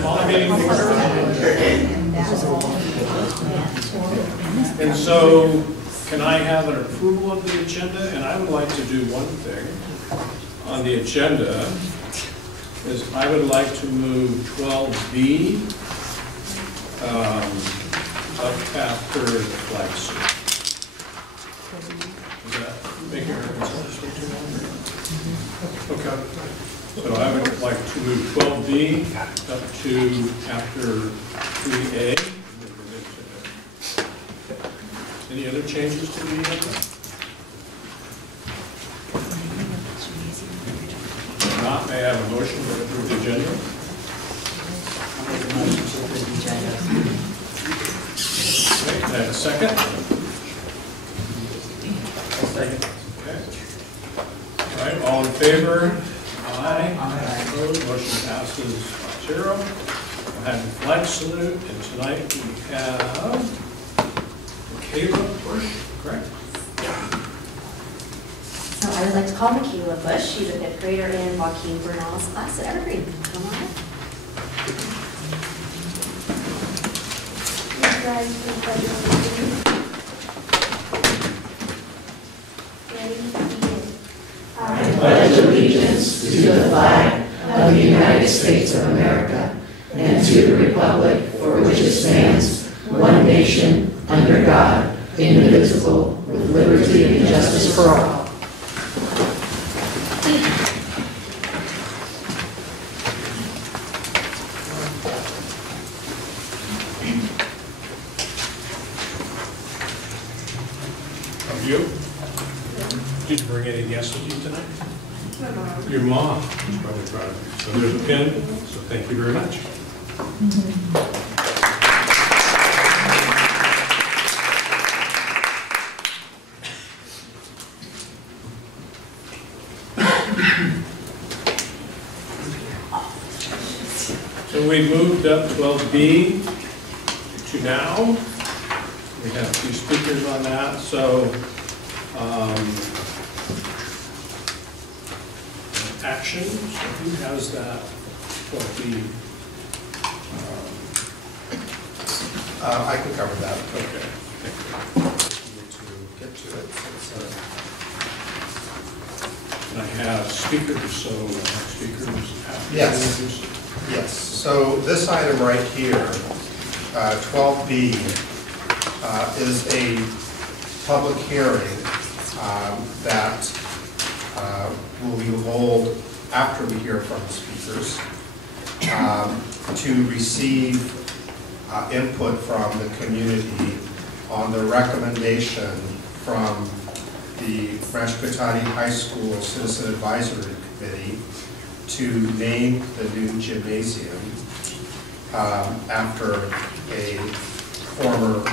Call meeting to order. And so, can I have an approval of the agenda? And I would like to do one thing on the agenda, is I would like to move 12B up after the flag salute. Does that make your sense? Okay. So I would like to move 12B up to after 3A. Any other changes to the agenda? If not, may I have a motion to approve the agenda? I'll make a motion to approve the agenda. Okay, can I have a second? I'll second. Okay. All right, all in favor? Aye. Aye. Opposed? Motion passes 5-0. We'll have the flag salute, and tonight we have Michaela Bush, correct? So I would like to call Michaela Bush. She's a fifth grader in Joaquin Bernal's class at Evergreen. Come on up. I pledge allegiance to the flag of the United States of America and to the republic for which it stands, one nation, under God, indivisible, with liberty and justice for all. Of you? Did you bring any guests with you tonight? Your mom is probably proud of you. So there's a pin, so thank you very much. So we moved up 12B to now. We have a few speakers on that. So action. So who has that 12B? I can cover that. Okay. Need to get to it. And I have speakers, so I have speakers after. Yes. Yes. So this item right here, 12B, is a public hearing that will be held after we hear from the speakers to receive input from the community on the recommendation from the Rancho Cotati High School Citizen Advisory Committee to name the new gymnasium after a former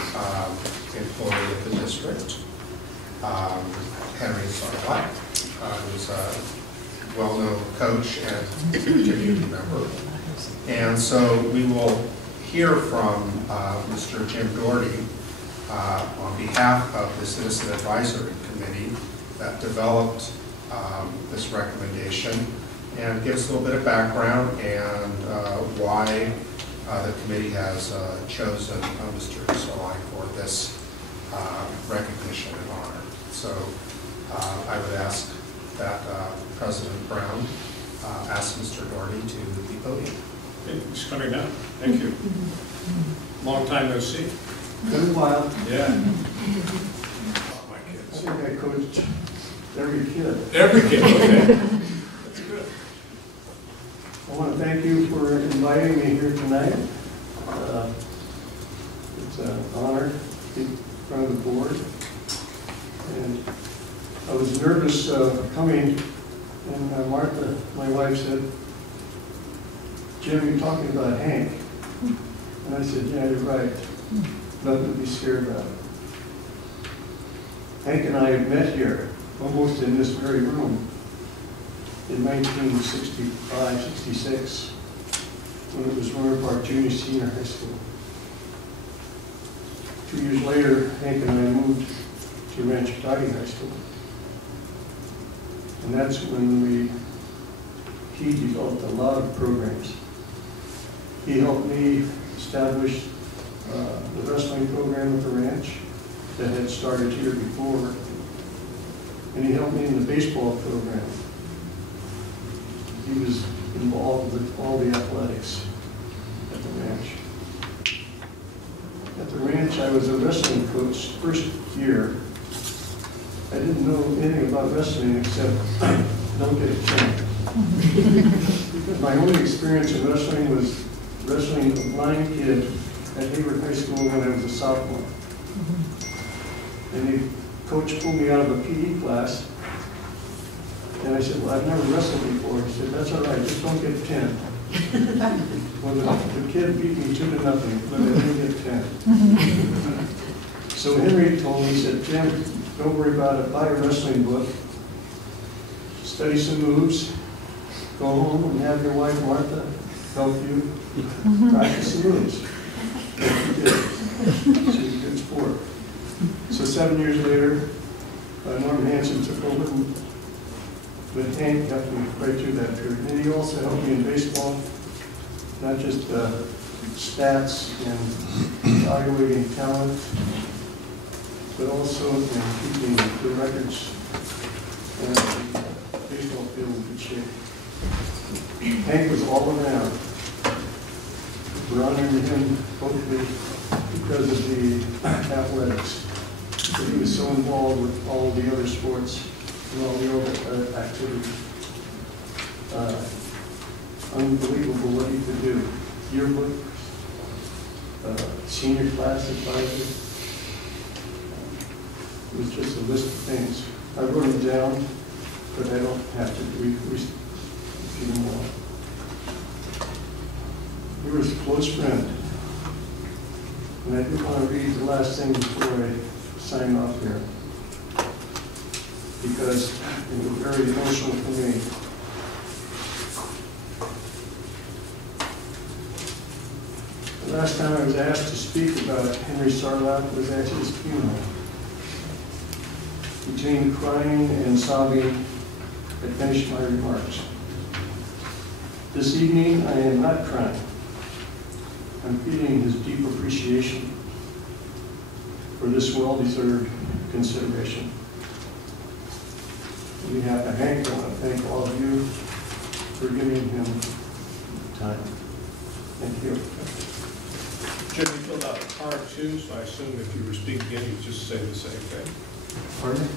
employee of the district, Henry Sarlat, who's a well-known coach and community member. And so we will hear from Mr. Jim Doherty on behalf of the Citizen Advisory Committee that developed this recommendation, and give us a little bit of background and why the committee has chosen Mr. Solai for this recognition and honor. So I would ask that President Brown ask Mr. Doherty to the podium. Okay, he's coming down. Thank you. Long time no see. Been a while. Yeah. My I kids. think I coached every kid. Every kid, okay. That's good. I want to thank you for inviting me here tonight. It's an honor to be in front of the board. And I was nervous coming, and Martha, my wife, said, "Jim, you're talking about Hank." And I said, "Yeah, you're right. Nothing to be scared about." Hank and I had met here, almost in this very room, in 1965, 66, when it was Rohnert Park Junior Senior High School. 2 years later, Hank and I moved to Rancho Cotati High School. And that's when he developed a lot of programs. He helped me establish the wrestling program at the ranch that had started here before. And he helped me in the baseball program. He was involved with all the athletics at the ranch. At the ranch, I was a wrestling coach first year. I didn't know anything about wrestling except don't get a chance. My only experience in wrestling was wrestling a blind kid at Hayward High School when I was a sophomore. And the coach pulled me out of a PE class. And I said, well, I've never wrestled before. He said, that's all right, just don't get 10. Well, the kid beat me 2-0, but I didn't get 10. So Henry told me, he said, Jim, don't worry about it, buy a wrestling book, study some moves, go home and have your wife Martha help you practice the moves. And she did. She's a good sport. So 7 years later, Norm Hansen took over, but Hank helped me right through that period. And he also helped me in baseball, not just stats and evaluating talent, but also in keeping the records and the baseball field in good shape. Hank was all around. We're honoring him hopefully because of the athletics. But he was so involved with all the other sports and all the other activities. Unbelievable what he could do. Yearbook, senior class advisor. It was just a list of things. I wrote them down, but I don't have to read a few more. He was a close friend. And I do want to read the last thing before I sign off here, because it was very emotional for me. The last time I was asked to speak about Henry Sarlap was at his funeral. Between crying and sobbing, I finished my remarks. This evening, I am not crying. I'm feeling his deep appreciation for this well-deserved consideration. On behalf of Hank, I want to thank all of you for giving him time. Thank you. Jim, you filled out a card too, so I assume if you were speaking again, you'd just say the same thing. Pardon?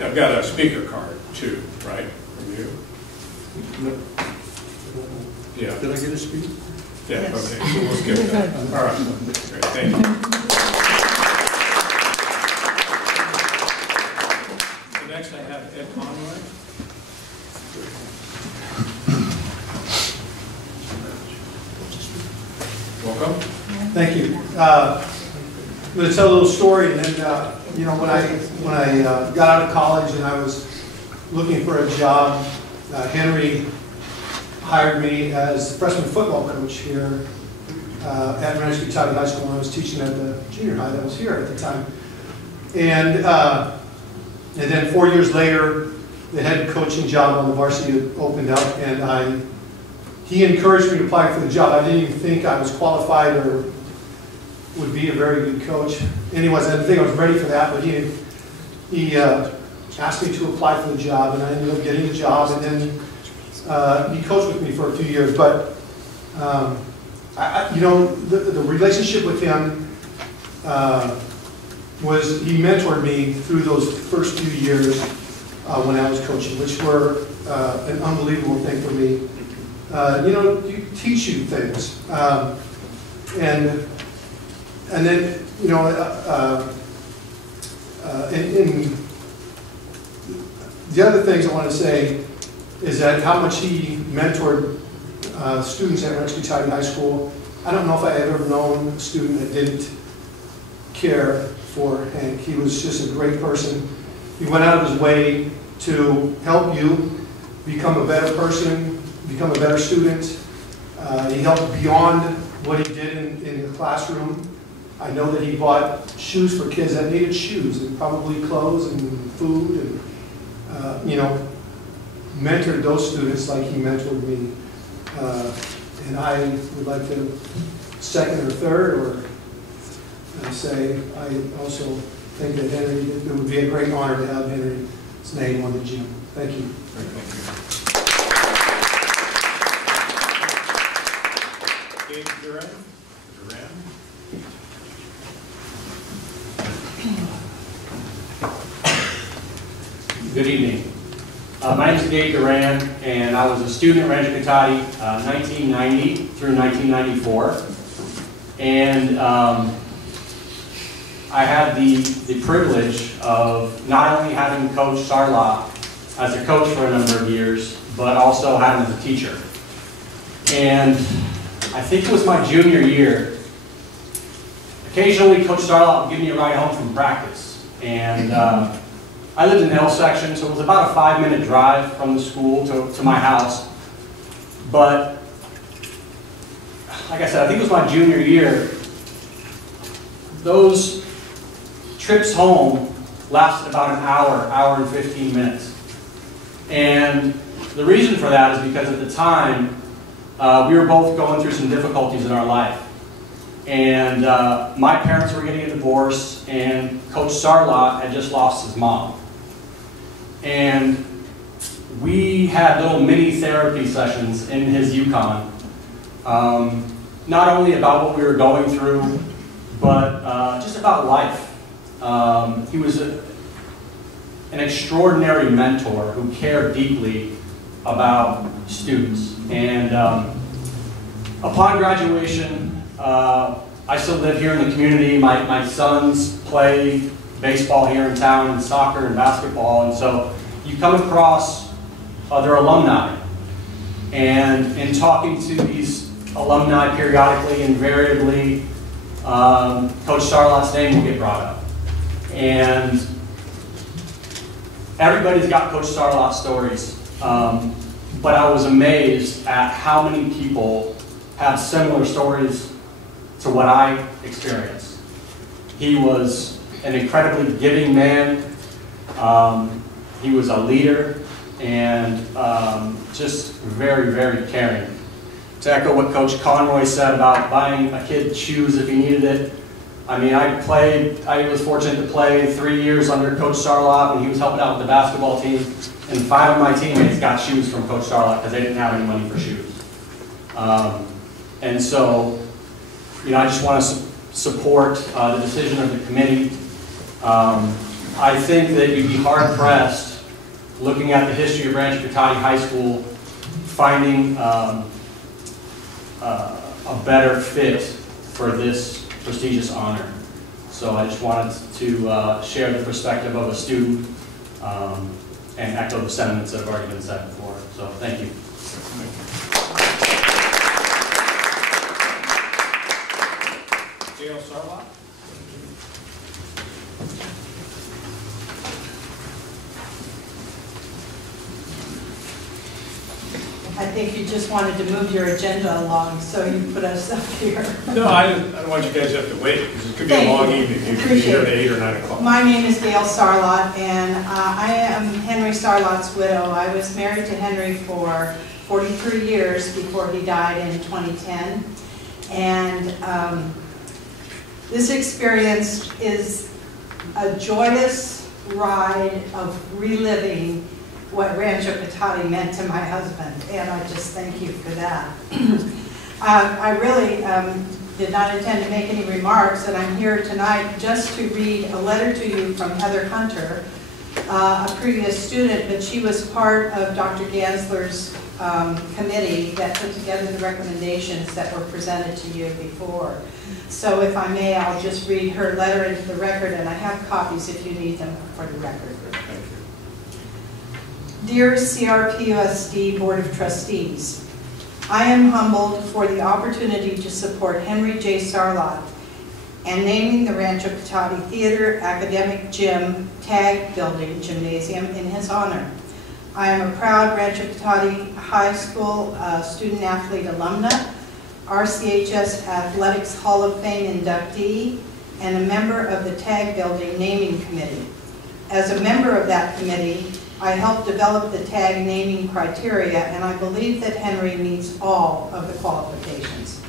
I've got a speaker card too, right, from you? No. Yeah. Did I get a speak? Yeah, Yes. okay, so we'll skip that. All right, great, thank you. So next I have Ed Conroy. Welcome. Thank you. I'm going to tell a little story, and then, you know, when I got out of college and I was looking for a job, Henry hired me as freshman football coach here at Ranch County High School when I was teaching at the junior high that was here at the time. And then 4 years later, the head coaching job on the varsity opened up, and he encouraged me to apply for the job. I didn't even think I was qualified or would be a very good coach. Anyways, I didn't think I was ready for that, but he asked me to apply for the job, and I ended up getting the job, and then he coached with me for a few years. But, you know, the relationship with him was he mentored me through those first few years when I was coaching, which were an unbelievable thing for me. You know, you teach you things. And then, you know, in the other things I want to say is that how much he mentored students at Ranch County High School. I don't know if I had ever known a student that didn't care for Hank. He was just a great person. He went out of his way to help you become a better person, become a better student. He helped beyond what he did in the classroom. I know that he bought shoes for kids that needed shoes, and probably clothes and food, and you know, mentored those students like he mentored me. And I would like to second or third, or say, I also think that Henry, it would be a great honor to have Henry's name on the gym. Thank you. Dave Duran. Good evening. My name is Dave Duran, and I was a student at Rancho Cotati 1990 through 1994. And I had the privilege of not only having Coach Sarlot as a coach for a number of years, but also having him as a teacher. And I think it was my junior year. Occasionally, Coach Sarlot would give me a ride home from practice. And I lived in the L section, so it was about a 5-minute drive from the school to my house. But, like I said, I think it was my junior year. Those trips home lasted about an hour and 15 minutes. And the reason for that is because at the time, we were both going through some difficulties in our life. And my parents were getting a divorce, and Coach Sarlot had just lost his mom. And we had little mini therapy sessions in his Yukon, not only about what we were going through, but just about life. He was an extraordinary mentor who cared deeply about students. And upon graduation, I still live here in the community. My sons play baseball here in town, and soccer and basketball, and so you come across other alumni. And in talking to these alumni periodically, invariably, Coach Sarlot's name will get brought up. And everybody's got Coach Sarlot stories, but I was amazed at how many people have similar stories to what I experienced. He was an incredibly giving man. He was a leader, and just very, very caring. To echo what Coach Conroy said about buying a kid shoes if he needed it, I mean, I was fortunate to play 3 years under Coach Sarlot when he was helping out with the basketball team, and 5 of my teammates got shoes from Coach Sarlot because they didn't have any money for shoes. And so, you know, I just want to support the decision of the committee. I think that you'd be hard-pressed, looking at the history of Rancho Cotati High School, finding a better fit for this prestigious honor. So I just wanted to share the perspective of a student and echo the sentiments that have already been said before. So thank you. J.L. Sarlot. I think you just wanted to move your agenda along, so you put us up here. No, I don't want you guys to have to wait, because it could be a long evening. You could be here at 8 or 9 o'clock. My name is Gail Sarlot, and I am Henry Sarlot's widow. I was married to Henry for 43 years before he died in 2010. And this experience is a joyous ride of reliving what Rancho Cotati meant to my husband, and I just thank you for that. I really did not intend to make any remarks, and I'm here tonight just to read a letter to you from Heather Hunter, a previous student, but she was part of Dr. Gansler's committee that put together the recommendations that were presented to you before. So if I may, I'll just read her letter into the record, and I have copies if you need them for the record. Dear CRPUSD Board of Trustees, I am humbled for the opportunity to support Henry J. Sarlot and naming the Rancho Cotati Theater Academic Gym Tag Building Gymnasium in his honor. I am a proud Rancho Cotati High School student athlete alumna, RCHS Athletics Hall of Fame inductee, and a member of the Tag Building Naming Committee. As a member of that committee, I helped develop the tag naming criteria, and I believe that Henry meets all of the qualifications.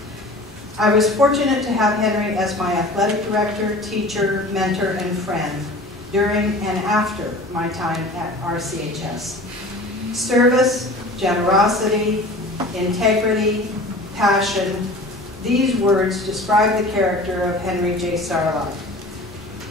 I was fortunate to have Henry as my athletic director, teacher, mentor, and friend during and after my time at RCHS. Service, generosity, integrity, passion, these words describe the character of Henry J. Sarlott.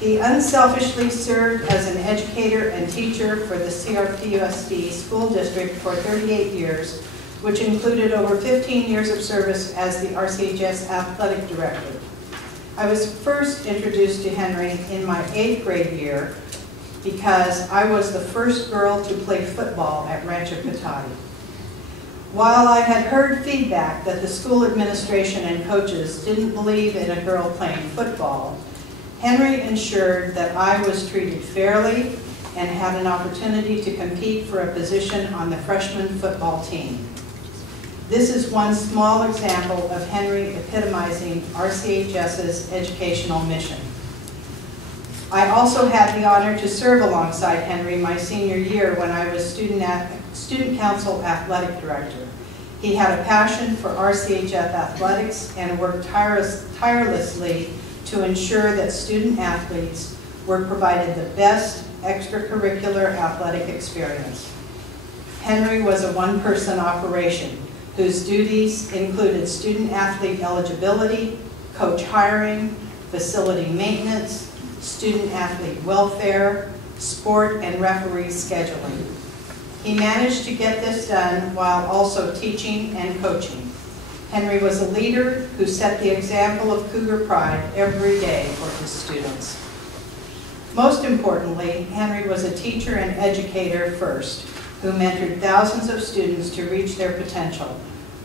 He unselfishly served as an educator and teacher for the CRPUSD school district for 38 years, which included over 15 years of service as the RCHS athletic director. I was first introduced to Henry in my 8th grade year because I was the first girl to play football at Rancho Cotati. While I had heard feedback that the school administration and coaches didn't believe in a girl playing football, Henry ensured that I was treated fairly and had an opportunity to compete for a position on the freshman football team. This is one small example of Henry epitomizing RCHS's educational mission. I also had the honor to serve alongside Henry my senior year when I was student council athletic director. He had a passion for RCHS athletics and worked tirelessly to ensure that student athletes were provided the best extracurricular athletic experience. Henry was a one-person operation whose duties included student athlete eligibility, coach hiring, facility maintenance, student athlete welfare, sport and referee scheduling. He managed to get this done while also teaching and coaching. Henry was a leader who set the example of Cougar pride every day for his students. Most importantly, Henry was a teacher and educator first, who mentored thousands of students to reach their potential.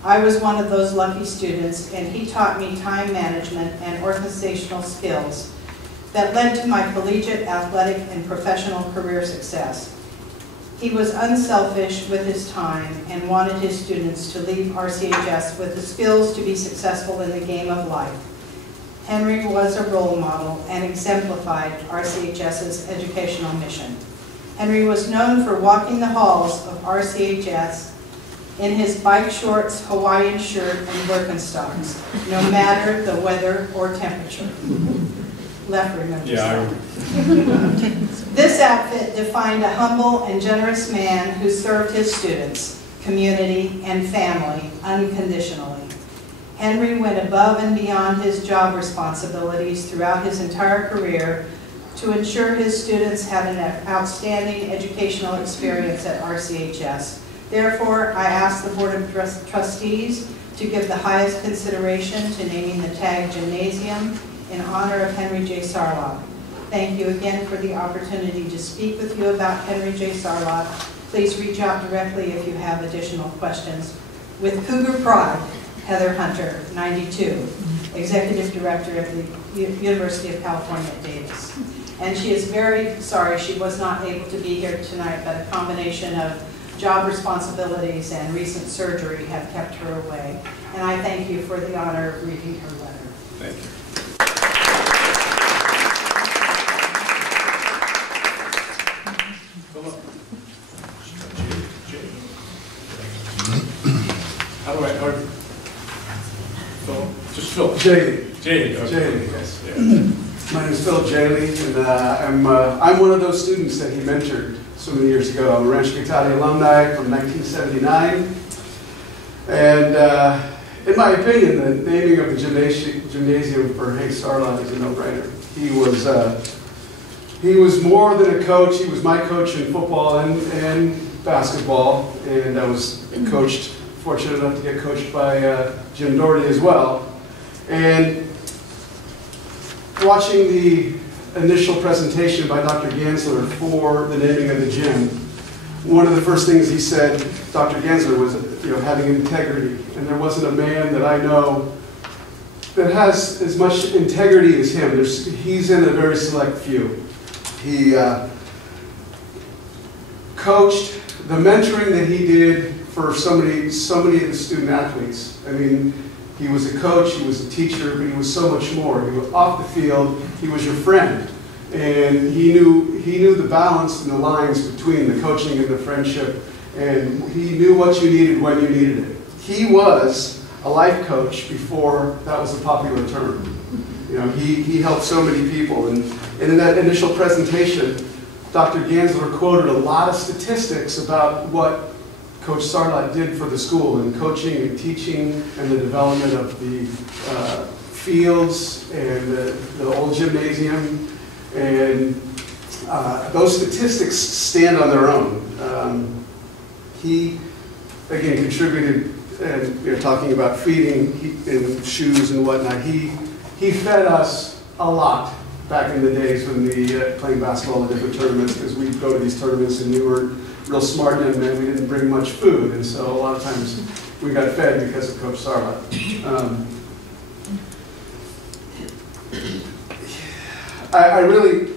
I was one of those lucky students, and he taught me time management and organizational skills that led to my collegiate, athletic, and professional career success. He was unselfish with his time and wanted his students to leave RCHS with the skills to be successful in the game of life. Henry was a role model and exemplified RCHS's educational mission. Henry was known for walking the halls of RCHS in his bike shorts, Hawaiian shirt, and Birkenstocks, no matter the weather or temperature. Left remembers that. This outfit defined a humble and generous man who served his students, community, and family unconditionally. Henry went above and beyond his job responsibilities throughout his entire career to ensure his students had an outstanding educational experience at RCHS. Therefore, I ask the Board of Trustees to give the highest consideration to naming the tag gymnasium in honor of Henry J. Sarlott. Thank you again for the opportunity to speak with you about Henry J. Sarlott. Please reach out directly if you have additional questions. With Cougar Pride, Heather Hunter, 92, Executive Director of the University of California at Davis. And she is very sorry she was not able to be here tonight, but a combination of job responsibilities and recent surgery have kept her away. And I thank you for the honor of reading her letter. Thank you. How do I, Phil? Just Phil. Jaley. Jaley, okay. Jaley, yes. Yeah. My name is Phil Jaley, and I'm one of those students that he mentored so many years ago. I'm a Rancho Cotati alumni from 1979. And in my opinion, the naming of the gymnasium for Hank Sarlott is a no-brainer. He was more than a coach. He was my coach in football and basketball, and I was fortunate enough to get coached by Jim Doherty as well. And watching the initial presentation by Dr. Gansler for the naming of the gym, one of the first things he said, Dr. Gansler, was having integrity. And there wasn't a man that I know that has as much integrity as him. He's in a very select few. He coached the mentoring that he did for so many of the student athletes. I mean, he was a coach, he was a teacher, but he was so much more. He was off the field, he was your friend. And he knew the balance and the lines between the coaching and the friendship, and he knew what you needed when you needed it. He was a life coach before that was a popular term. You know, he helped so many people, and in that initial presentation, Dr. Gansler quoted a lot of statistics about what Coach Sarlat did for the school in coaching and teaching and the development of the fields and the old gymnasium. And those statistics stand on their own. He, again, contributed, and you're talking about feeding and shoes and whatnot. He fed us a lot back in the days when we playing basketball in different tournaments, because we'd go to these tournaments and we were real smart young men. We didn't bring much food, and so a lot of times we got fed because of Coach Sarlat. I really,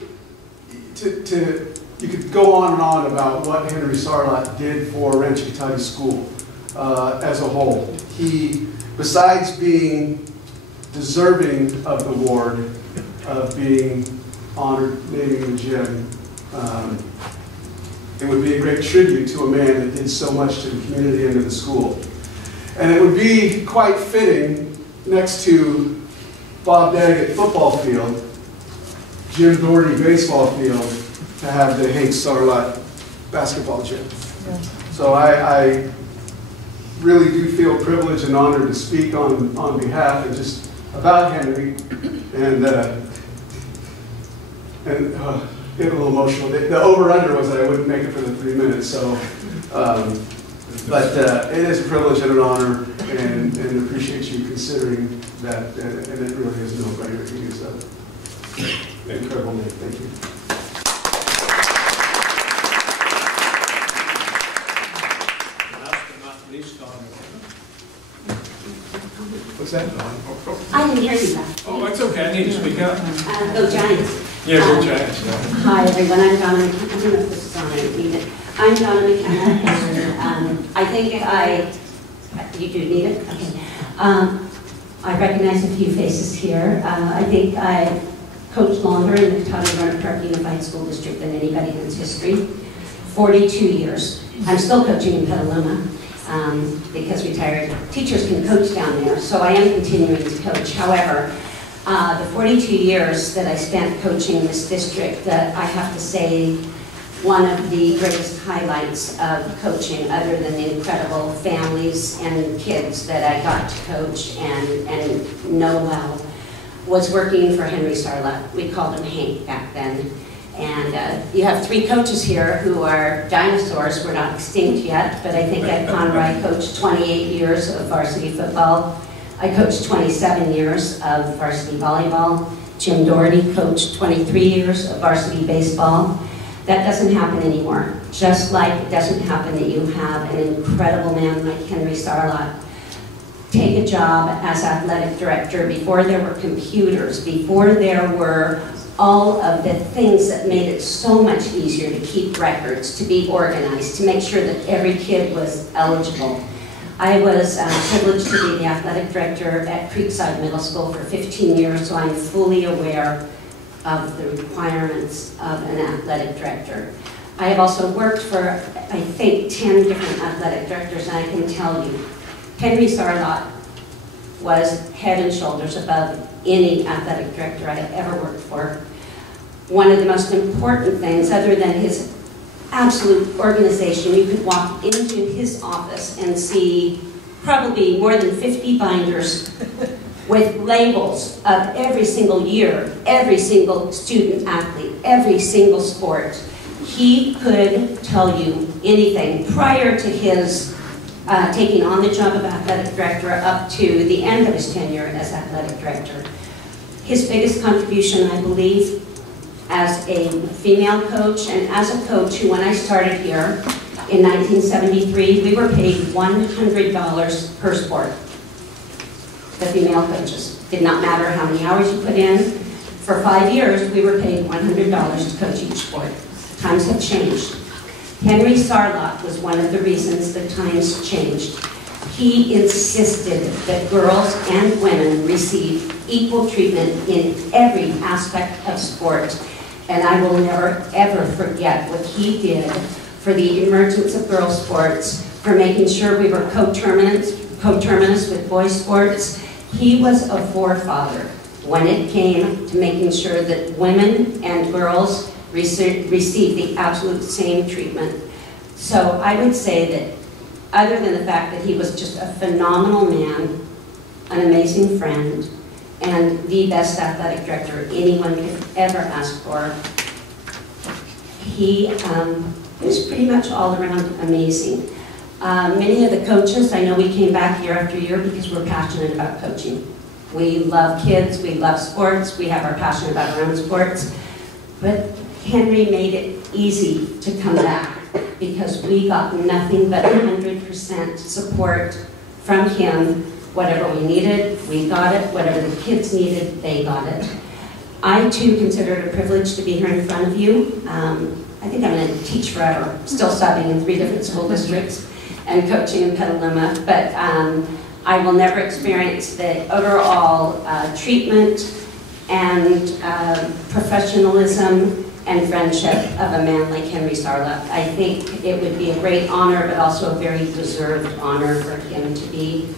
you could go on and on about what Henry Sarlat did for Rancho Cotati School as a whole. He, besides being deserving of the award of being honored naming the gym, it would be a great tribute to a man that did so much to the community and to the school. And it would be quite fitting, next to Bob Daggett football field, Jim Doherty baseball field, to have the Hank Sarlat basketball gym. So I really do feel privileged and honored to speak on behalf and just about Henry, and get a little emotional. The over-under was that I wouldn't make it for the 3 minutes, so, but it is a privilege and an honor, and appreciate you considering that, and it really is no brainer. He is an incredible man. Thank you. Last but not least, on What's that? I didn't hear you back. oh, it's okay. I need to speak up. Go Giants. Yeah, go Giants. Yeah. Hi everyone, I'm Donna McKenna. I don't know if this is on, I don't need it. I'm Donna McKenna, and I think you do need it? Okay. I recognize a few faces here. I think I coached longer in the Cotati Park Unified School District than anybody in its history. 42 years. I'm still coaching in Petaluma. Because retired teachers can coach down there, so I am continuing to coach. However, the 42 years that I spent coaching this district, that I have to say, one of the greatest highlights of coaching, other than the incredible families and kids that I got to coach and know well, was working for Henry Sarlat. We called him Hank back then. And you have 3 coaches here who are dinosaurs. We're not extinct yet, but I think Ed Conroy coached 28 years of varsity football. I coached 27 years of varsity volleyball. Jim Doherty coached 23 years of varsity baseball. That doesn't happen anymore. Just like it doesn't happen that you have an incredible man like Henry Sarlat take a job as athletic director before there were computers, before there were all of the things that made it so much easier to keep records, to be organized, to make sure that every kid was eligible. I was privileged to be the athletic director at Creekside Middle School for 15 years, so I'm fully aware of the requirements of an athletic director. I have also worked for, I think, 10 different athletic directors, and I can tell you, Henry Sarlat was head and shoulders above any athletic director I have ever worked for. One of the most important things, other than his absolute organization, you could walk into his office and see probably more than 50 binders with labels of every single year, every single student athlete, every single sport. He could tell you anything prior to his taking on the job of athletic director up to the end of his tenure as athletic director. His biggest contribution, I believe, as a female coach and as a coach who, when I started here in 1973, we were paid $100 per sport. The female coaches. Did not matter how many hours you put in. For 5 years, we were paid $100 to coach each sport. Times have changed. Henry Sarlat was one of the reasons the times changed. He insisted that girls and women receive equal treatment in every aspect of sport. And I will never, ever forget what he did for the emergence of girls' sports, for making sure we were coterminous with boys' sports. He was a forefather when it came to making sure that women and girls received the absolute same treatment. So I would say that other than the fact that he was just a phenomenal man, an amazing friend, and the best athletic director anyone could ever ask for, he was pretty much all around amazing. Many of the coaches, I know we came back year after year because we're passionate about coaching. We love kids, we love sports, we have our passion about our own sports, but Henry made it easy to come back because we got nothing but 100% support from him. Whatever we needed, we got it. Whatever the kids needed, they got it. I too consider it a privilege to be here in front of you. I think I'm going to teach forever, still subbing in 3 different school districts and coaching in Petaluma, but I will never experience the overall treatment and professionalism and friendship of a man like Henry Sarlat. I think it would be a great honor, but also a very deserved honor for him to be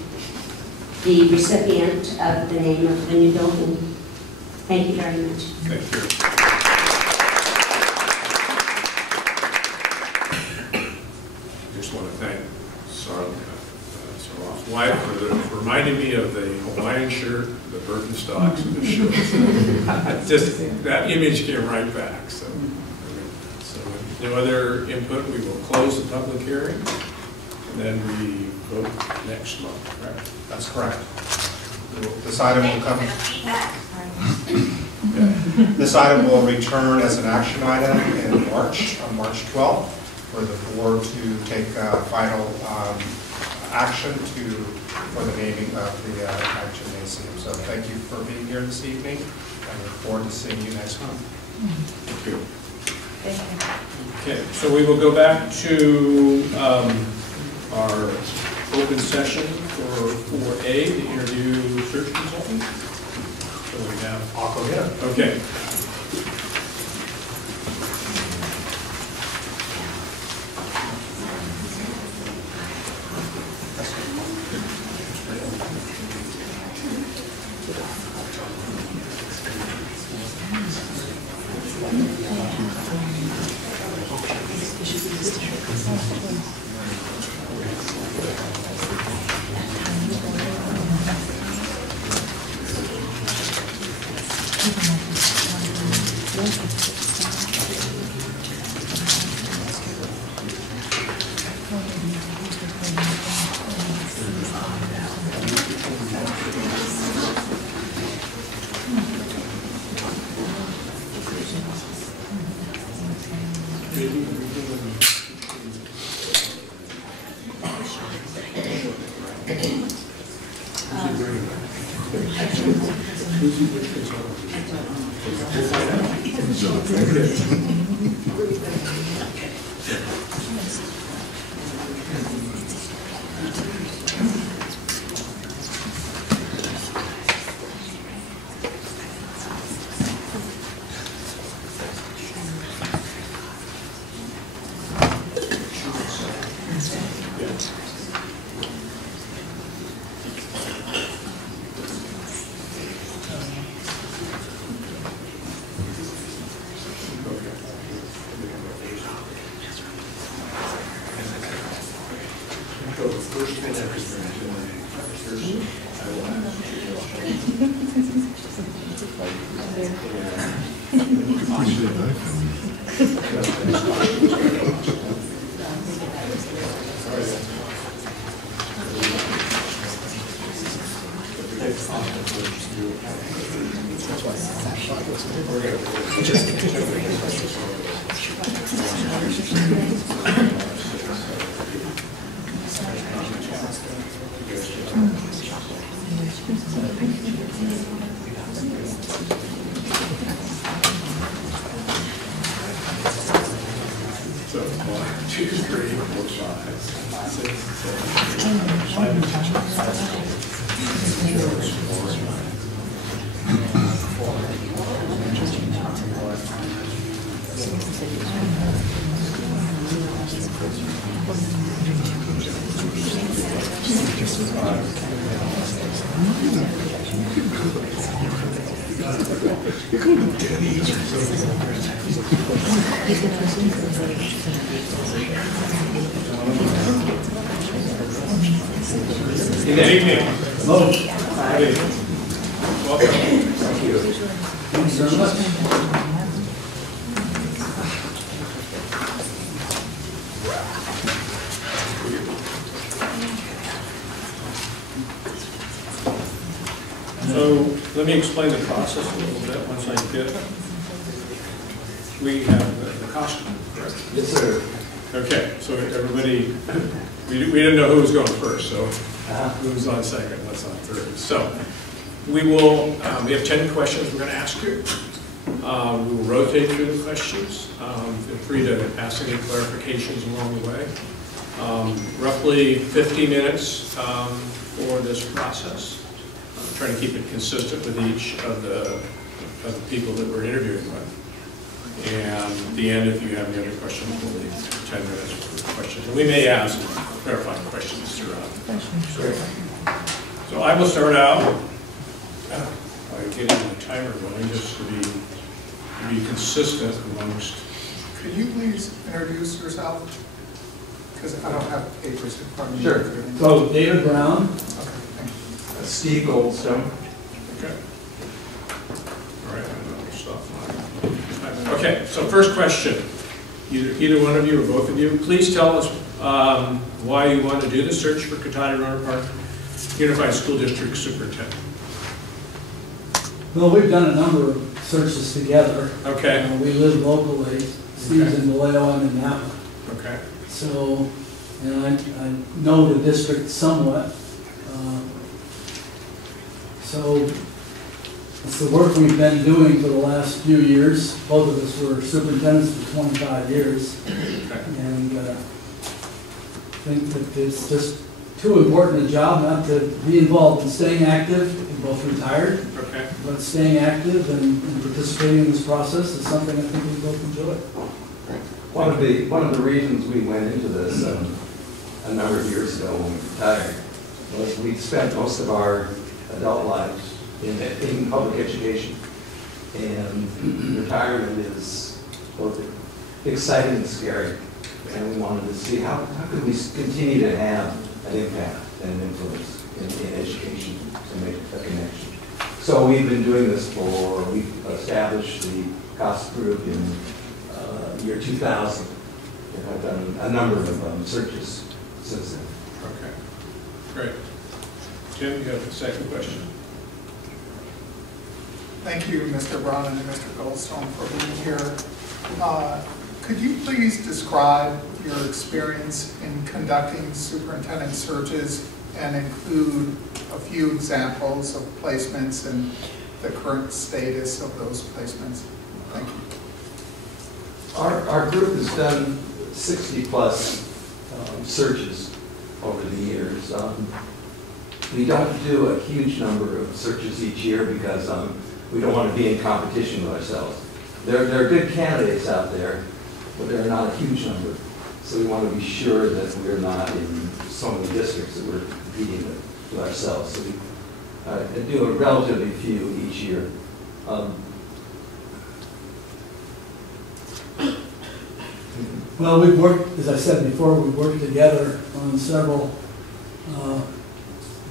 the recipient of the name of the new building. Thank you very much. Thank you. I just want to thank Sarlat's wife for reminding me of the Hawaiian shirt, the Birkenstocks, and the shoes. Just that image came right back. So with no other input, we will close the public hearing, and then we vote next month. Right? That's correct. This item will come. This item will return as an action item in March, on March 12th, for the board to take final action for the naming of the gymnasium. So thank you for being here this evening, and look forward to seeing you next month. Thank you. Okay, so we will go back to our open session for 4A, the interview search consultant. So we have. I'll go ahead. Okay. Good evening. Hello. Hi. Welcome. Thank you. Thanks very much. So let me explain the process a little bit once I get. We have the costume, correct? Yes, sir. Okay, so everybody, we didn't know who was going first, so who was on second, what's on third. So we will, we have 10 questions we're going to ask you. We will rotate through the questions. Feel free to ask any clarifications along the way. Roughly 50 minutes for this process. Trying to keep it consistent with each of the people that we're interviewing with. And at the end, if you have any other questions, we'll leave 10 minutes for questions. And we may ask clarifying questions throughout. So I will start out by getting the timer going, just to be consistent amongst. Could you please introduce yourself? Because I don't have papers in front of me. Sure. So, David Brown. Okay, thank you. Steve Goldstone. Okay. All right, I'll stop mine. Okay, so first question. Either one of you or both of you, please tell us why you want to do the search for Cotati Rohnert Park Unified School District Superintendent. Well, we've done a number of searches together. Okay. We live locally. Steve's in Vallejo, I'm in Napa. Okay. So, you know, I know the district somewhat. So it's the work we've been doing for the last few years. Both of us were superintendents for 25 years. And I think that it's just too important a job not to be involved in staying active. We're both retired. Okay. But staying active and participating in this process is something I think we both enjoy. One of the reasons we went into this a number of years ago when we retired was we spent most of our adult lives in public education, and retirement is both exciting and scary. And we wanted to see how could we continue to have an impact and an influence in education to make a connection. So we've been doing this we established the COST group in year 2000, and I've done a number of searches since then. Okay, great. Jim, you have the second question. Thank you, Mr. Brown and Mr. Goldstone, for being here. Could you please describe your experience in conducting superintendent searches and include a few examples of placements and the current status of those placements? Thank you. Our group has done 60+ searches over the years. We don't do a huge number of searches each year because we don't want to be in competition with ourselves. There are good candidates out there, but there are not a huge number. So we want to be sure that we're not in so many districts that we're competing with ourselves. So we do a relatively few each year. Well, we've worked, as I said before, we've worked together on several,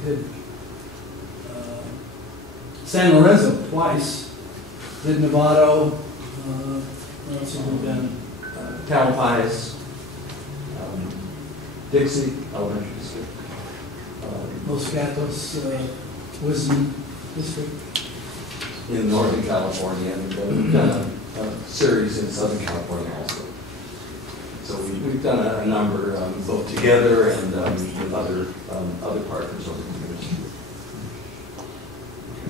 did San Lorenzo twice, did Novato, what else have we done? Tamalpais, Dixie Elementary District, Los Gatos, Wisdom District. in Northern California, and we've done a series in Southern California also. So we've done a number, both together and with other partners over the years.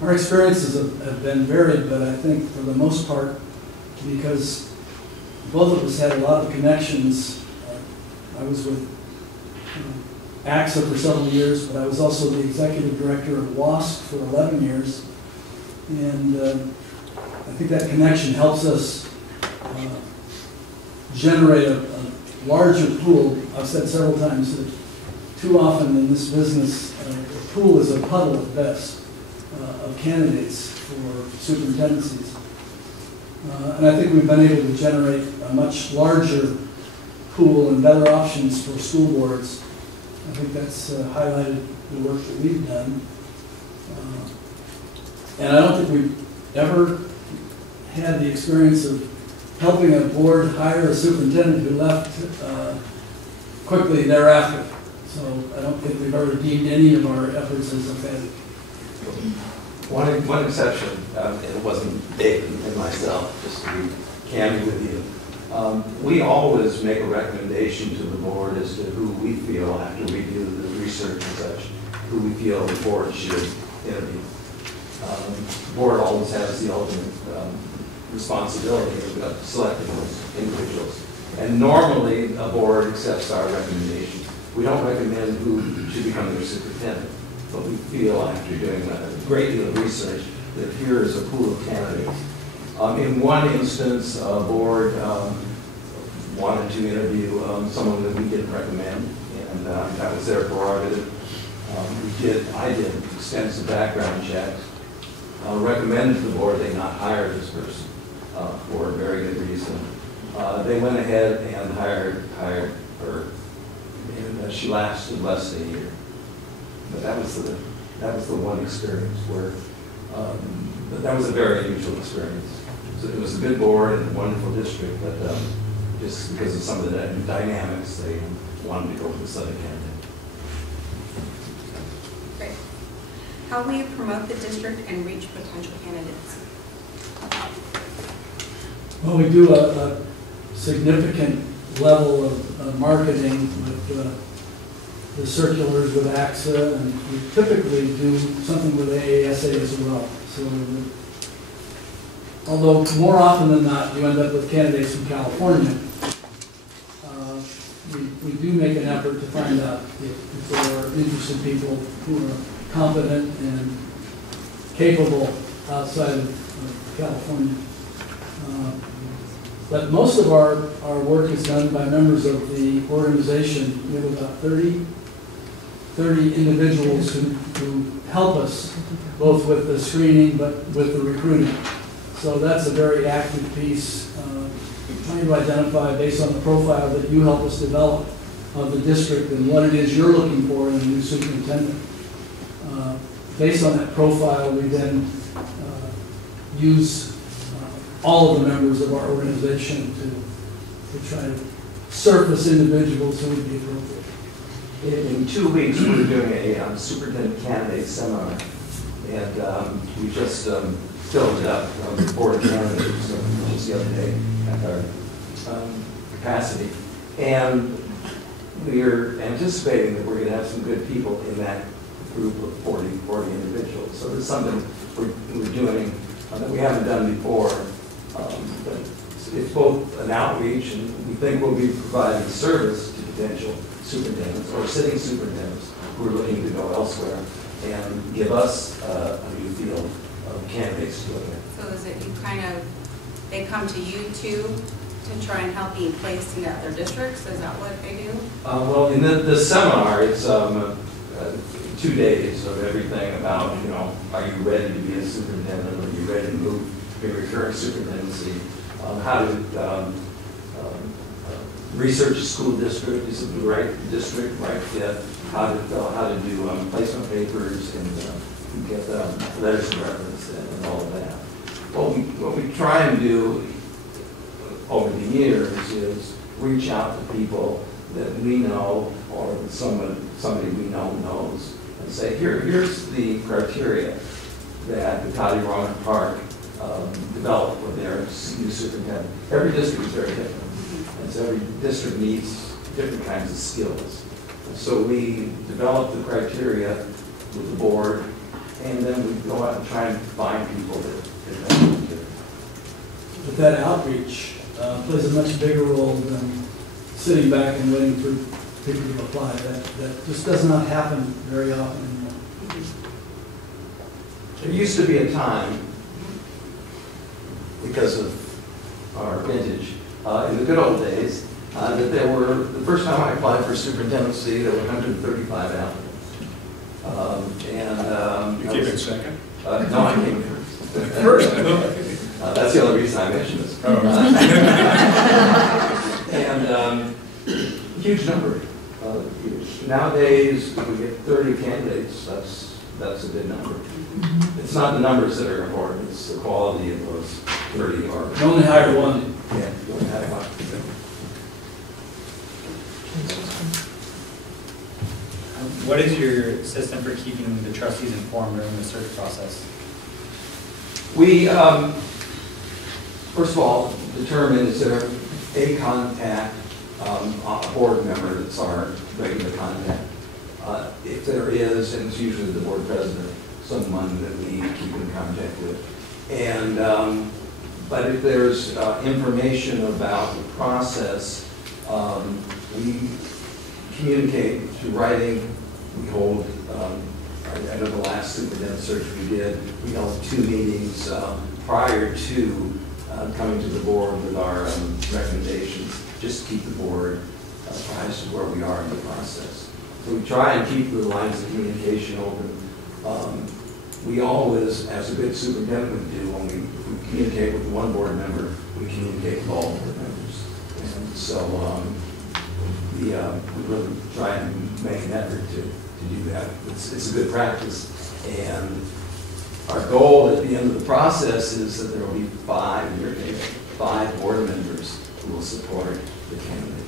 Our experiences have been varied, but I think for the most part, because both of us had a lot of connections. I was with AXA for several years, but I was also the executive director of WASC for 11 years. And I think that connection helps us generate a larger pool. I've said several times that too often in this business, the pool is a puddle at best of candidates for superintendencies. And I think we've been able to generate a much larger pool and better options for school boards. I think that's highlighted the work that we've done. And I don't think we've ever had the experience of helping a board hire a superintendent who left quickly thereafter. So I don't think we've ever deemed any of our efforts as a failure. One exception, and it wasn't David and myself, just to be candid with you. We always make a recommendation to the board as to who we feel, after we do the research and such, who we feel the board should interview. The board always has the ultimate responsibility of selecting those individuals. And normally, a board accepts our recommendation. We don't recommend who should become their superintendent, but we feel after doing a great deal of research that here is a pool of candidates. In one instance, a board wanted to interview someone that we didn't recommend, and that was their prerogative. I did extensive background checks, recommended to the board they not hire this person for a very good reason. They went ahead and hired her, and she lasted less than a year. But that was the one experience where that was a very unusual experience. So it was a good board and a wonderful district, but just because of some of the dynamics, they wanted to go for this other candidate. Great. How will you promote the district and reach potential candidates? Well, we do a significant level of marketing with the circulars with AXA, and we typically do something with AASA as well. So, although more often than not, you end up with candidates from California, we do make an effort to find out if there are interested people who are competent and capable outside of California. But most of our work is done by members of the organization. We have about 30 individuals who help us, both with the screening but with the recruiting. So that's a very active piece, trying to identify, based on the profile that you help us develop of the district and what it is you're looking for in a new superintendent. Based on that profile, we then use all of the members of our organization to try to surface individuals who would be appropriate. In 2 weeks, we're doing a superintendent candidate seminar, and we just filled it up with 4 candidates just the other day at our capacity. And we're anticipating that we're going to have some good people in that group of 40 individuals. So it's something we're doing that we haven't done before. But it's both an outreach, and we think we'll be providing service to potential superintendents or sitting superintendents who are looking to go elsewhere and give us a new field of candidates to look at. So is it they come to you to try and help be placed into other districts? Is that what they do? Well, in the seminar, it's 2 days of everything about, are you ready to be a superintendent? Are you ready to move your current superintendency? How to research a school district, is it the right district, right fit? How to do placement papers and get letters of reference and all of that. What we try and do over the years is reach out to people that we know or somebody we know knows and say, here's the criteria that the Cotty-Roman Park developed for their new superintendent. Every district is very different. And so every district needs different kinds of skills. And so we develop the criteria with the board, and then we go out and try and find people that fit. But that outreach plays a much bigger role than sitting back and waiting for people to apply. That just does not happen very often anymore. There used to be a time, because of our vintage, in the good old days, that there were, the first time I applied for superintendency, there were 135 applicants. You came in second? No, I came first. First? That's the only reason I mentioned this. Oh. And huge number. Nowadays, if we get 30 candidates, that's a good number. It's not the numbers that are important, it's the quality of those 30 or... You only hire one. Yeah, you only hire one. What is your system for keeping the trustees informed during the search process? We, first of all, determine is there a contact, a board member that's our regular contact. If there is, and it's usually the board president, someone that we keep in contact with. And, but if there's information about the process, we communicate through writing. We hold, I know the last superintendent search we did, we held 2 meetings prior to coming to the board with our recommendations, just to keep the board apprised of where we are in the process. So we try and keep the lines of communication open. We always, as a good superintendent would do, when we communicate with one board member, we communicate with all board members. And so we really try and make an effort to do that. It's a good practice. And our goal at the end of the process is that there will be 5, in your case, 5 board members who will support the candidate.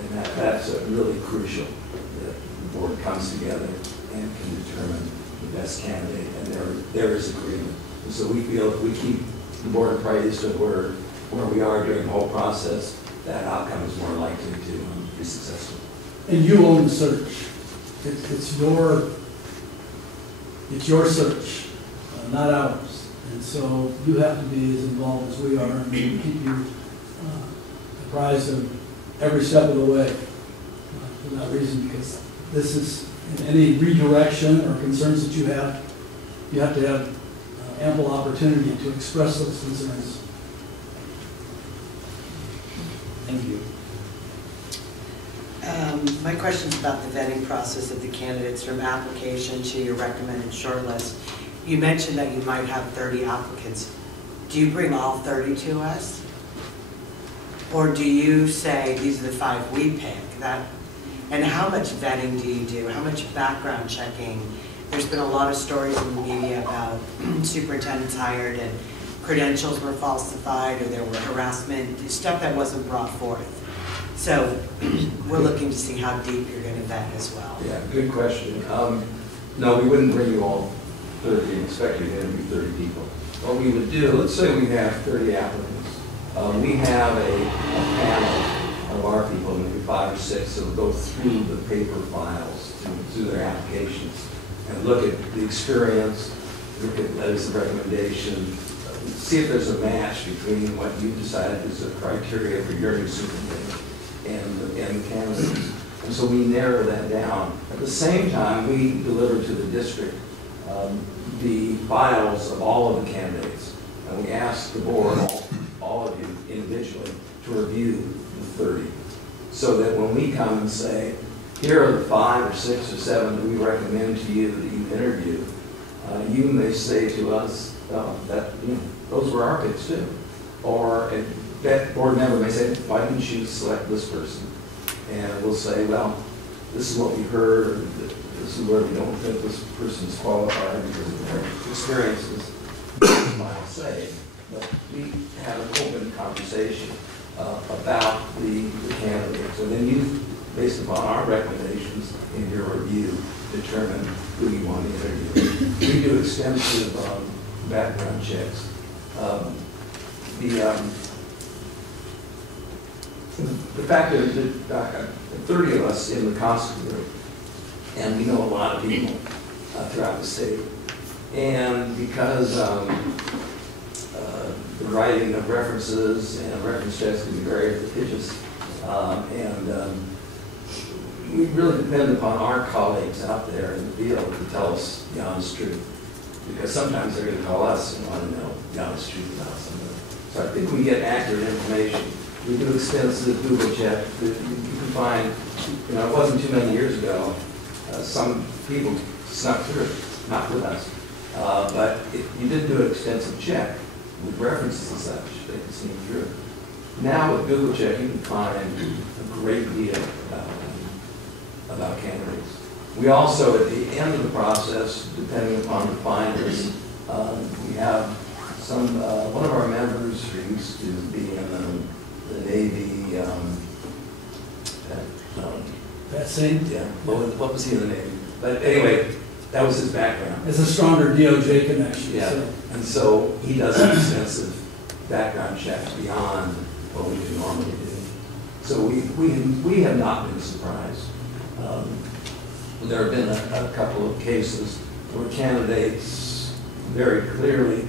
And that's really crucial, that the board comes together and can determine the best candidate, and there is agreement. And so we feel if we keep the board appraised of where we are during the whole process, that outcome is more likely to be successful. And you own the search. It's your search, not ours. And so you have to be as involved as we are, and we keep you apprised of every step of the way for that reason, because this is, in any redirection or concerns that you have to have ample opportunity to express those concerns. Thank you. My question is about the vetting process of the candidates from application to your recommended shortlist. You mentioned that you might have 30 applicants. Do you bring all 30 to us? Or do you say, these are the 5 we pick? And how much vetting do you do? How much background checking? There's been a lot of stories in the media about superintendents hired and credentials were falsified, or there were harassment, stuff that wasn't brought forth. So we're looking to see how deep you're going to vet as well. Yeah, good question. No, we wouldn't bring you all 30 and expect you to interview 30 people. What we would do, let's say we have 30 applicants. We have a panel of our people, maybe 5 or 6, that will go through the paper files, through their applications, and look at the experience, look at letters of recommendation, see if there's a match between what you decided is the criteria for your new superintendent and the candidates. And so we narrow that down. At the same time, we deliver to the district the files of all of the candidates. And we ask the board, all of you individually, to review the 30. So that when we come and say, here are the 5 or 6 or 7 that we recommend to you that you interview, you may say to us, that those were our picks too. Or that board member may say, why didn't you select this person? And we'll say, well, this is what we heard, or this is where we don't think this person's qualified because of their experiences. I'll say, but we have an open conversation about the candidates. And then you, based upon our recommendations in your review, determine who you want to interview. We do extensive background checks. The fact that 30 of us in the constant group, and we know a lot of people throughout the state, and because the writing of references and reference checks can be very litigious, and we really depend upon our colleagues out there in the field to tell us the honest truth. Because sometimes they're going to call us and want to know the honest truth about something. So I think we get accurate information We do extensive Google check. You can find, it wasn't too many years ago, some people snuck through, not with us. But you did do an extensive check with references and such, they can sneak through. Now with Google check, you can find a great deal about candidates. We also, at the end of the process, depending upon the finalists, we have one of our members who used to be in the Navy. That same? Yeah. What was he in the Navy? But anyway, that was his background. It's a stronger DOJ connection. Yeah. So. And so he does an extensive background check beyond what we do normally do. So we have not been surprised. There have been a couple of cases where candidates very clearly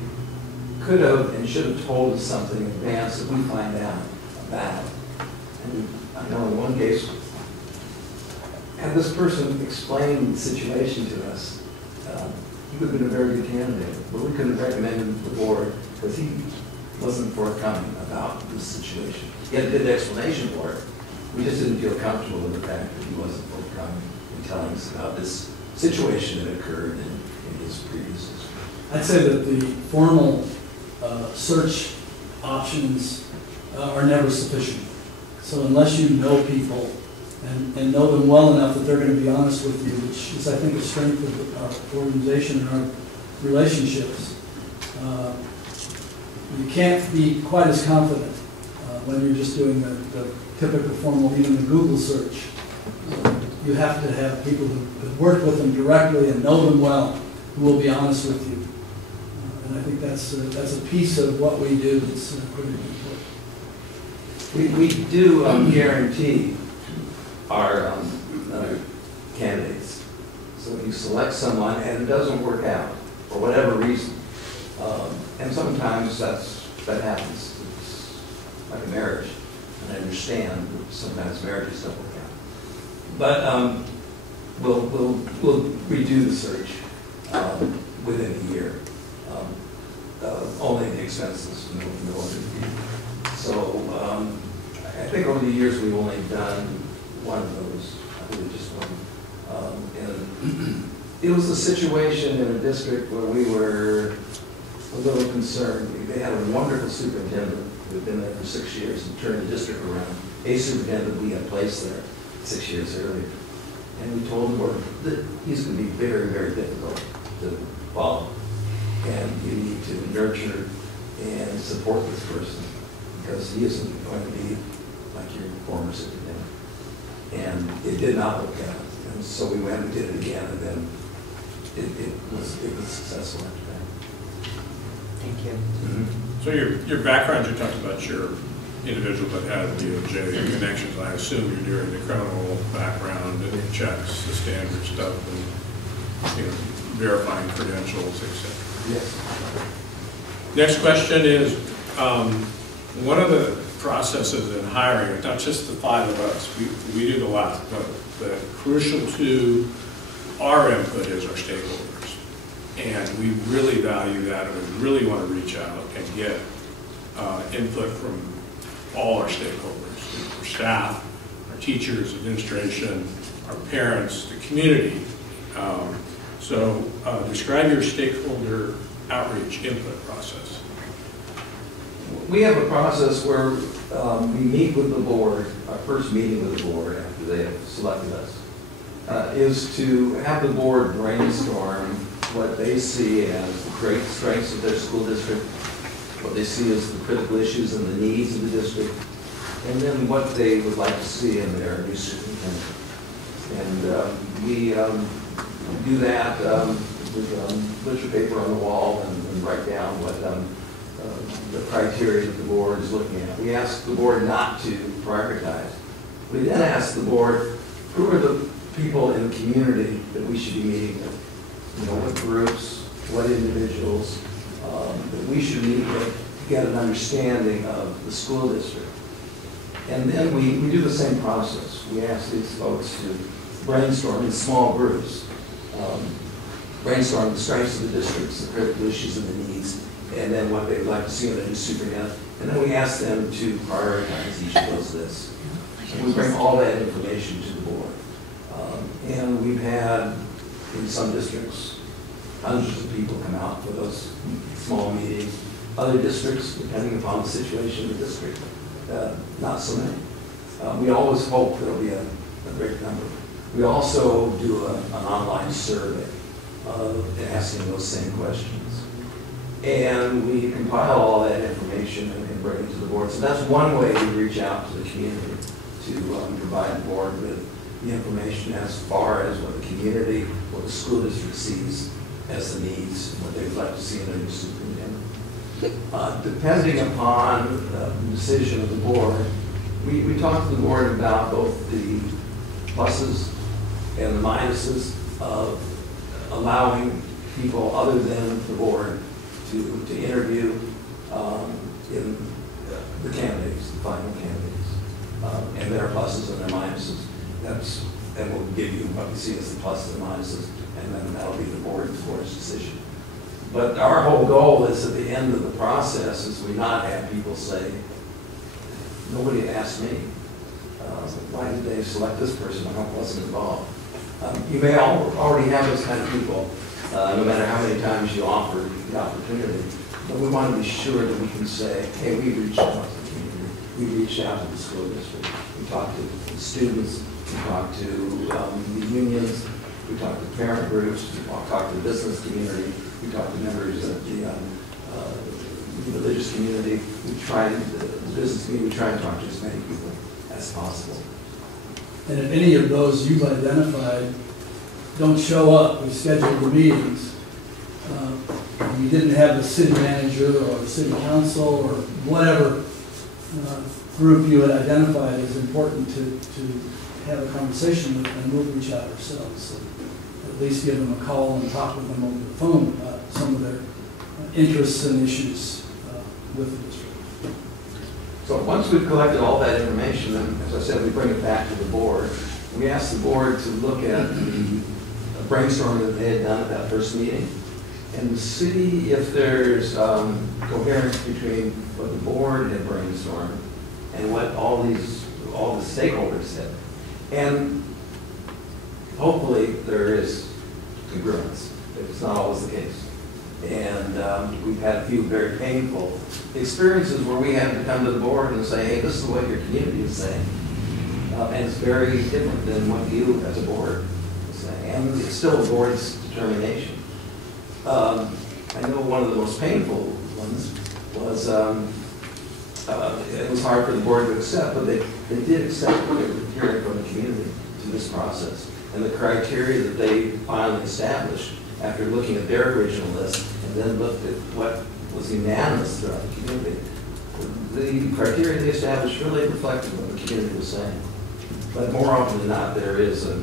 could have and should have told us something in advance that we find out about. And I know in one case, had this person explained the situation to us, he would have been a very good candidate, but we couldn't recommend him to the board because he wasn't forthcoming about this situation. He had a good explanation for it. We just didn't feel comfortable with the fact that he wasn't forthcoming in telling us about this situation that occurred in his previous history. I'd say that the formal search options are never sufficient. So unless you know people and know them well enough that they're going to be honest with you, which is, I think, a strength of our organization and our relationships, you can't be quite as confident when you're just doing the typical formal, even the Google search. You have to have people who have worked with them directly and know them well, who will be honest with you. And I think that's a piece of what we do that's pretty important. We do guarantee our candidates. So if you select someone and it doesn't work out for whatever reason, and sometimes that happens. It's like a marriage, and I understand that sometimes marriages don't work out. But we'll redo the search within a year. Only the expenses, no other fee. So I think over the years we've only done one of those. I believe just one. And it was a situation in a district where we were a little concerned. They had a wonderful superintendent who had been there for 6 years and turned the district around. A superintendent we had placed there 6 years earlier. And we told the board that he's going to be very, very difficult to follow. And you need to nurture and support this person because he isn't going to be like your former superintendent. And it did not work out. And so we went and did it again, and then it was successful after that. Thank you. Mm-hmm. So your background, you talked about your individual that had DOJ connections. I assume you're doing the criminal background and checks, the standard stuff, and verifying credentials, etc. Yes. Next question is, one of the processes in hiring, not just the 5 of us, we do the last, but the crucial to our input is our stakeholders. And we really value that, and we really want to reach out and get input from all our stakeholders, our staff, our teachers, administration, our parents, the community. So describe your stakeholder outreach input process. We have a process where we meet with the board, our first meeting with the board after they have selected us, is to have the board brainstorm what they see as the great strengths of their school district, what they see as the critical issues and the needs of the district, and then what they would like to see in their new superintendent. And we do that with literature paper on the wall and write down what the criteria that the board is looking at. We ask the board not to prioritize. We then ask the board, who are the people in the community that we should be meeting with? What groups, what individuals that we should meet with to get an understanding of the school district. And then we do the same process. We ask these folks to brainstorm in small groups, brainstorm the strengths of the districts, the critical issues and the needs, and then what they'd like to see in the new superintendent. And then we ask them to prioritize each of those lists. And we bring all that information to the board. And we've had, in some districts, hundreds of people come out for those small meetings. Other districts, depending upon the situation in the district, not so many. We always hope there'll be a great number. We also do an online survey asking those same questions. And we compile all that information and bring it to the board. So that's one way we reach out to the community to provide the board with the information as far as what the community, what the school district sees as the needs, and what they would like to see in a new superintendent. Depending upon the decision of the board, we talk to the board about both the pluses and the minuses of allowing people other than the board to interview in the candidates, the final candidates, and their pluses and their minuses. And we'll give you what we see as the pluses and minuses, and then that'll be the board's decision. But our whole goal is at the end of the process is we not have people say, nobody asked me. Why did they select this person? I wasn't involved. You may already have those kind of people, no matter how many times you offer the opportunity. But we want to be sure that we can say, hey, we reached out to the community. We reached out to the school district. We talked to the students. We talked to the unions. We talked to parent groups. We talked to the business community. We talked to members of the religious community. We tried, the business community, we try to talk to as many people as possible. And if any of those you've identified don't show up, we schedule the meetings. We didn't have the city manager or the city council or whatever group you had identified as important to have a conversation with, and we'll reach out ourselves. So at least give them a call and talk with them over the phone about some of their interests and issues with the district. So once we've collected all that information, and as I said, we bring it back to the board. We ask the board to look at the brainstorming that they had done at that first meeting and see if there's coherence between what the board had brainstormed and what all the stakeholders said. And hopefully there is congruence. It's not always the case. And we've had a few very painful experiences where we had to come to the board and say, hey, this is what your community is saying. And it's very different than what you as a board is saying. And it's still the board's determination. I know one of the most painful ones was, it was hard for the board to accept, but they did accept what they were hearing from the community to this process. And the criteria that they finally established after looking at their original list and then looked at what was unanimous throughout the community, the criteria they established really reflected what the community was saying. But more often than not, there is a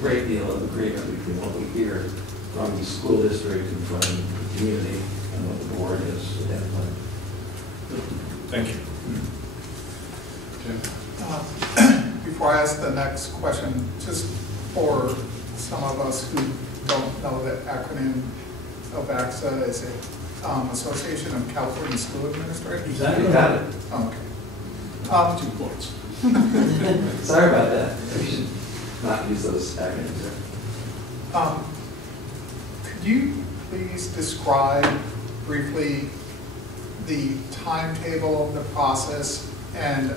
great deal of agreement between what we hear from the school district and from the community and what the board has identified. Thank you. Before I ask the next question, just for some of us who don't know the acronym of AXA, is it Association of California School Administrators? Exactly. You got it. Okay. 2 points. Sorry about that. We should not use those acronyms there. Could you please describe briefly the timetable of the process and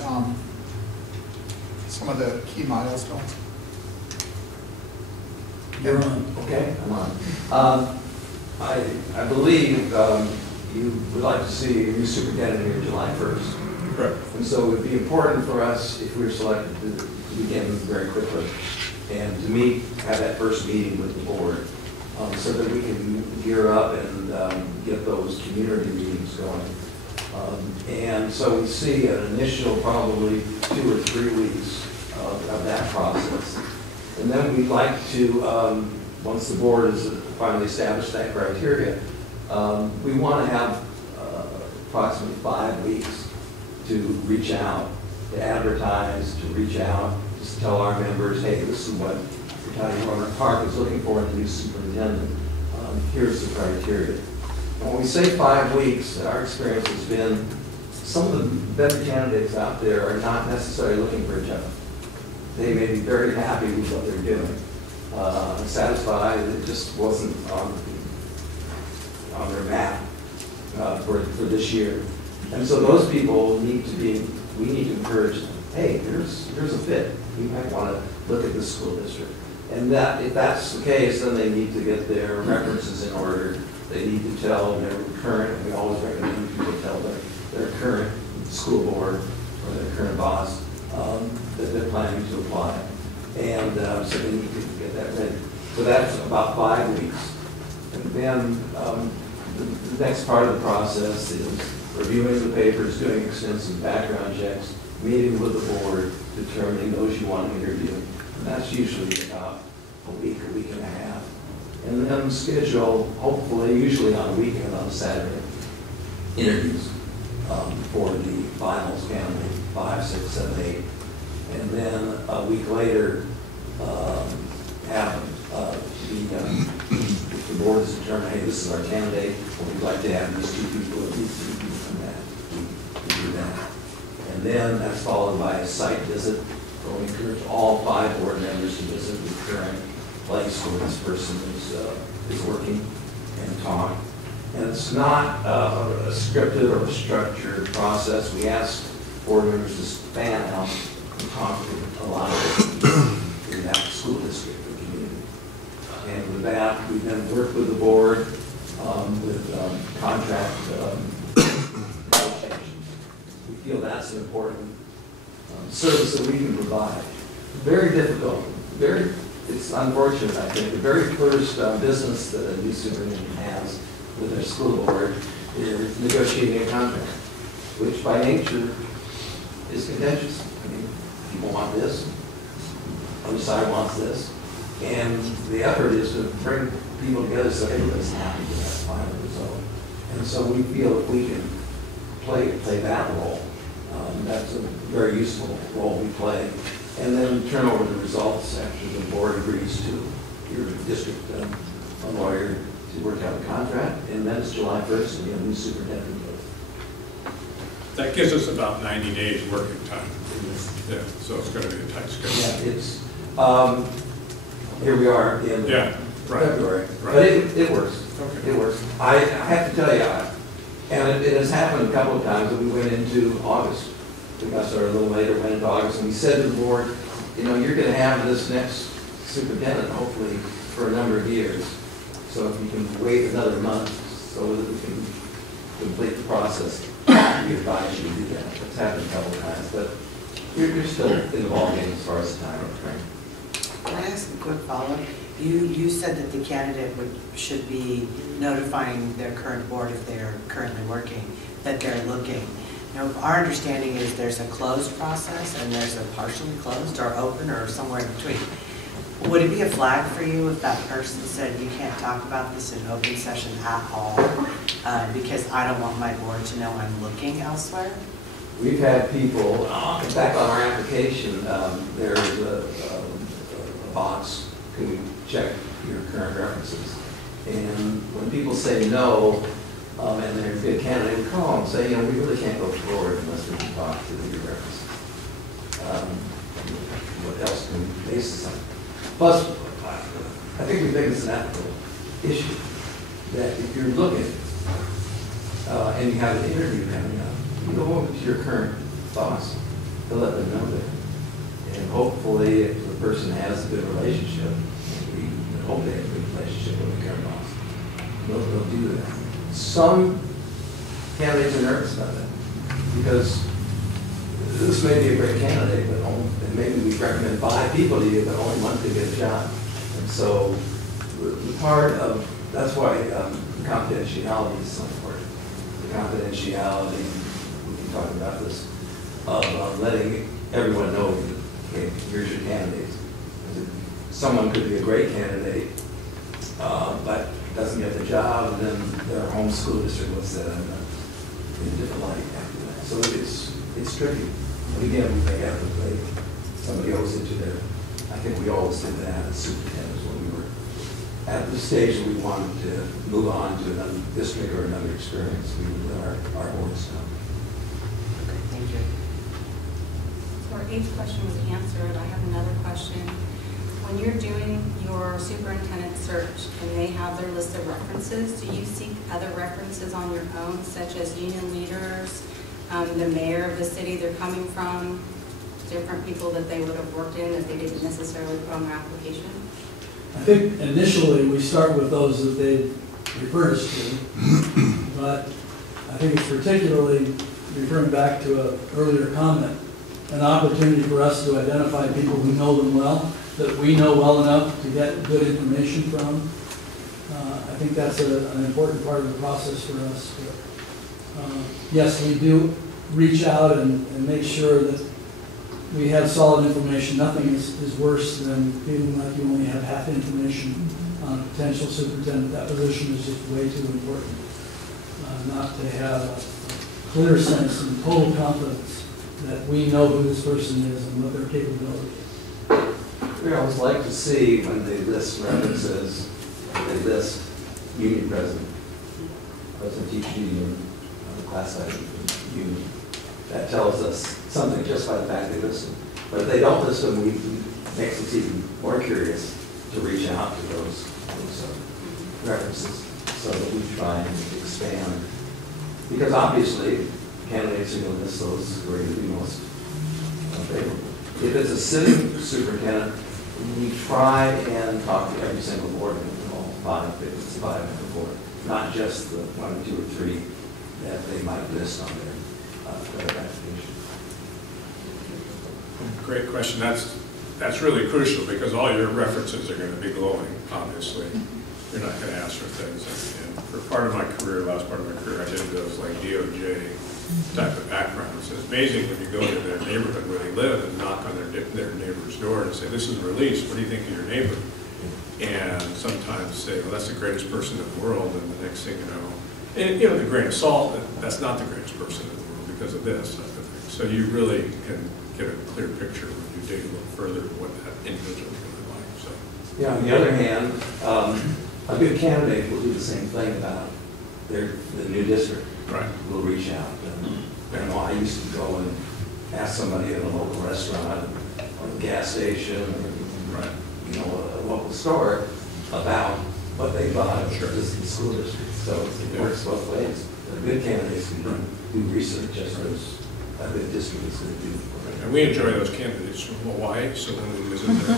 some of the key milestones? You're on. Okay, I'm on. I believe you would like to see a new superintendent here July 1st. Correct. And so it would be important for us, if we were selected, to begin very quickly and to meet, have that first meeting with the board so that we can gear up and get those community meetings going. And so we see an initial probably 2 or 3 weeks of that process. And then we'd like to, once the board has finally established that criteria, we want to have approximately 5 weeks to reach out, to advertise, to reach out, just tell our members, hey, this is what the County of Roanoke Park is looking for in the new superintendent. Here's the criteria. When we say 5 weeks, our experience has been some of the better candidates out there are not necessarily looking for a job. They may be very happy with what they're doing, satisfied. It just wasn't on their map for this year. And so those people need to be, we need to encourage them. Hey, here's a fit. You might want to look at this school district. And that, if that's the case, then they need to get their references in order. They need to tell their current, and we always recommend people tell their current school board or their current boss that they're planning to apply. And so they need to get that ready. So that's about 5 weeks. And then the next part of the process is reviewing the papers, doing extensive background checks, meeting with the board, determining those you want to interview. And that's usually about a week and a half. And then schedule, hopefully, usually on a weekend, on a Saturday, interviews for the finals candidate, 5, 6, 7, 8. And then a week later, have if the board is determined, hey, this is our candidate, or we'd like to have these 2 people, or these 3 people from that, we do that. And then that's followed by a site visit, where we encourage all 5 board members to visit the current place where this person is working and talk. And it's not a scripted or a structured process. We ask board members to span out and talk to a lot of people in that school district or community. And with that, we then work with the board with contract negotiations. We feel that's an important service that we can provide. Very difficult, it's unfortunate, I think. The very first business that a new superintendent has with their school board is negotiating a contract, which by nature is contentious. I mean, people want this, other side wants this, and the effort is to bring people together so everybody's happy with that final result. And so we feel if we can play that role, that's a very useful role we play. And then turn over the results after the board agrees to your district lawyer to work out a contract. And then it's July 1st and we have a new superintendent. That gives us about 90 days working time. Yeah, so it's going to be a tight schedule. Yeah, it's, here we are at the end of February. Right. But it works. Okay. It works. I have to tell you, and it has happened a couple of times that we went into August. We got started a little later, went into August, and we said to the board, you know, you're going to have this next superintendent, hopefully, for a number of years. So if you can wait another month so that we can complete the process, we advise you to do that. It's happened a couple of times, but you're still in the ballgame as far as the time frame. Can I ask a quick follow-up? You said that the candidate should be notifying their current board if they're currently working, that they're looking. Now, our understanding is there's a closed process and there's a partially closed or open or somewhere in between. Would it be a flag for you if that person said you can't talk about this in open session at all because I don't want my board to know I'm looking elsewhere? We've had people, in fact, on our application, there's a box, can we check your current references? And when people say no, and they're a good candidate, we call them and say, you know, we really can't go forward unless we can talk to your references. What else can we base this on? Plus, I think we think it's an ethical issue that if you're looking and you have an interview coming up, you go over to your current boss to let them know that. And hopefully, if the person has a good relationship, we hope they have a good relationship with the current boss, they'll do that. Some candidates are nervous about that because this may be a great candidate, but maybe we recommend 5 people to you, but only 1 could get a job. And so the part of, that's why confidentiality is so important. The confidentiality, we've been talking about this, of letting everyone know, okay, here's your candidate. Someone could be a great candidate, but doesn't get the job, and then their home school district looks at them in a different light after that. So it's tricky. But again, we may have to play somebody else into there. I think we always did that as superintendents when we were at the stage that we wanted to move on to another district or another experience, we would let our boards know. Okay, thank you. So our 8th question was answered. I have another question. When you're doing your superintendent search and they have their list of references, do you seek other references on your own, such as union leaders, the mayor of the city they're coming from, different people that they would have worked in that they didn't necessarily put on their application? I think initially we start with those that they refer us to, but I think it's particularly, referring back to an earlier comment, an opportunity for us to identify people who know them well, that we know well enough to get good information from. I think that's an important part of the process for us. But, yes, we do reach out and make sure that we have solid information. Nothing is worse than feeling like you only have half information on a potential superintendent. That position is just way too important not to have a clear sense and total confidence that we know who this person is and what their capability is. We always like to see when they list references, they list union president, teacher union, class size union. That tells us something just by the fact they list them. But if they don't list them, it makes us even more curious to reach out to those references so that we try and expand. Because obviously, candidates are going to list those who are going to be most favorable. If it's a sitting superintendent, we try and talk to every single board member, all 5, if it's a 5-member board, not just the 1 or 2 or 3 that they might list on their application. Great question. That's really crucial because all your references are going to be glowing, obviously. You're not going to ask for things. And for part of my career, last part of my career, I did those like DOJ type of backgrounds. It's amazing when you go to their neighborhood where they live and knock on their neighbor's door and say, this is released, what do you think of your neighbor? And sometimes say, well, that's the greatest person in the world, and the next thing you know, and you know, the grain of salt, that's not the greatest person in the world because of this. So you really can get a clear picture when you dig a little further of what that individual is going to like. So. Yeah, on the other hand, a good candidate will do the same thing about the new district. Right. Will reach out. You know, I used to go and ask somebody at a local restaurant or the gas station or right. You know, a local store about what they thought of the school district. So it works both ways. A good candidates can do research just as a good district is going to do. And we enjoy those candidates from Hawaii, so when we visit there,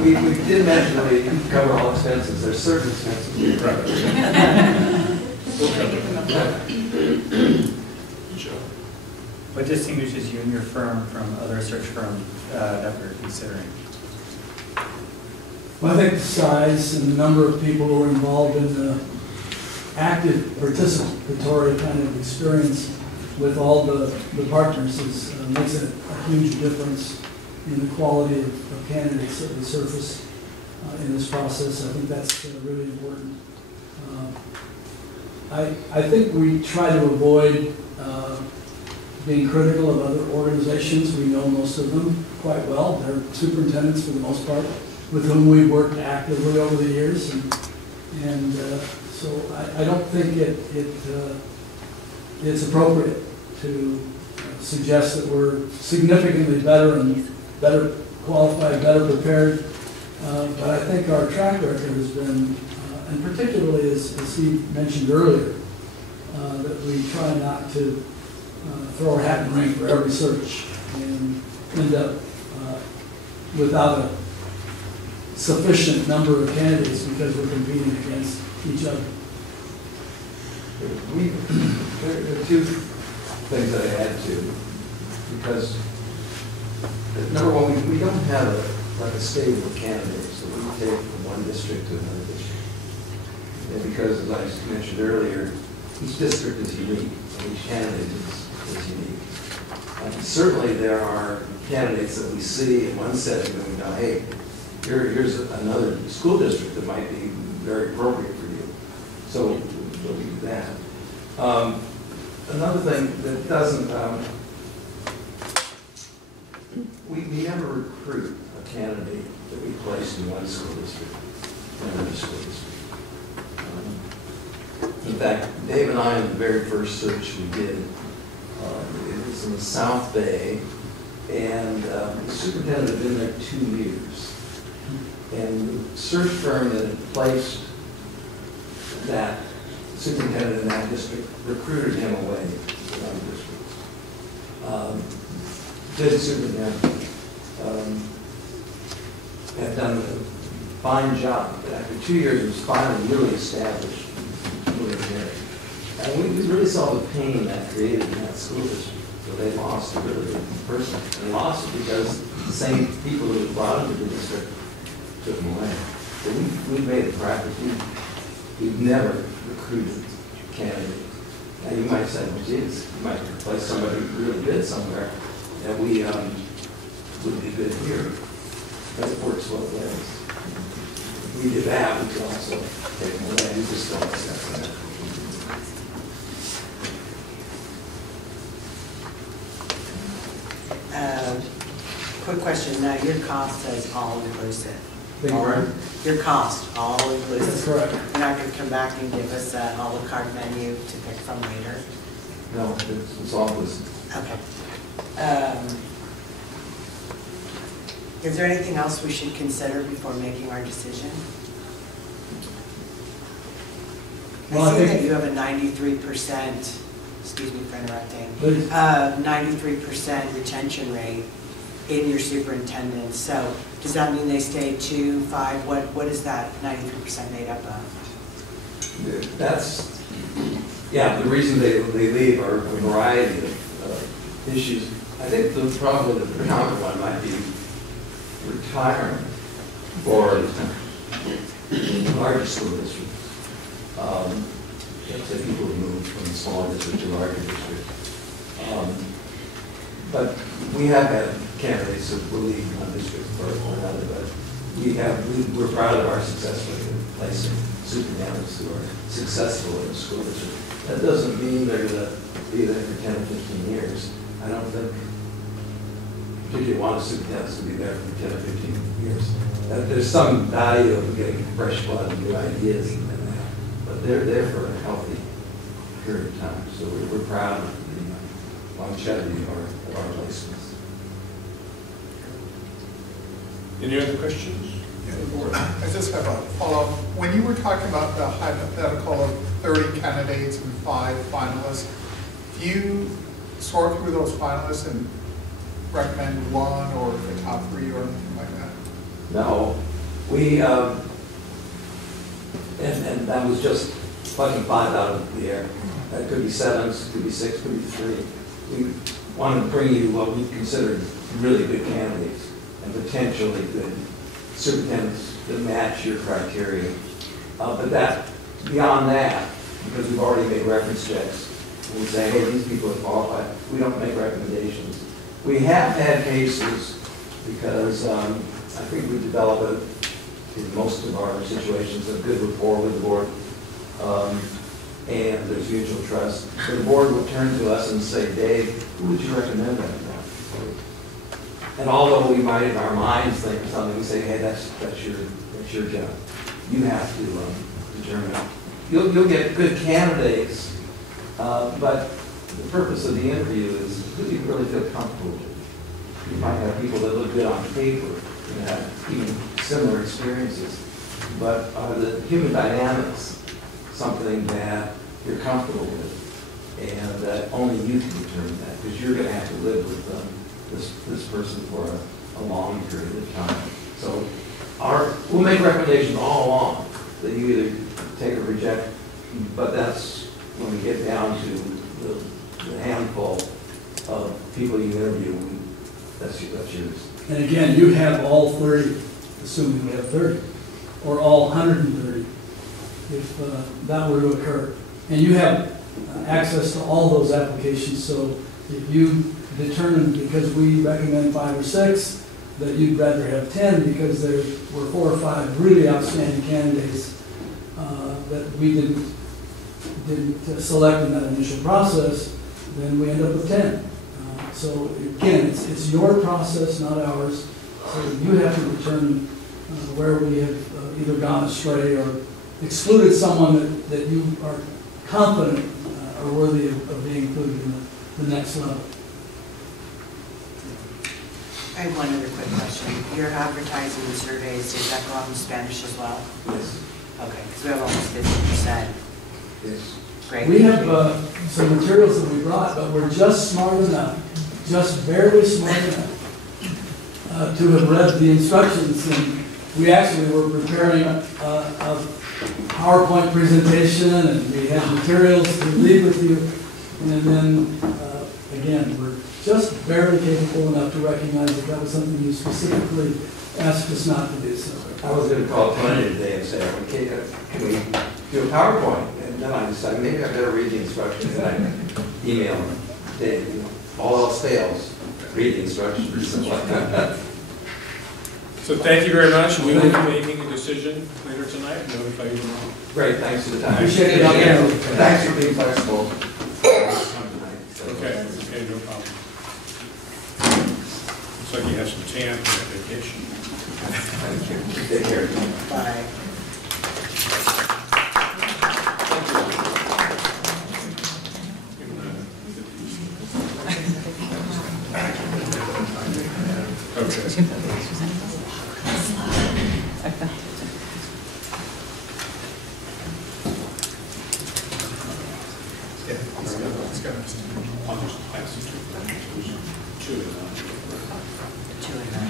we did mention that we cover all expenses. There's certain expenses. Right. We'll cover them. What distinguishes you and your firm from other search firms that we're considering? Well, I think the size and the number of people who are involved in the active participatory kind of experience with all the partners makes a huge difference in the quality of candidates that we surface in this process. I think that's really important. I think we try to avoid being critical of other organizations. We know most of them quite well. They're superintendents for the most part, with whom we've worked actively over the years. And so I don't think it's appropriate to suggest that we're significantly better and better qualified, better prepared. But I think our track record has been, and particularly as Steve mentioned earlier, that we try not to throw our hat in the ring for every search and end up without a sufficient number of candidates because we're competing against each other. There are 2 things that I add to, because number one, we don't have a stable of candidates that we take from one district to another district. And because, as I mentioned earlier, each district is unique, and each candidate is unique. And certainly there are candidates that we see in one setting and we go, hey, here's another school district that might be very appropriate for you. So we'll do that. Another thing that doesn't, we never recruit a candidate that we placed in one school district and another school district. In fact, Dave and I, in the very first search we did, it was in the South Bay, and the superintendent had been there 2 years. And the search firm that had placed that superintendent in that district recruited him away from the district. Good superintendent. Had done a fine job, but after 2 years, it was finally really established. And we really saw the pain that created in that school district. So they lost a really good person. They lost it because the same people who brought them to the district took them away. So we made it practice. We've never recruited candidates. Now you might say, well, geez, you might replace somebody really good somewhere that we would be good here. But it works both ways. If we did that, we could also take them away. We just don't accept that. Quick question, now your cost says all inclusive. Beg your pardon? Your cost, all inclusive. That's correct. You're not going to come back and give us an a la carte menu to pick from later? No, it's all inclusive. Okay. Is there anything else we should consider before making our decision? Well, I see that you have a 93%, excuse me for interrupting, 93% retention rate in your superintendent. So does that mean they stay 2, 5? What is that 93% made up of? That's, yeah, the reason they leave are a variety of issues. I think probably the predominant one might be retirement for larger school districts. Let's say people who move from a smaller district to a larger district. But we have had candidates who will leave one district for another, but we're proud of our success rate in placing superintendents who are successful in the school district. That doesn't mean they're going to be there for 10 or 15 years. I don't think particularly want superintendents to be there for 10 or 15 years. There's some value of getting fresh blood and new ideas in that, but they're there for a healthy period of time. So we're proud of the longevity of our placements. Any other questions? I just have a follow-up. When you were talking about the hypothetical of 30 candidates and 5 finalists, do you sort through those finalists and recommend one or the top 3 or anything like that? No, and that was just plucking 5 out of the air. That could be 7, could be 6, could be 3. We wanted to bring you what we considered really good candidates and potentially good superintendents that match your criteria. But beyond that, because we've already made reference checks, we say, hey, these people are qualified. We don't make recommendations. We have had cases because I think we developed in most of our situations a good rapport with the board, and there's mutual trust. So the board would turn to us and say, Dave, who would you recommend that? And although we might in our minds think of something, we say, hey, that's your job. You have to determine it. You'll get good candidates, but the purpose of the interview is who do you really feel comfortable with? You might have people that look good on paper and have even similar experiences, but are the human dynamics something that you're comfortable with, and that only you can determine that, because you're going to have to live with this person for a long period of time. So we'll make recommendations all along that you either take or reject, but that's when we get down to the handful of people you interview, that's yours. And again, you have all 30, assuming we have 30, or all 130, if that were to occur. And you have access to all those applications, so if you determine, because we recommend 5 or 6, that you'd rather have 10 because there were 4 or 5 really outstanding candidates that we didn't select in that initial process, then we end up with 10. So again, it's your process, not ours. So you have to determine where we have either gone astray or excluded someone that you are confident are worthy of being included in the next level. I have one other quick question. Your advertising and surveys, does that go out in Spanish as well? Yes. Okay, because we have almost 50%. Yes. Great. We have some materials that we brought, but we're just smart enough, just barely smart enough to have read the instructions. And we actually were preparing a PowerPoint presentation, and we had materials to leave with you. And then, again, we're just barely capable enough to recognize that that was something you specifically asked us not to do. So I was going to call Tony today and say, okay, can we do a PowerPoint? And then I decided maybe I better read the instructions. And I email them. They, all else fails, read the instructions or something like that. So thank you very much. We will be making a decision later tonight and notify you tomorrow. Great, thanks for the time. Appreciate it. Thanks for being flexible. Okay, no problem. Looks like you have some tan for that vacation. Thank you. Take care. Bye. Okay. I'll just pass it to two and nine. 2 and 9.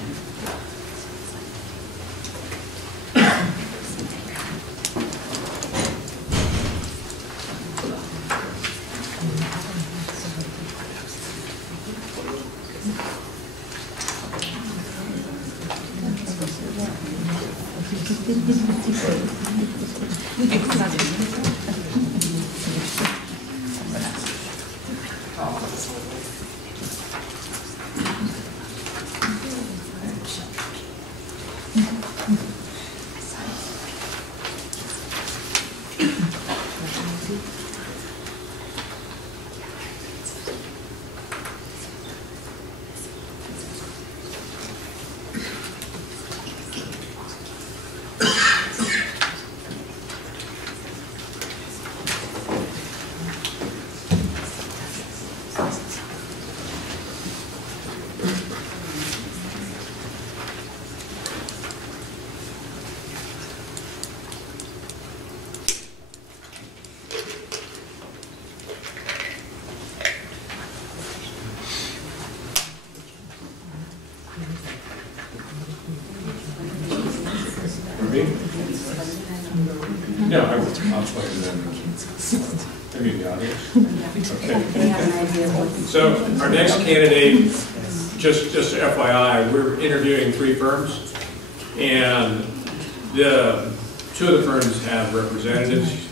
No, I'll explain to them. Maybe the audience. Okay. So our next candidate, just FYI, we're interviewing 3 firms, and the 2 of the firms have representatives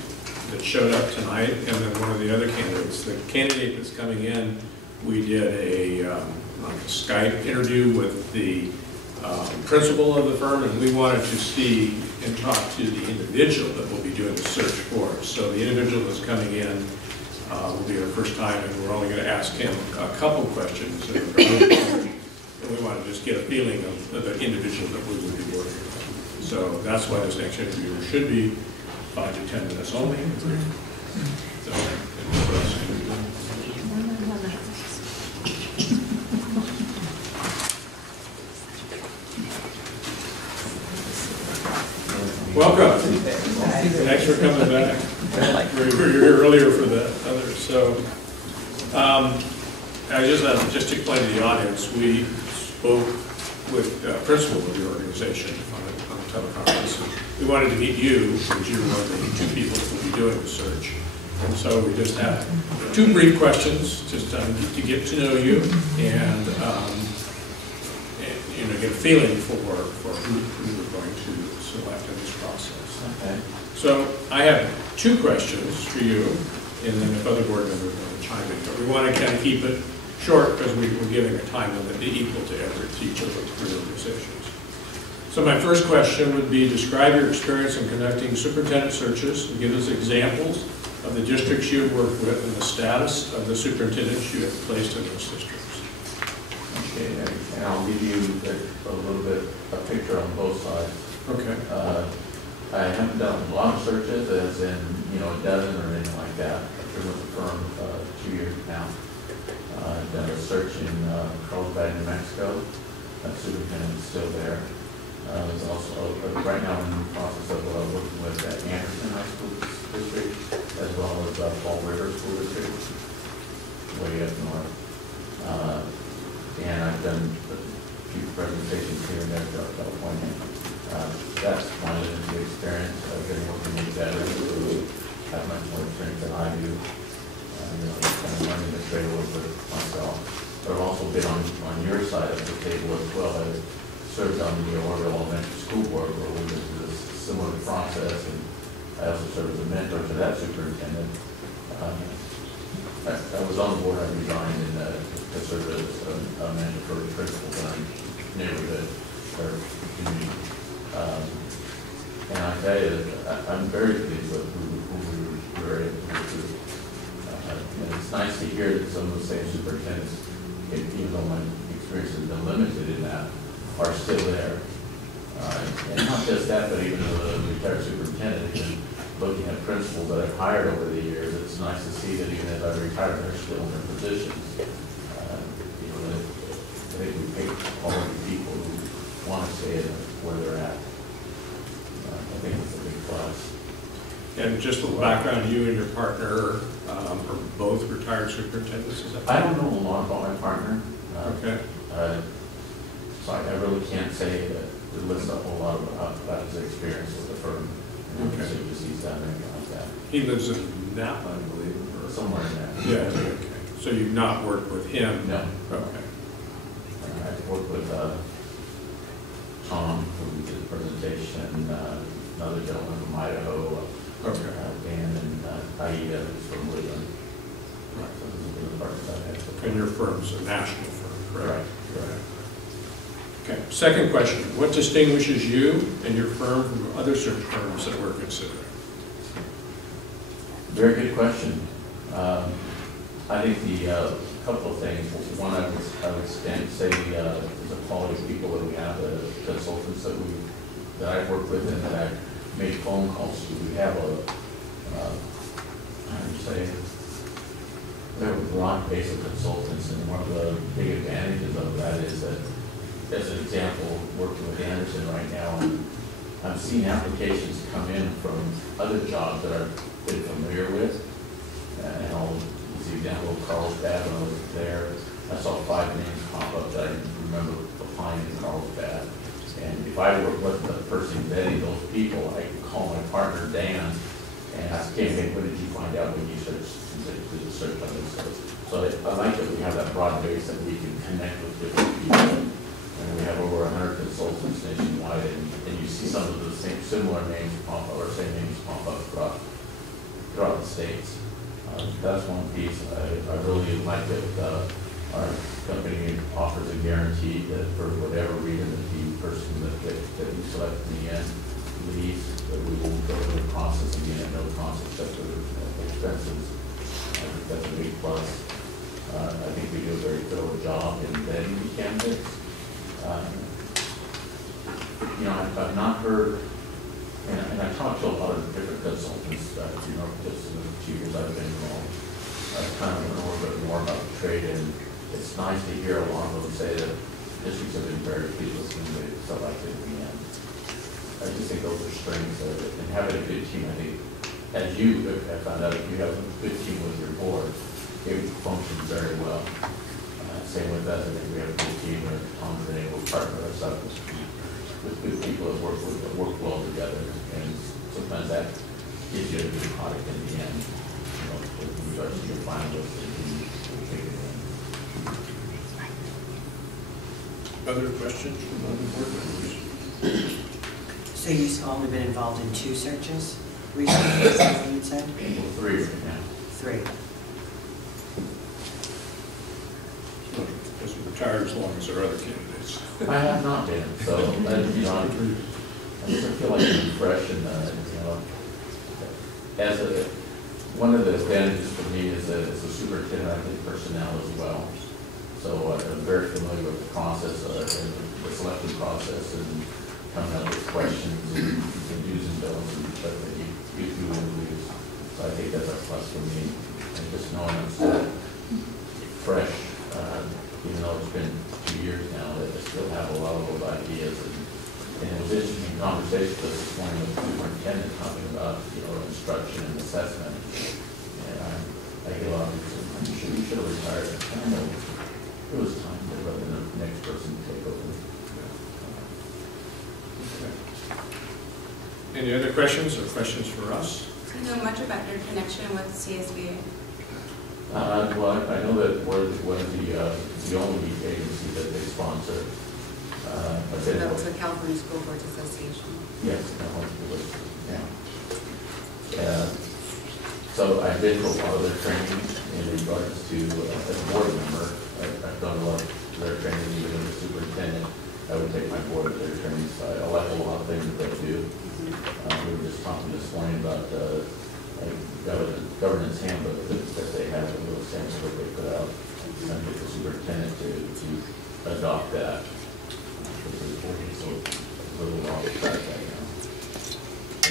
that showed up tonight, and then one of the other candidates. The candidate that's coming in, we did a Skype interview with the principal of the firm, and we wanted to see and talk to the individual that will be doing the search for us. So the individual that's coming in will be our first time, and we're only going to ask him a couple questions. And we want to just get a feeling of the individual that we will be working with. So that's why this next interview should be 5 to 10 minutes only. So, welcome. Thanks for coming back. We were here earlier for the others. So, I just to explain to the audience, we spoke with the principal of the organization on a teleconference. We wanted to meet you, because you're one of the 2 people who will be doing the search. And so we just have 2 brief questions, just to get to know you and get a feeling for who we're going to select in this process. Okay. So I have 2 questions for you, and then if other board members want to chime in. But we want to kind of keep it short because we're giving a time limit equal to each of the 3 organizations. So my first question would be, describe your experience in conducting superintendent searches and give us examples of the districts you have worked with and the status of the superintendents you have placed in those districts. Okay, and I'll give you a little bit, a picture on both sides. Okay. I haven't done a lot of searches, as in, a dozen or anything like that. I've been with the firm 2 years now. I've done a search in Carlsbad, New Mexico. That superintendent is still there. There's also, right now I'm in the process of working with Anderson High School District, as well as Fall River School District, way up north. And I've done a few presentations here and there throughout California. That's my limited experience. I've been working with veterans who have much more experience than I do. Kind of learning the trade a little bit myself. But I've also been on your side of the table as well. I served on the Orville Elementary School Board where we went through this similar process, and I also served as a mentor to that superintendent. I was on the board, I resigned, and to serve as a mentor for the principals in our neighborhood or community. And I tell you, I'm very pleased with who we were able to recruit. And it's nice to hear that some of the same superintendents, even though my experience has been limited in that, are still there. And not just that, but even the retired superintendent, and looking at principals that I've hired over the years, it's nice to see that even as I retire, they're still in their positions. I think we pay quality people who want to stay where they're at. I think it's a big plus. And just a little background, you and your partner are both retired superintendents, is that? I don't know a lot about my partner. Okay. So I really can't say that to list a whole lot about his experience with the firm. Okay. He's done anything like that. He lives in Napa, I believe. Or somewhere in there. Yeah, okay. So you've not worked with him? No. Okay. I've worked with Tom, who did the presentation, another gentleman from Idaho, Dan, and Aida, who's from Woodland. Right. So those are the parts that I have. And your firm's a national firm, correct? Right. Okay, second question. What distinguishes you and your firm from other search firms that we're considering? Very good question. I think the couple of things. One, I would say the quality of people that we have, the consultants that I've worked with and that I've made phone calls to. We have we have a broad base of consultants, and one of the big advantages of that is that, as an example, working with Anderson right now, I'm seeing applications come in from other jobs that I've been familiar with. And I'll use the example of Carlsbad. When I was there, I saw 5 names pop up that I remember applying in Carlsbad. And if I wasn't the person vetting those people, I could call my partner Dan and ask him, hey, what did you find out when you searched on this? So I like that we have that broad base that we can connect with different people. And we have over 100 consultants nationwide, and you see some of the similar names pop up, or same names pop up throughout the states. That's one piece. I really like that our company offers a guarantee that for whatever reason the person that we select in the end leaves, that we will go through the process again at no cost except for expenses. I think that's a big plus. I think we do a very thorough job in vetting the candidates. I've not heard, and I talked to a lot of different consultants, just in the 2 years I've been involved. I've kind of learned a little bit more about the trade, and it's nice to hear a lot of them say that districts have been very pleased with whom they selected in the end. I just think those are strengths of it, and having a good team, I think, as you have found out, if you have a good team with your board, it functions very well. Same with us, I think we have a good team where Tom's been able to partner us up with good people that work well together, and sometimes that gives you a good product in the end. With regards to your finalists and who take it in. Other questions from other board members? So you've only been involved in 2 searches recently, is that what you said? 3 right now. 3. Because you retired as long as there are other candidates. I have not been, so I just feel like I'm fresh, and one of the advantages for me is that as a superintendent, I think personnel as well. So I'm very familiar with the process and the selection process and coming up with questions and do's and don'ts and stuff that you interviews. So I think that's a plus for me. And just knowing I'm still fresh, even though it's been 2 years now, that I still have a lot of old ideas. And it was interesting conversation this morning with the superintendent talking about, instruction and assessment. And I get a lot of people saying, you should have retired. I know it was time to let the next person take over. Any other questions or questions for us? Do you know much about your connection with CSBA? Well, I know that we're the only agency that they sponsor. The California School Boards Association. Yes, yeah. So I've been to a lot of their training in regards to, as a board member, I've done a lot of their training, even as a superintendent. I would take my board at their training, so I like a lot of things that they do. We were just talking this morning about governance handbook that they have, a little sample that they put out. And get the superintendent to adopt that. So a little long track right now.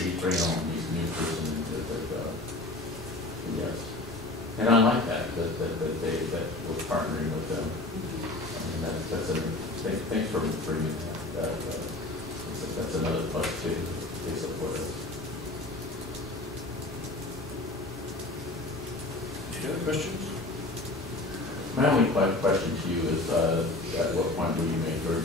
We train on these new persons yes. And I like that we're partnering with them. I mean, thanks for bringing that. That's another plus too. They support us. Any other questions? My only question to you is, at what point will you make your?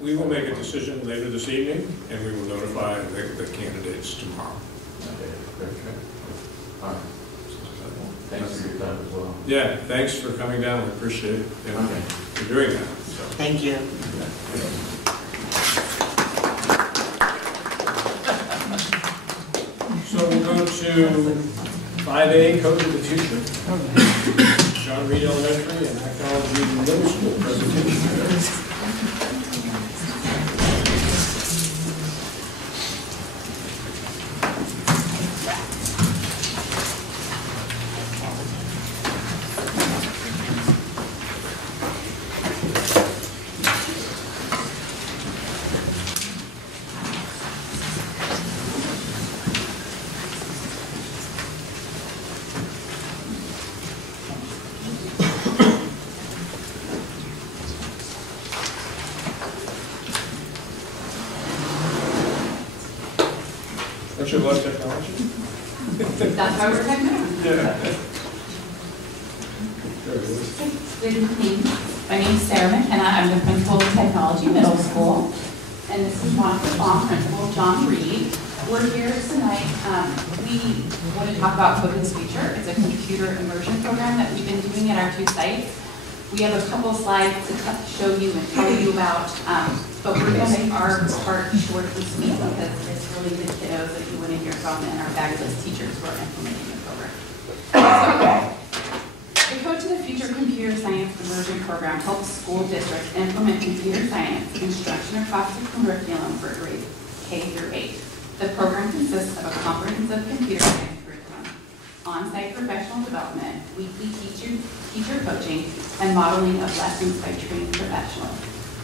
We will make a decision later this evening, and we will notify the candidates tomorrow. Okay, great. All right. Thanks for your time as well. Yeah, thanks for coming down. We appreciate it. Okay. For doing that. So. Thank you. So we'll go to 5A, Code of the Future. John Reed Elementary and Technology Middle School presentation. Don't you love technology? That's why we're technology. Yeah. Good evening. My name is Sarah McKenna. I'm the principal of Technology Middle School. And this is Monica Baum, Principal John Reed. We're here tonight. We want to talk about Code of the Future. It's a computer immersion program that we've been doing at our 2 sites. We have a couple slides to show you and tell you about, but we're going to make our part short and sweet because it's really the kiddos that you want to hear from and our fabulous teachers who are implementing the program. So, the Code to the Future Computer Science Immersion Program helps school districts implement computer science instruction across the curriculum for grades K through 8. The program consists of a comprehensive computer science curriculum, on-site professional development, weekly teacher coaching, and modeling of lessons by trained professionals.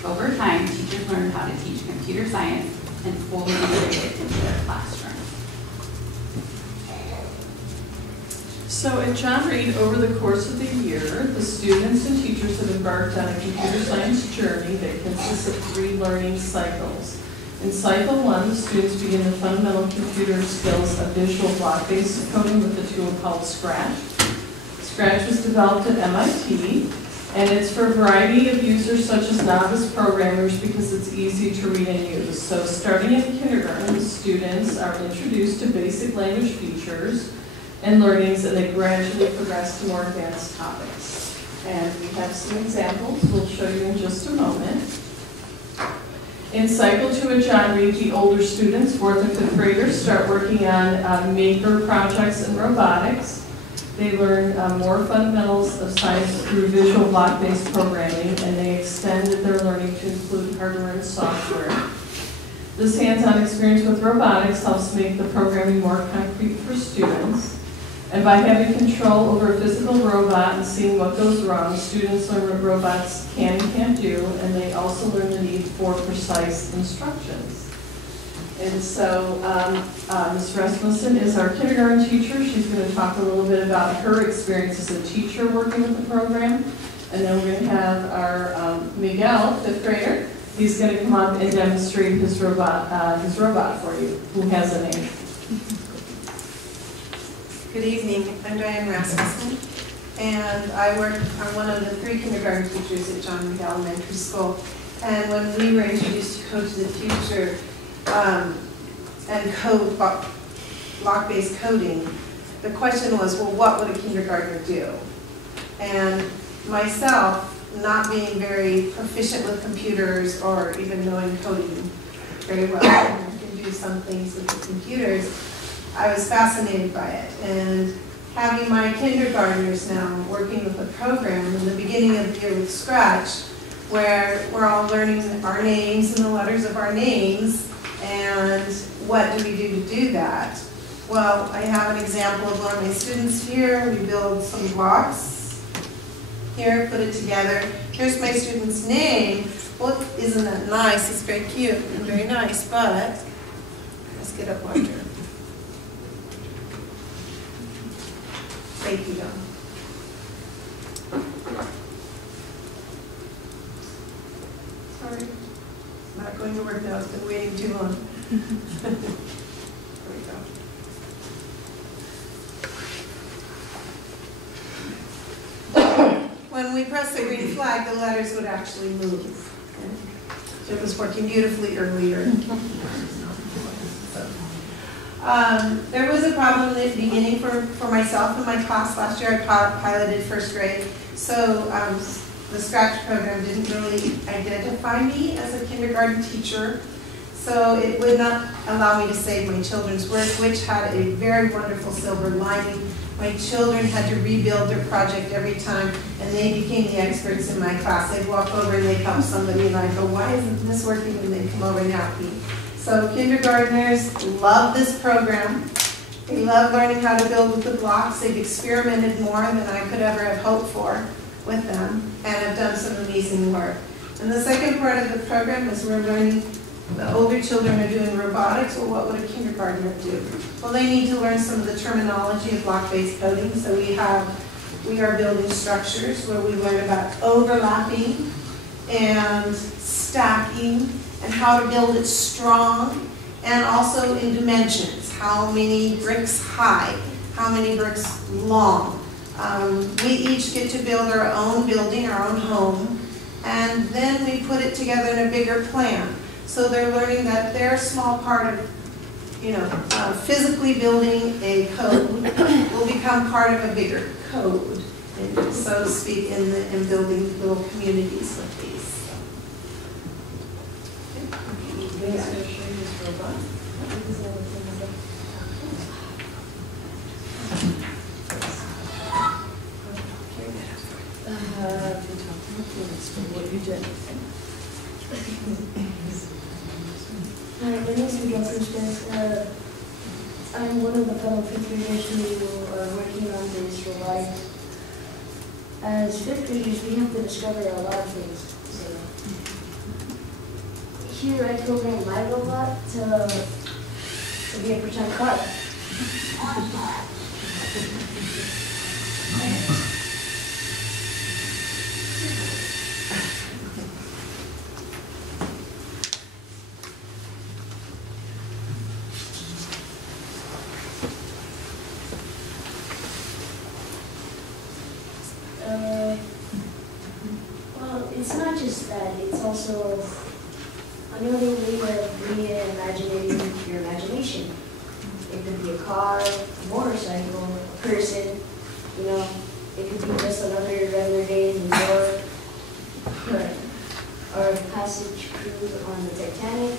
Over time, teachers learn how to teach computer science and fully integrate it into their classroom. So at John Reed, over the course of the year, the students and teachers have embarked on a computer science journey that consists of 3 learning cycles. In cycle 1, the students begin the fundamental computer skills of visual block-based coding with a tool called Scratch. Scratch was developed at MIT, and it's for a variety of users such as novice programmers because it's easy to read and use. So starting in kindergarten, the students are introduced to basic language features and learnings, and they gradually progress to more advanced topics. And we have some examples we'll show you in just a moment. In cycle 2 at John Reed, the older students, 4th and 5th graders, start working on maker projects and robotics. They learn more fundamentals of science through visual block-based programming, and they extended their learning to include hardware and software. This hands-on experience with robotics helps make the programming more concrete for students. And by having control over a physical robot and seeing what goes wrong, students learn what robots can and can't do, and they also learn the need for precise instructions. And so Ms. Rasmussen is our kindergarten teacher. She's going to talk a little bit about her experience as a teacher working with the program. And then we're going to have our Miguel, 5th grader. He's going to come up and demonstrate his robot for you, who has a name. Good evening, I'm Diane Rasmussen, and I'm one of the 3 kindergarten teachers at John Reed Elementary School. And when we were introduced to Code to the Future and code, block-based coding, the question was, well, what would a kindergartner do? And myself, not being very proficient with computers or even knowing coding very well, I can do some things with the computers, I was fascinated by it. And having my kindergartners now working with the program in the beginning of the year with Scratch, where we're all learning our names and the letters of our names, and what do we do to do that? Well, I have an example of one of my students here. We build some blocks here, put it together. Here's my student's name. Well, isn't that nice? It's very cute and very nice, but let's get up larger. Thank you, Don. Sorry. Not going to work now. It's been waiting too long. There we go. When we press the green flag, the letters would actually move. So it was working beautifully earlier. There was a problem in the beginning for myself and my class. Last year I piloted 1st grade, so the Scratch program didn't really identify me as a kindergarten teacher, so it would not allow me to save my children's work, which had a very wonderful silver lining. My children had to rebuild their project every time, and they became the experts in my class. They'd walk over and they'd help somebody, and I'd go, why isn't this working? And they'd come over and help me. So kindergartners love this program. They love learning how to build with the blocks. They've experimented more than I could ever have hoped for with them, and have done some amazing work. And the second part of the program is we're learning, the older children are doing robotics. Well, what would a kindergartner do? Well, they need to learn some of the terminology of block-based coding. So we are building structures where we learn about overlapping and stacking, and how to build it strong, and also in dimensions, how many bricks high, how many bricks long. We each get to build our own building, our own home, and then we put it together in a bigger plan. So they're learning that their small part of, physically building a code will become part of a bigger code, and so to speak, in building little communities with these. He's going to show you his robot. What you did. Hi, my name is Miguel Sanchez. I'm one of the fellow 5th graders who are working on this robotics. As 5th graders, we have to discover a lot of things. Here I program my robot to be a pretend car. Well, it's not just that, it's also another way of reimagining your imagination. It could be a car, a motorcycle, a person, it could be just another regular day in New York, or a passage cruise on the Titanic,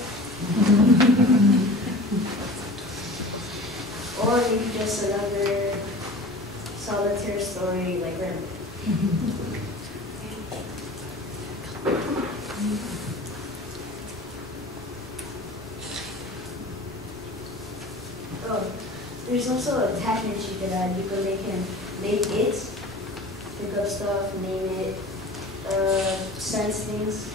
or maybe just another solitaire story like Remy. there's also a attachment you could add. You could make it, pick up stuff, name it, sense things.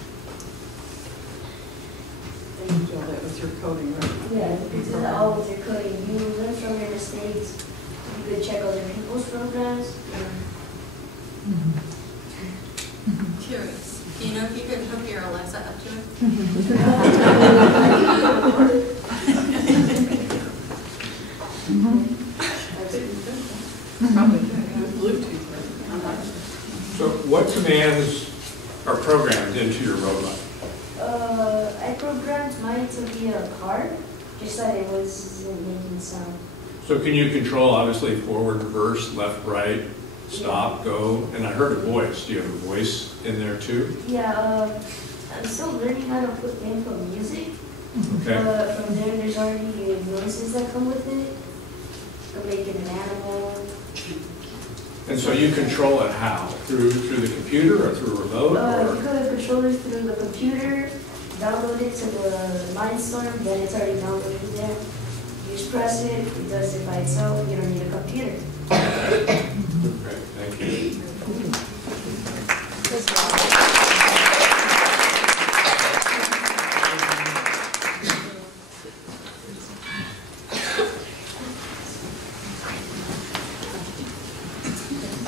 And you do all that with your coding, right? Yeah, you could do that all with your coding. You learn from your mistakes. You could check other people's programs. Curious. Do you know if you could hook your Alexa up to it? Probably Bluetooth. So what commands are programmed into your robot? I programmed mine to be a car, just that it wasn't making sound. So can you control, obviously, forward, reverse, left, right, stop, go? And I heard a voice. Do you have a voice in there too? Yeah, I'm still learning how to put input music. Okay. From there, there's already noises that come with it. I'm making an animal. And so you control it how? Through the computer or through a remote? You could control it through the computer, download it to the Mindstorm, then it's already downloaded there. You just press it, it does it by itself, you don't need a computer. Great, thank you.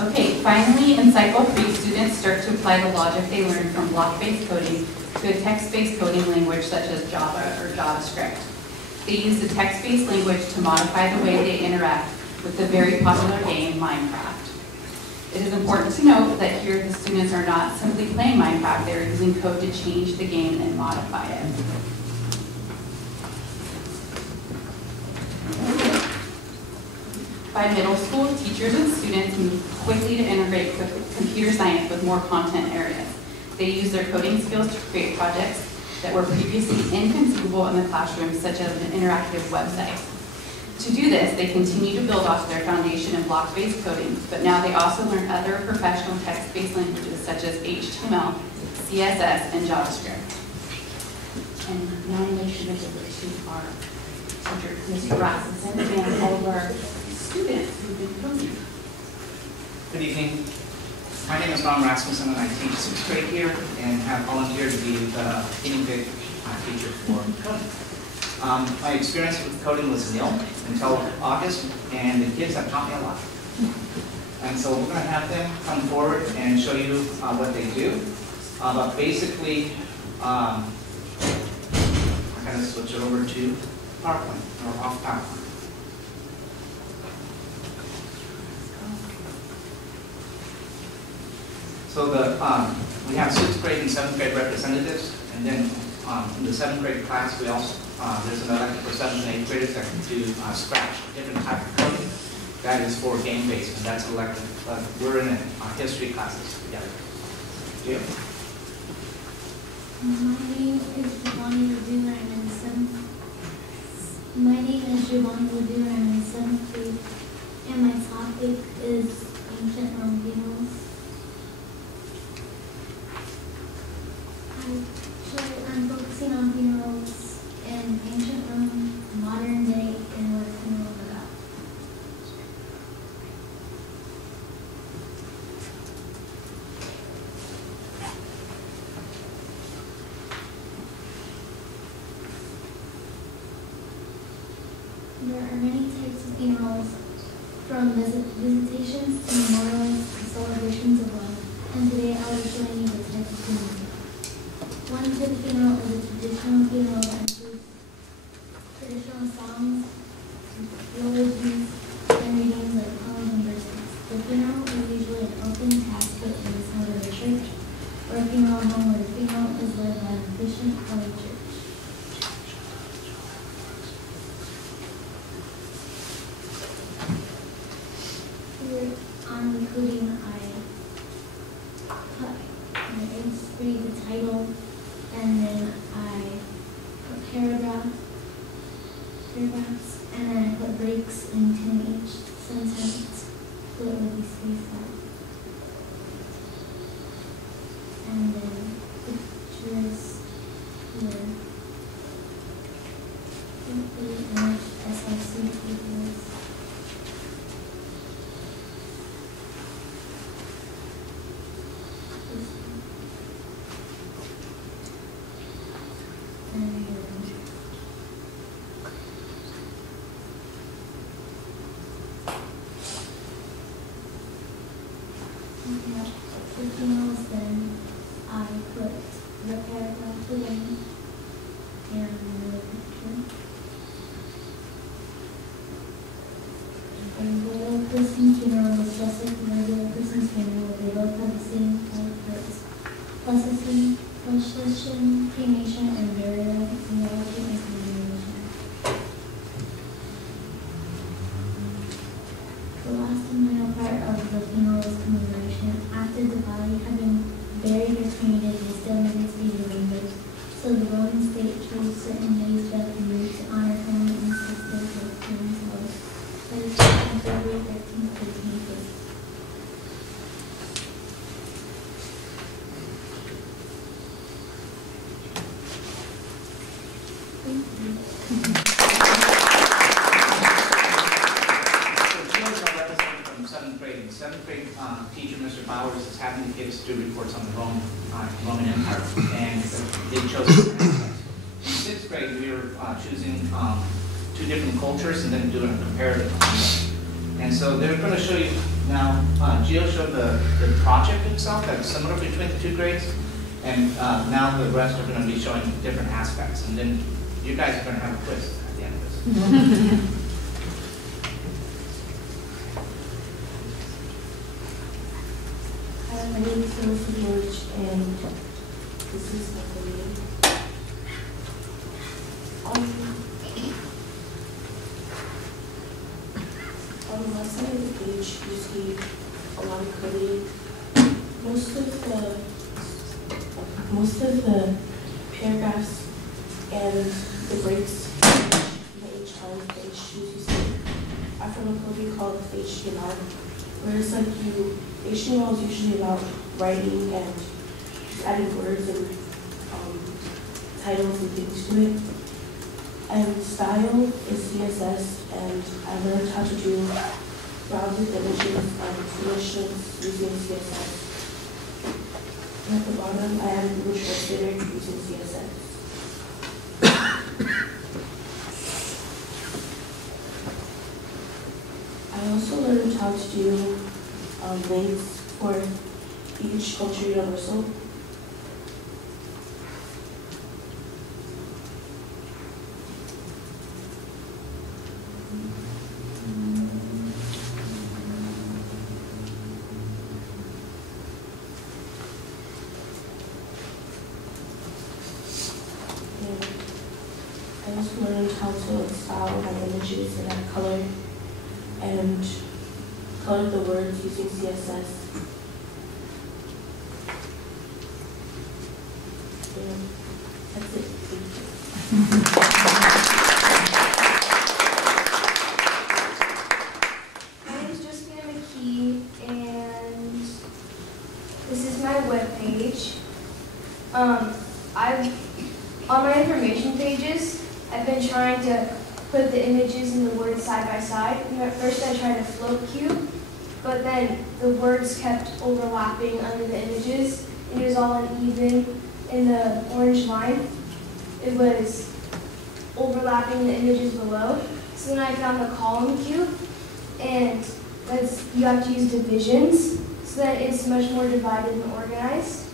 Okay, finally, in Cycle 3, students start to apply the logic they learned from block-based coding to a text-based coding language such as Java or JavaScript. They use the text-based language to modify the way they interact with the very popular game Minecraft. It is important to note that here the students are not simply playing Minecraft, they are using code to change the game and modify it. By middle school, teachers and students move quickly to integrate computer science with more content areas. They use their coding skills to create projects that were previously inconceivable in the classroom, such as an interactive website. To do this, they continue to build off their foundation in block-based coding, but now they also learn other professional text-based languages such as HTML, CSS, and JavaScript. And now I'm going to turn it over to our Mr. Rasmussen and all of our students who've been coding. Good evening. My name is Ron Rasmussen and I teach 6th grade here and have volunteered to be the guinea pig teacher for coding. My experience with coding was nil until August, and the kids have taught me a lot. And so we're going to have them come forward and show you what they do. But basically, I'm going to switch it over to PowerPoint, or off PowerPoint. So we have 6th grade and 7th grade representatives, and then in the 7th grade class, we also there's an elective for 7th and 8th graders that can do Scratch, different type of coding. That is for game-based, and that's elective. We're in history classes together. Jim? My name is Giovanni Laduna. I'm in 7th. My name is Giovanni Laduna. I'm in 7th grade, and my topic is ancient Rome funerals. I'm focusing on funerals in ancient Rome, modern day, and what a funeral is about. There are many types of funerals, from visitations to memorials to celebrations of life, and today I will show you the type of funeral. One type of funeral is a traditional funeral that includes traditional songs, eulogies, and readings like poems and verses. The funeral is usually an open casket that is held at a church, or a funeral home where the funeral is led by an officiant or a church. Here on recording, I read the title, and then I put paragraphs, and then I put breaks into each sentence so it would be spaced out. And then pictures here. Hopefully, SIC pictures. today. And another picture. A royal person's funeral is just like a regular person's funeral. They both have the same five parts: procession, cremation, and burial, theology, and commemoration. The last and final part of the funeral is commemoration. After the body had been buried or cremated, they still needed to be remembered. So the Roman state chose certain days throughout the year to honor family and sisters like parents of February 13th to 25th. Thank you. From seventh grade. In seventh grade, teacher Mr. Bowers is having the kids do reports on the Roman Empire, and they chose different aspects. In sixth grade, we were choosing two different cultures and then doing a comparative. And so they're going to show you now. Gio showed the project itself that's similar between the two grades, and now the rest are going to be showing different aspects. And then you guys are going to have a quiz at the end of this. My name is Melissa George, and this is my video. On the left side of the page, you see a lot of coding. Most of the paragraphs and the breaks in each line of the HTML you see are from a coding called HTML. Whereas like HTML is usually about writing and just adding words and titles and things to it. And style is CSS, and I learned how to do browser images and submissions using CSS. And at the bottom, I added Google Translator using CSS. I also learned how to do links for each culture universal. And I also learned how to style my images and add color and color the words using CSS. And that's it. Thank you. My name is Josephina McKee, and this is my webpage. On my information pages, I've been trying to put the images and the words side by side. And at first I tried a float cube, but then the words kept overlapping under the images, and it was all uneven in the orange line. It was overlapping the images below. So then I found the column cube, and you have to use divisions so that it's much more divided and organized.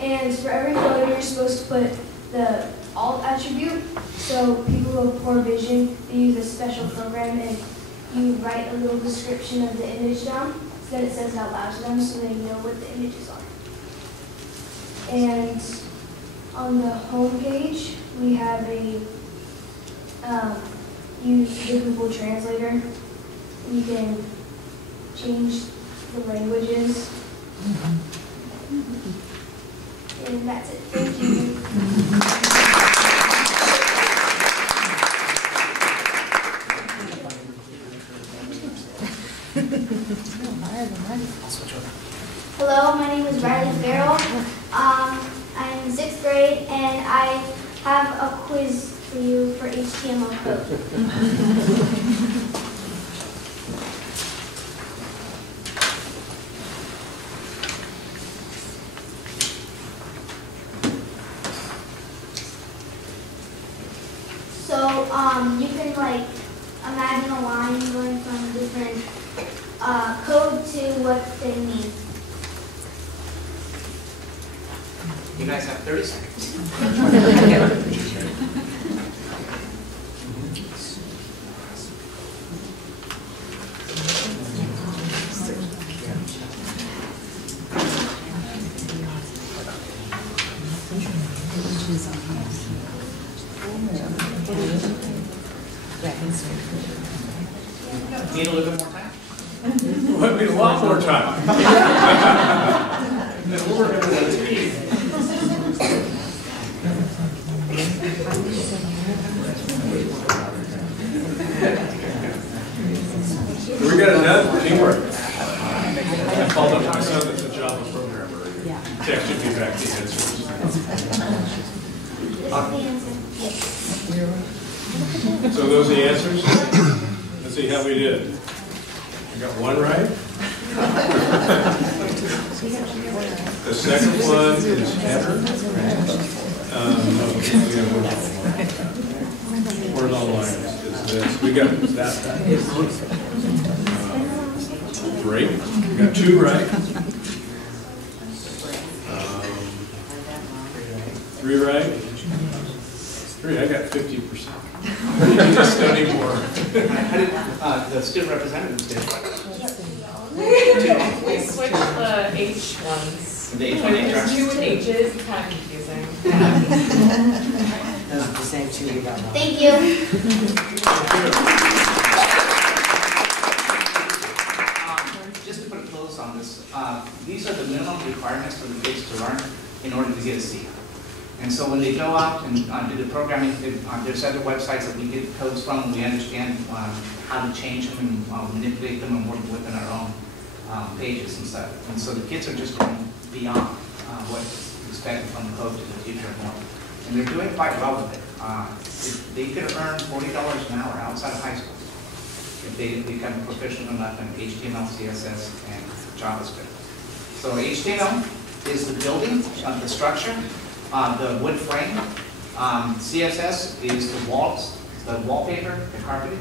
And for every photo, you're supposed to put the alt attribute. So people who have poor vision, they use a special program, and you write a little description of the image down, so that it says it out loud to them so they know what the images are. And on the home page, we have use the Google Translator. You can change the languages. And that's it. Thank you. Hello, my name is Riley Farrell. I'm in 6th grade, and I have a quiz for you for HTML code. So you can imagine a line going from different code to what they mean. You guys have 30 seconds. Need a little bit more time? Well, need a lot more time. We're working with that speed. We got it done, teamwork. I called up my son that's a Java programmer. Texted me back the answers. So those are the answers? Let's see how we did. I got one right. The second one is Heather. No, where's online is this. We got that. Great. We got two right. Three right. Three, I got 50%. You need to study more. How did the student representatives do? We switched the H ones. The H When one, there's H two with H's, it's kind of confusing. Those are the same two you got wrong. Thank you. Just to put a close on this, these are the minimum requirements for the kids to learn in order to get a C. And so when they go out and do the programming, there's other websites that we get codes from, and we understand how to change them and manipulate them and work within our own pages and stuff. And so the kids are just going beyond what's expected from the code to the teacher and more. And they're doing quite well with it. They could earn $40 an hour outside of high school if they become proficient enough in HTML, CSS, and JavaScript. So HTML is the building of the structure. The wood frame, CSS is the walls, the wallpaper, the carpeting,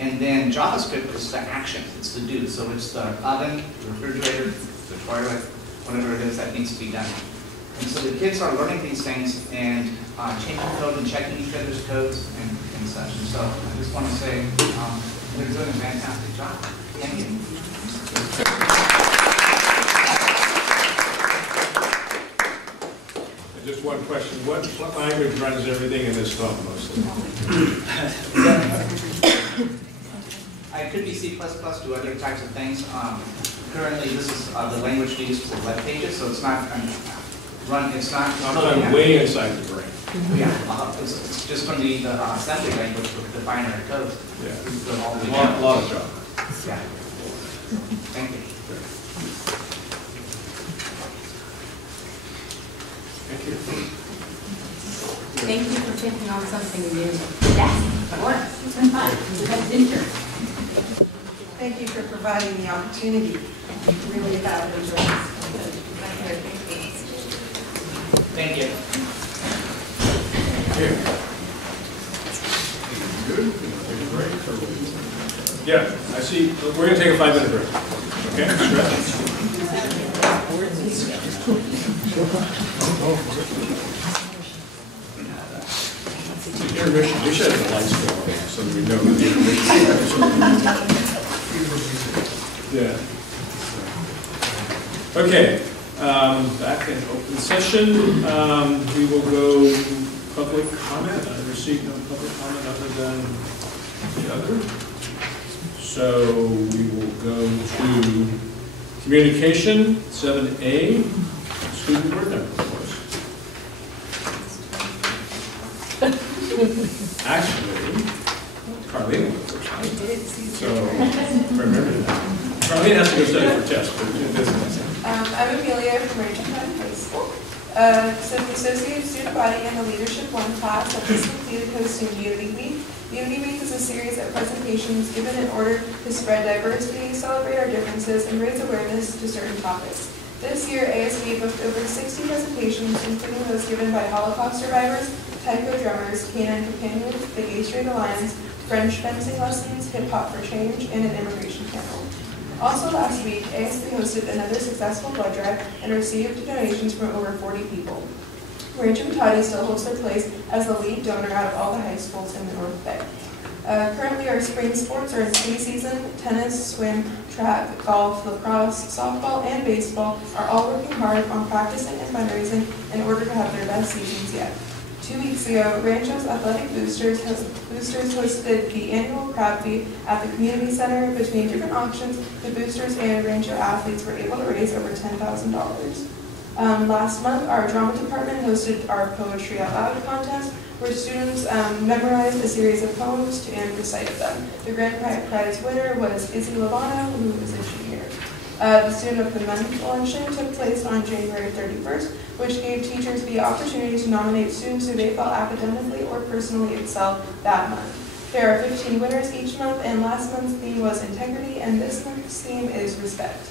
and then JavaScript is the action, it's the do. So it's the oven, the refrigerator, the toilet, whatever it is that needs to be done. And so the kids are learning these things and changing code and checking each other's codes and such. And so I just want to say they're doing a fantastic job. Thank you. Just one question. What language runs everything in this phone mostly? I could be C++, do other types of things. Currently, this is the language used for web pages, so it's not it's not. I'm way inside the brain. Yeah, it's just from the assembly language with the binary code. Yeah. A lot of job. Yeah. Thank you. Thank you. Thank you for taking on something new. Yes, of course. It's been fun. We've had adventure. Thank you for providing the opportunity. Really have enjoyed this. Thank you. Thank you. Good. Take a break. Yeah, I see. We're going to take a 5-minute break. Okay? Stretch. Intermission. We should have the lights go on so that we know the intermission. Yeah. Okay. Back in open session. We will go public comment. I received no public comment other than the other. So we will go to communication 7A. Student board member reports. Actually, Carlene was the first time. So remember that. Carlene has to go study for tests, but it doesn't. I'm Amelia from Rachel County High School. So the Associated Student Body and the Leadership 1 class have just completed hosting Unity Week. Unity Week is a series of presentations given in order to spread diversity, celebrate our differences, and raise awareness to certain topics. This year, ASD booked over 60 presentations, including those given by Holocaust survivors, taiko drummers, Canine Companions, the Gay Straight Alliance, French fencing lessons, Hip Hop for Change, and an immigration panel. Also last week, ASB hosted another successful blood drive and received donations from over 40 people. Rancho Cotati still holds their place as the lead donor out of all the high schools in the North Bay. Currently, our spring sports are in ski season. Tennis, swim, track, golf, lacrosse, softball, and baseball are all working hard on practicing and fundraising in order to have their best seasons yet. 2 weeks ago, Rancho's Athletic Boosters hosted the annual crab feed at the community center. Between different auctions, the boosters and Rancho athletes were able to raise over $10,000. Last month, our drama department hosted our Poetry Out Loud contest, where students memorized a series of poems and recited them. The grand prize winner was Izzy Lovano, who is a junior. The Student of the Month luncheon took place on January 31st, which gave teachers the opportunity to nominate students who they felt academically or personally excelled that month. There are 15 winners each month, and last month's theme was integrity, and this month's theme is respect.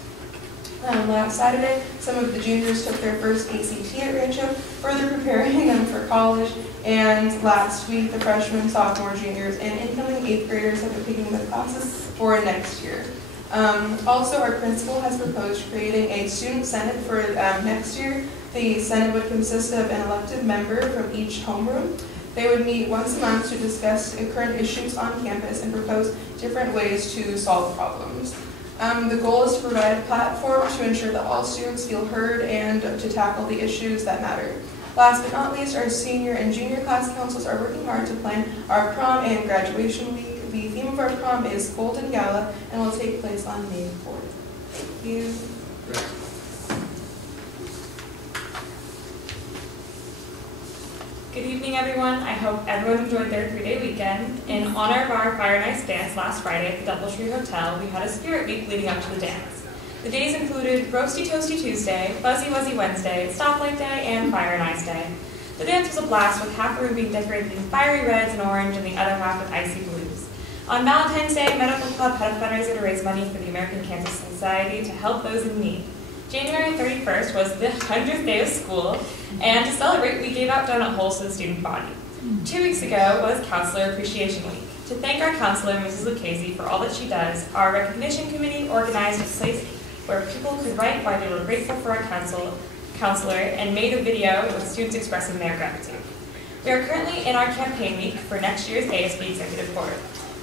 Last Saturday, some of the juniors took their first ACT at Rancho, further preparing them for college, and last week the freshmen, sophomore, juniors, and incoming 8th graders have been picking the classes for next year. Also, our principal has proposed creating a student senate for next year. The senate would consist of an elected member from each homeroom. They would meet once a month to discuss current issues on campus and propose different ways to solve problems. The goal is to provide a platform to ensure that all students feel heard and to tackle the issues that matter. Last but not least, our senior and junior class councils are working hard to plan our prom and graduation week. The theme of our prom is Golden Gala and will take place on May 4th. Thank you. Good evening, everyone. I hope everyone enjoyed their 3-day weekend. In honor of our Fire and Ice dance last Friday at the Doubletree Hotel, we had a spirit week leading up to the dance. The days included Roasty Toasty Tuesday, Fuzzy Wuzzy Wednesday, Stoplight Day, and Fire and Ice Day. The dance was a blast, with half the room being decorated in fiery reds and orange and the other half with icy blues. On Valentine's Day, Medical Club had a fundraiser to raise money for the American Cancer Society to help those in need. January 31st was the 100th day of school, and to celebrate, we gave out donut holes to the student body. 2 weeks ago was Counselor Appreciation Week. To thank our counselor, Mrs. Lucchese, for all that she does, our recognition committee organized a place where people could write why they were grateful for our counselor and made a video with students expressing their gratitude. We are currently in our campaign week for next year's ASB Executive Board.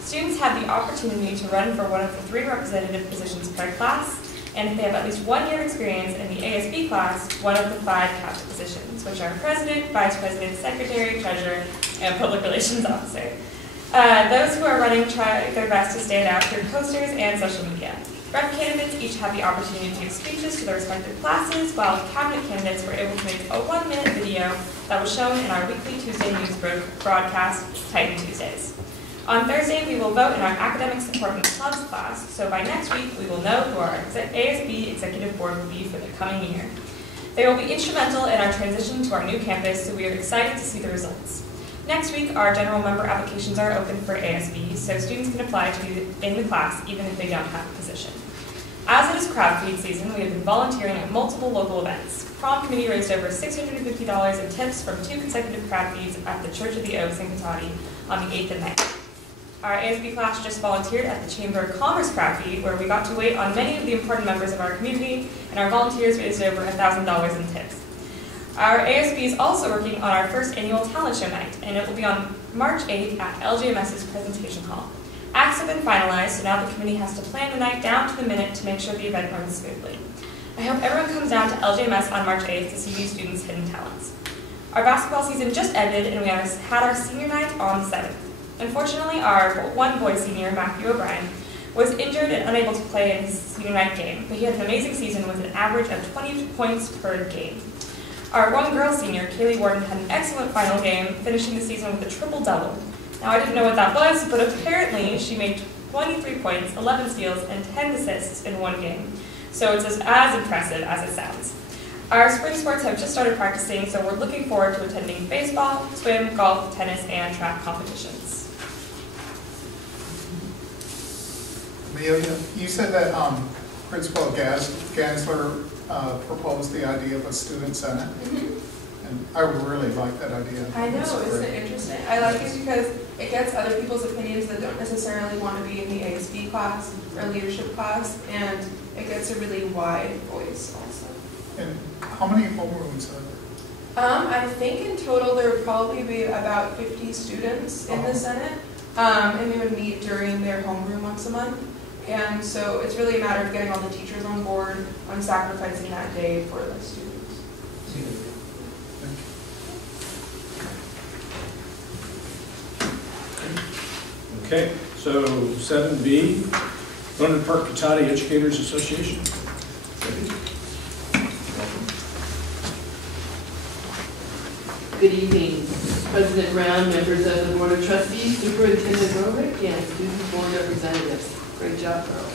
Students have the opportunity to run for one of the 3 representative positions per class, and if they have at least 1 year of experience in the ASB class, one of the 5 captain positions, which are president, vice president, secretary, treasurer, and public relations officer. Those who are running try their best to stand out through posters and social media. Rep candidates each have the opportunity to give speeches to their respective classes, while cabinet candidates were able to make a 1-minute video that was shown in our weekly Tuesday news broadcast, Titan Tuesdays. On Thursday, we will vote in our Academic Support Clubs class, so by next week, we will know who our ASB Executive Board will be for the coming year. They will be instrumental in our transition to our new campus, so we are excited to see the results. Next week, our general member applications are open for ASB, so students can apply to be in the class even if they don't have a position. As it is crab feed season, we have been volunteering at multiple local events. Prom committee raised over $650 in tips from 2 consecutive crab feeds at the Church of the Oaks in Cotati on the 8th and 9th. Our ASB class just volunteered at the Chamber of Commerce crab feed, where we got to wait on many of the important members of our community, and our volunteers raised over $1,000 in tips. Our ASB is also working on our first annual talent show night, and it will be on March 8th at LJMS's presentation hall. Acts have been finalized, so now the committee has to plan the night down to the minute to make sure the event runs smoothly. I hope everyone comes down to LJMS on March 8th to see these students' hidden talents. Our basketball season just ended, and we had our senior night on the 7th. Unfortunately, our one boy senior, Matthew O'Brien, was injured and unable to play in his senior night game, but he had an amazing season with an average of 20 points per game. Our one girl senior, Kaylee Warden, had an excellent final game, finishing the season with a triple-double. Now, I didn't know what that was, but apparently she made 23 points, 11 steals, and 10 assists in one game. So it's as impressive as it sounds. Our spring sports have just started practicing, so we're looking forward to attending baseball, swim, golf, tennis, and track competitions. Amelia, you said that Principal Gansler proposed the idea of a student senate. And I really like that idea. I know, isn't it interesting? I like it because it gets other people's opinions that don't necessarily want to be in the ASB class or leadership class, and it gets a really wide voice also. And how many homerooms are there? I think in total there would probably be about 50 students in the Senate, and we would meet during their homeroom once a month. And so it's really a matter of getting all the teachers on board on sacrificing that day for the students. Okay, so 7B, London Park Katati Educators Association. Good evening, President Brown, members of the Board of Trustees, Superintendent Rorick, and student board representatives. Great job, girls.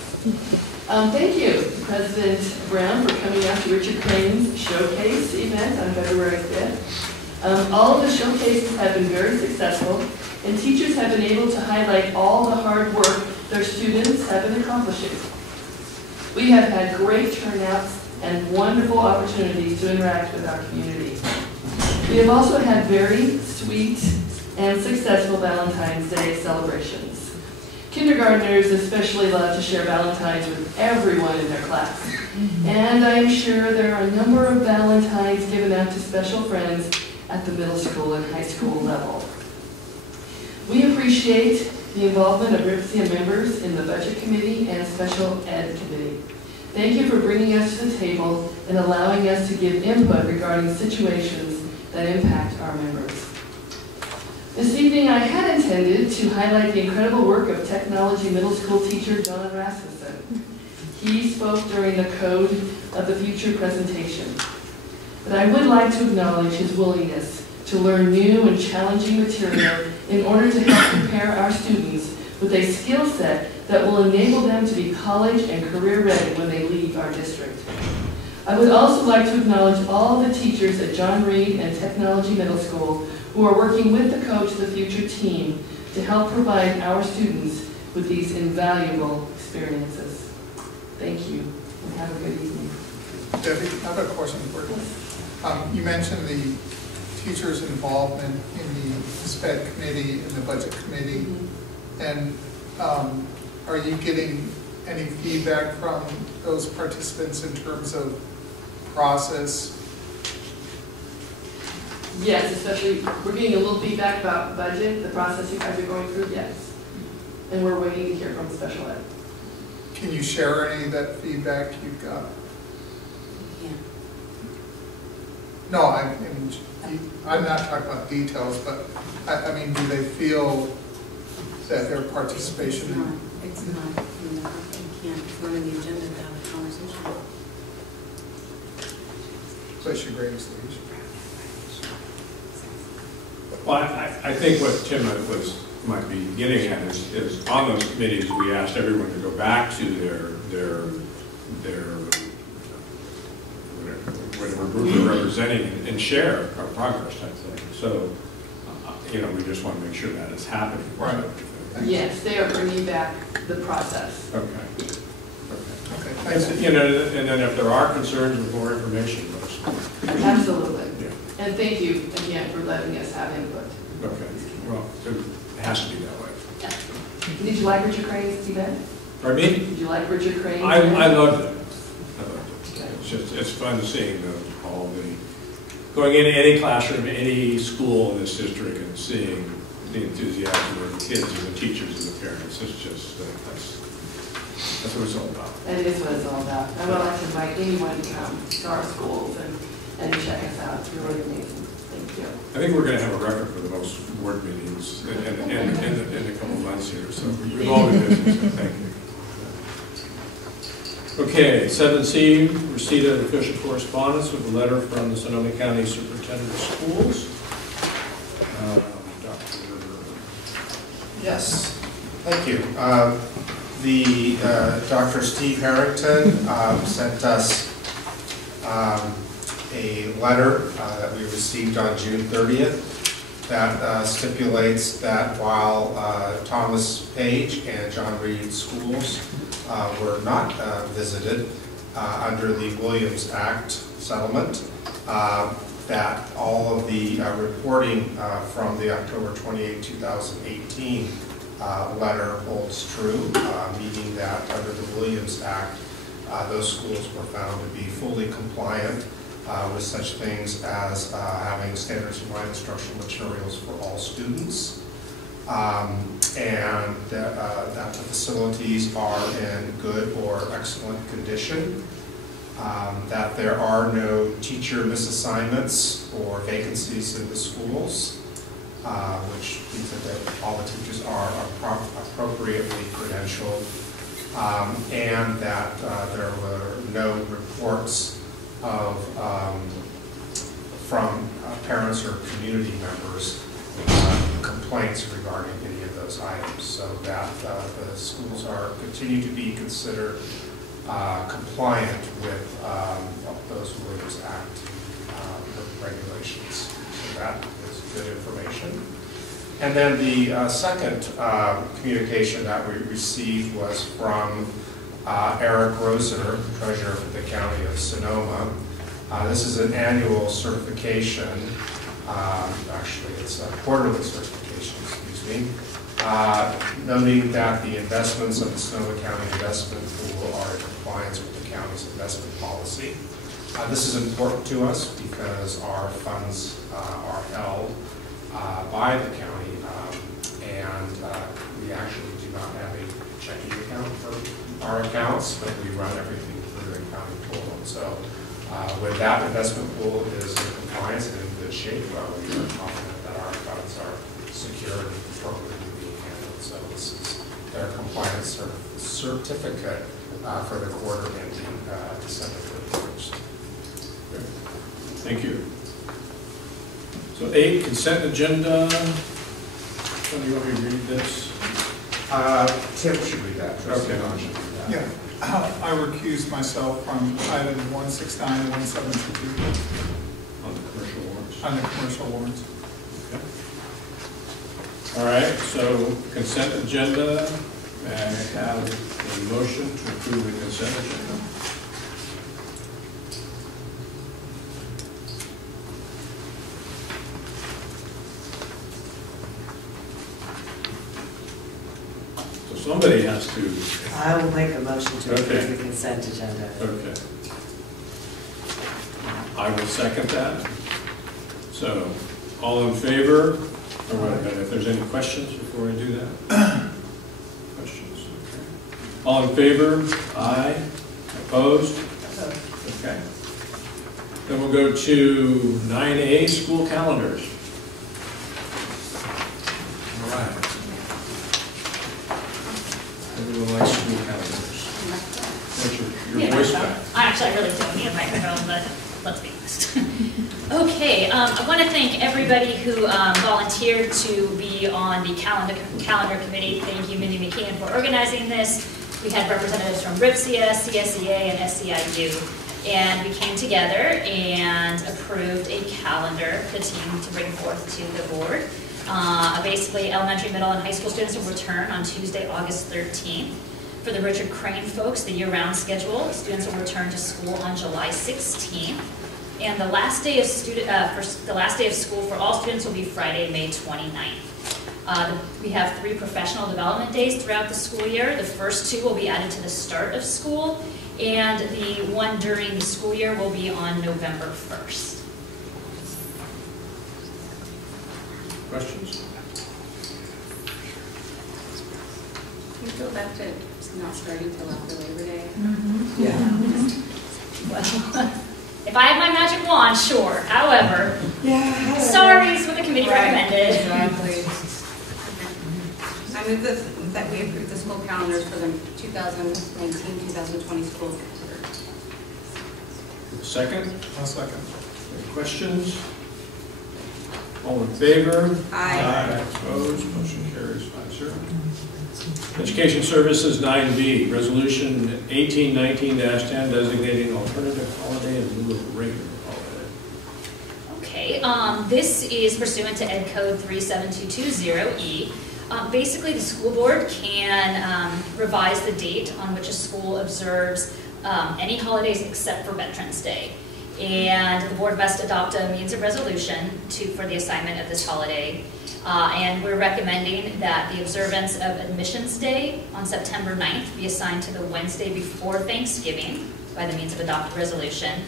Thank you, President Brown, for coming out to Richard Crane's showcase event on February 5th. All of the showcases have been very successful, and teachers have been able to highlight all the hard work their students have been accomplishing. We have had great turnouts and wonderful opportunities to interact with our community. We have also had very sweet and successful Valentine's Day celebrations. Kindergartners especially love to share Valentines with everyone in their class. And I'm sure there are a number of Valentines given out to special friends at the middle school and high school level. We appreciate the involvement of RIPSIA members in the Budget Committee and Special Ed Committee. Thank you for bringing us to the table and allowing us to give input regarding situations that impact our members. This evening I had intended to highlight the incredible work of technology middle school teacher John Rasmussen. He spoke during the Code of the Future presentation. But I would like to acknowledge his willingness to learn new and challenging material in order to help prepare our students with a skill set that will enable them to be college and career ready when they leave our district. I would also like to acknowledge all the teachers at John Reed and Technology Middle School who are working with the Coach the Future team to help provide our students with these invaluable experiences. Thank you, and have a good evening. Debbie, I have a question for you. You mentioned the teachers' involvement in the SPED committee and the budget committee, and are you getting any feedback from those participants in terms of process? Yes, especially, we're getting a little feedback about budget, the process you guys are going through, yes. And we're waiting to hear from special ed. Can you share any of that feedback you've got? Yeah. No, I mean, I'm not talking about details, but I mean, do they feel that their participation? It's not, you can't, it's not on the agenda to have a conversation. That's your greatest issue. Well, I think what Tim might be getting at is on those committees, we asked everyone to go back to their whatever group they're representing and share our progress type thing. So, you know, we just want to make sure that is happening. Right. Yes, they are bringing back the process. Okay. And, you know, and then if there are concerns with more information, Absolutely. Yeah. And thank you again for letting us have input. Okay. Well, it has to be that way. Yeah. Did you like Richard Crane's event? Pardon me? Did you like Richard Crane's I event? loved it. I loved it. Okay. It's fun seeing all the going into any classroom, any school in this district, and seeing the enthusiasm of the kids and the teachers and the parents. It's just that's what it's all about. That is what it's all about. I would like to invite anyone to come to our schools and check us out. It's really amazing. Thank you. I think we're going to have a record for the most board meetings in a couple of months here. So we've all been busy. So thank you. Okay, 7C, receipt of official correspondence with a letter from the Sonoma County Superintendent of Schools. Yes, thank you. Dr. Steve Harrington sent us a letter that we received on June 30th that stipulates that while Thomas Page and John Reed schools were not visited under the Williams Act settlement, that all of the reporting from the October 28, 2018 letter holds true, meaning that under the Williams Act, those schools were found to be fully compliant with such things as having standards of instructional materials for all students, and that the facilities are in good or excellent condition, that there are no teacher misassignments or vacancies in the schools, which means that all the teachers are appropriately credentialed, and that there were no reports of from parents or community members complaints regarding any of those items, so that the schools are continue to be considered compliant with those Williams Act regulations. So that is good information. And then the second communication that we received was from Eric Roser, treasurer for the County of Sonoma. This is an annual certification. Actually, it's a quarterly certification, excuse me, noting that the investments of the Sonoma County Investment Pool are in compliance with the county's investment policy. This is important to us because our funds are held by the county, and we actually do not have a checking account for our accounts, but we run everything through the county pool. And so when that investment pool is in compliance and in good shape, we are confident that our funds are secure and appropriately being handled. So this is their compliance certificate for the quarter ending December 31st. Thank you. So 8, consent agenda. Do you want me to read this? Tim should read that. Okay. Yeah, I recuse myself from item 169 and 172. On the commercial warrants. On the commercial warrants. Okay. All right, so consent agenda. May I have a motion to approve the consent agenda? Somebody has to. I will make a motion to approve Okay. the consent agenda. Okay. I will second that. So, all in favor? Or wait a minute, if there's any questions before I do that? Questions? Okay. All in favor? Aye. Opposed? Okay. Then we'll go to 9A, school calendars. All right. Everyone likes school calendars. What's your voice back? I really don't need a microphone, but let's be honest. Okay, I want to thank everybody who volunteered to be on the calendar committee. Thank you, Mindy McKeon, for organizing this. We had representatives from RIPSIA, CSEA, and SCIU, and we came together and approved a calendar for the team to bring forth to the board. Basically, elementary, middle, and high school students will return on Tuesday, August 13th. For the Richard Crane folks, the year-round schedule, students will return to school on July 16th. And the last day of school for all students will be Friday, May 29th. We have 3 professional development days throughout the school year. The first 2 will be added to the start of school, and the one during the school year will be on November 1st. Questions? Can you go back to not starting till after Labor Day? Mm-hmm. Yeah. Well, if I have my magic wand, sure. However, sorry is what the committee recommended. Exactly. I move that we approve the school calendars for the 2019-2020 school year. Second? I'll second. Any questions? All in favor? Aye. Opposed? Motion carries 5-0. Education Services 9B, Resolution 1819-10, designating alternative holiday in lieu of regular holiday. Okay, this is pursuant to Ed Code 37220E. Basically, the school board can revise the date on which a school observes any holidays except for Veterans Day. And the board must adopt a means of resolution for the assignment of this holiday. And we're recommending that the observance of Admissions Day on September 9th be assigned to the Wednesday before Thanksgiving by the means of adopted resolution.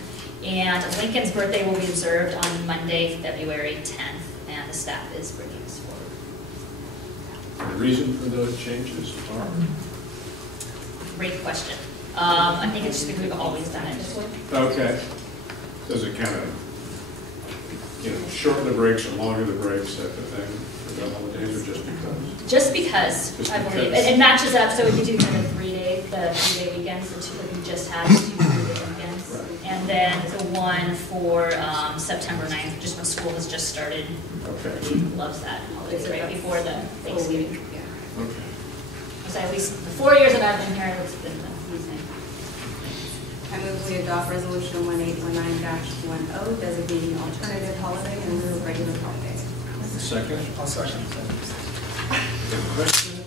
And Lincoln's birthday will be observed on Monday, February 10th, and the staff is bringing this forward. The reason for those changes are? Great question. I think it's just because we've always done it this way. Okay. Does it kind of, shorten the breaks or longer the breaks, type of thing, for the holidays, or just because? Just because, I believe. It matches up, so we could do kind of the three-day weekends, the two that we just had, 2 3-day weekends. Right. And then the one for September 9th, just when school has just started. Okay. He loves that holiday, it's right before the Thanksgiving. Okay. So at least the 4 years that I've been here, it's been the reason. I move we adopt resolution 1819-10 designating alternative holiday in lieu of regular holiday. Second? I'll second. Any questions?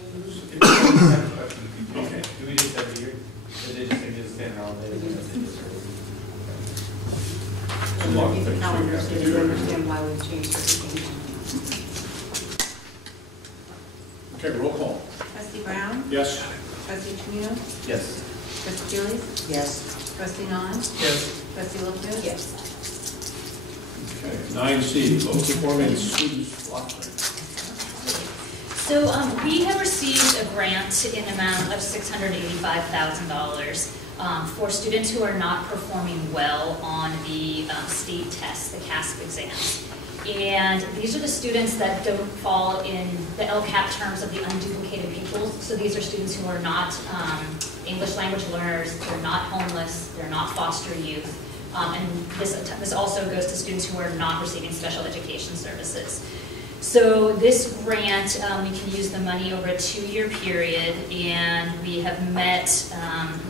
Okay. Do we just every year? Or they just think it's 10 holidays? A lot of things we have to do. Understand why we've changed everything. Okay, roll call. Trustee Brown? Yes? Trustee Chimino? Yes. Trustee Julie? Yes. Trustee Nahn? Yes. Trustee Littlefield? Yes. Okay, 9C, low performing students block grant. So we have received a grant in the amount of $685,000 for students who are not performing well on the state tests, the CASP exams. And these are the students that don't fall in the LCAP terms of the unduplicated pupils. So these are students who are not English language learners, they're not homeless, they're not foster youth. And this also goes to students who are not receiving special education services. So this grant, we can use the money over a 2-year period, and we have met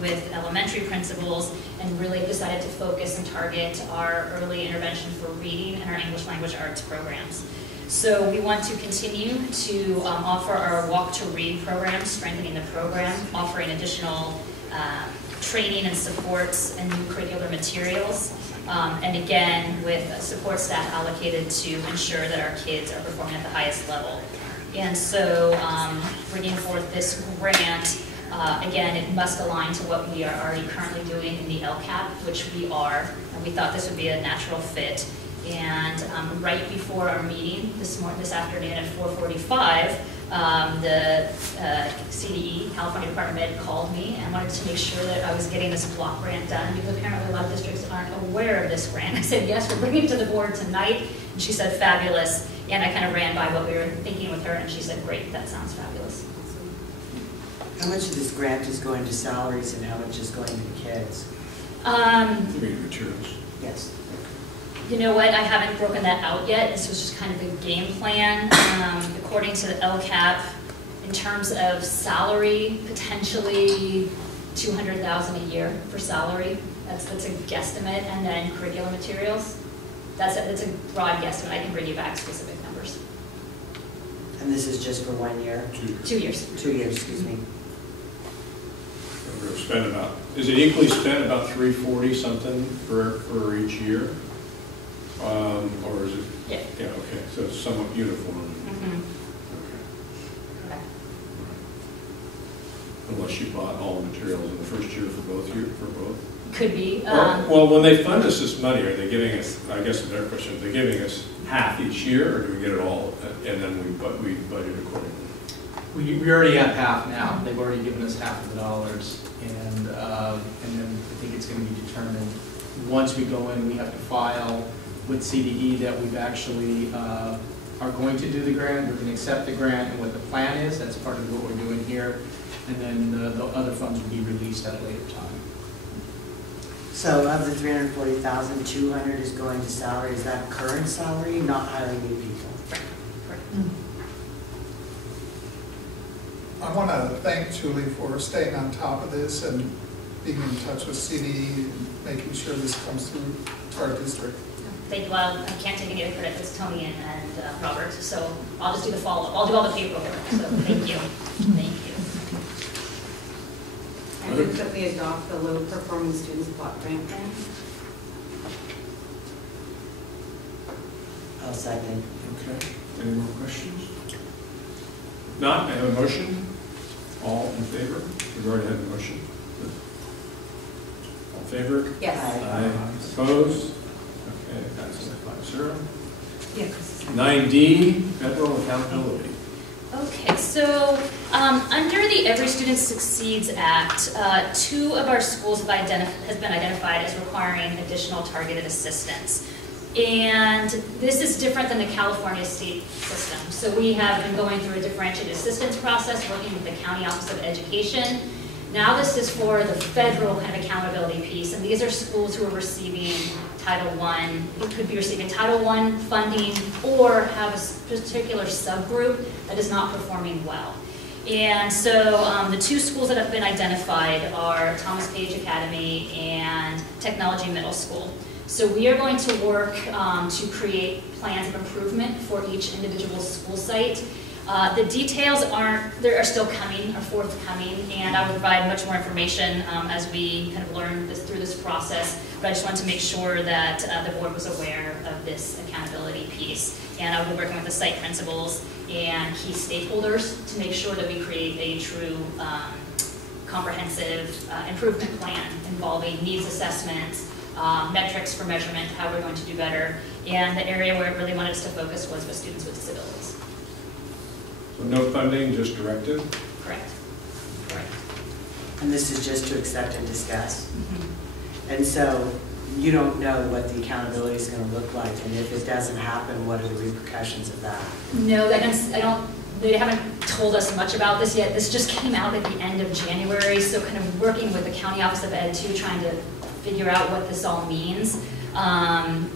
with elementary principals and really decided to focus and target our early intervention for reading and our English language arts programs. So we want to continue to offer our Walk to Read program, strengthening the program, offering additional training and supports and new curricular materials. And again, with support staff allocated to ensure that our kids are performing at the highest level. And so bringing forth this grant, again, it must align to what we are already currently doing in the LCAP, which we are, and we thought this would be a natural fit. And right before our meeting this afternoon at 4:45, the CDE, California Department of Ed, called me and wanted to make sure that I was getting this block grant done, because apparently a lot of districts aren't aware of this grant. I said, yes, we're bringing it to the board tonight. And she said, fabulous. And I kind of ran by what we were thinking with her, and she said, great, that sounds fabulous. How much of this grant is going to salaries and how much is going to the kids? Materials. Yes. You know what, I haven't broken that out yet. This was just kind of a game plan. According to the LCAP, in terms of salary, potentially $200,000 a year for salary. That's a guesstimate, and then curriculum materials. That's a broad guesstimate. I can bring you back specific numbers. And this is just for 1 year? 2 years. 2 years, excuse me. We're spend about, is it equally spent about $340 something for each year? Or is it? Yeah. Yeah, okay, so it's somewhat uniform. Mm-hmm. Okay. Unless you bought all the materials in the first year for both? Could be. Well, when they fund us this money, are they giving us, I guess the better question, are they giving us half each year, or do we get it all, and then we budget accordingly? We already have half now. They've already given us half of the dollars, and then I think it's going to be determined once we go in. We have to file with CDE that we've actually are going to do the grant, we're going to accept the grant, and what the plan is. That's part of what we're doing here, and then the other funds will be released at a later time. So of the $340,000, 200 is going to salary. Is that current salary, not hiring new people? I want to thank Julie for staying on top of this and being in touch with CDE and making sure this comes through to our district. Thank you. Well, I can't take any of the credit. It's Tony and Robert. So I'll just do the follow-up. I'll do all the paperwork. So thank you. Thank you. I move that we adopt the low performing students block grant plan. second. Okay, any more questions? Not, I have a motion. All in favor? We've already had a motion. All in favor? Yes. Aye. Opposed? Okay, passes 5-0. Yeah. 9D, federal accountability. Okay, so under the Every Student Succeeds Act, 2 of our schools has been identified as requiring additional targeted assistance. And this is different than the California state system. So we have been going through a differentiated assistance process, working with the County Office of Education. Now this is for the federal kind of accountability piece, and these are schools who are receiving Title I, who could be receiving Title I funding or have a particular subgroup that is not performing well. And so the 2 schools that have been identified are Thomas Page Academy and Technology Middle School. So we are going to work to create plans of improvement for each individual school site. The details are still coming, are forthcoming, and I will provide much more information as we kind of learn this through this process. But I just wanted to make sure that the board was aware of this accountability piece. And I will be working with the site principals and key stakeholders to make sure that we create a true comprehensive improvement plan involving needs assessments, metrics for measurement, how we're going to do better, and the area where it really wanted us to focus was with students with disabilities. So no funding, just directive? Correct. Correct. And this is just to accept and discuss? And so you don't know what the accountability is going to look like, and if it doesn't happen, what are the repercussions of that? No, they haven't told us much about this yet. This just came out at the end of January, so kind of working with the County Office of Ed too, trying to figure out what this all means.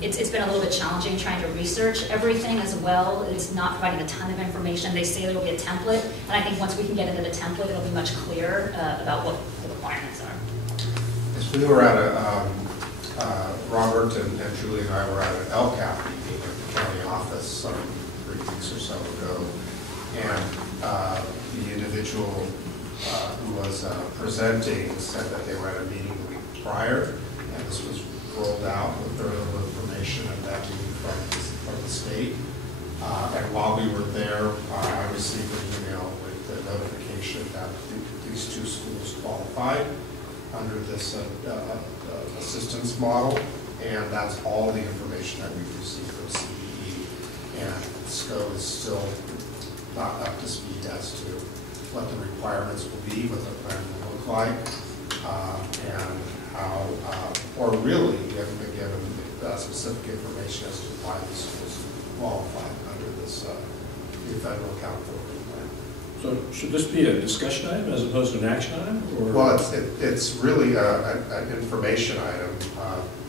It's been a little bit challenging trying to research everything as well. It's not providing a ton of information. They say there will be a template, and I think once we can get into the template, it'll be much clearer about what the requirements are. As we were at Robert and Julie and I were at an LCAP meeting at the county office some 3 weeks or so ago, and the individual who was presenting said that they were at a meeting the week prior, and this was rolled out with very little information and vetting from the state. And while we were there, I received an email with the notification that these 2 schools qualified under this assistance model, and that's all the information that we've received from CDE. And SCO is still not up to speed as to what the requirements will be, what the plan will look like, and how, or really, we haven't been given specific information as to why the schools qualify under this new federal accountability plan. So should this be a discussion item as opposed to an action item? Or? Well, it's really an information item.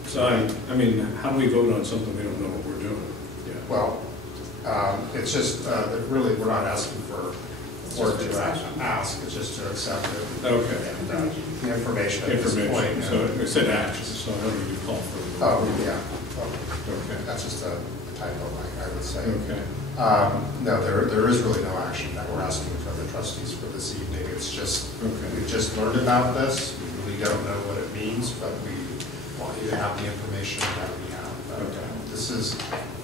So I mean, how do we vote on something we don't know what we're doing? Yeah. Well, it's just that really we're not asking for to ask, it's just to accept it. Okay. And the information at this point. So it said action, so how do you call for it? Oh, yeah. Okay. That's just a typo, I would say. Okay. No, there is really no action that we're asking from the trustees for this evening. It's just, we've just learned about this. We really don't know what it means, but we want you to have the information that we have. Okay. This is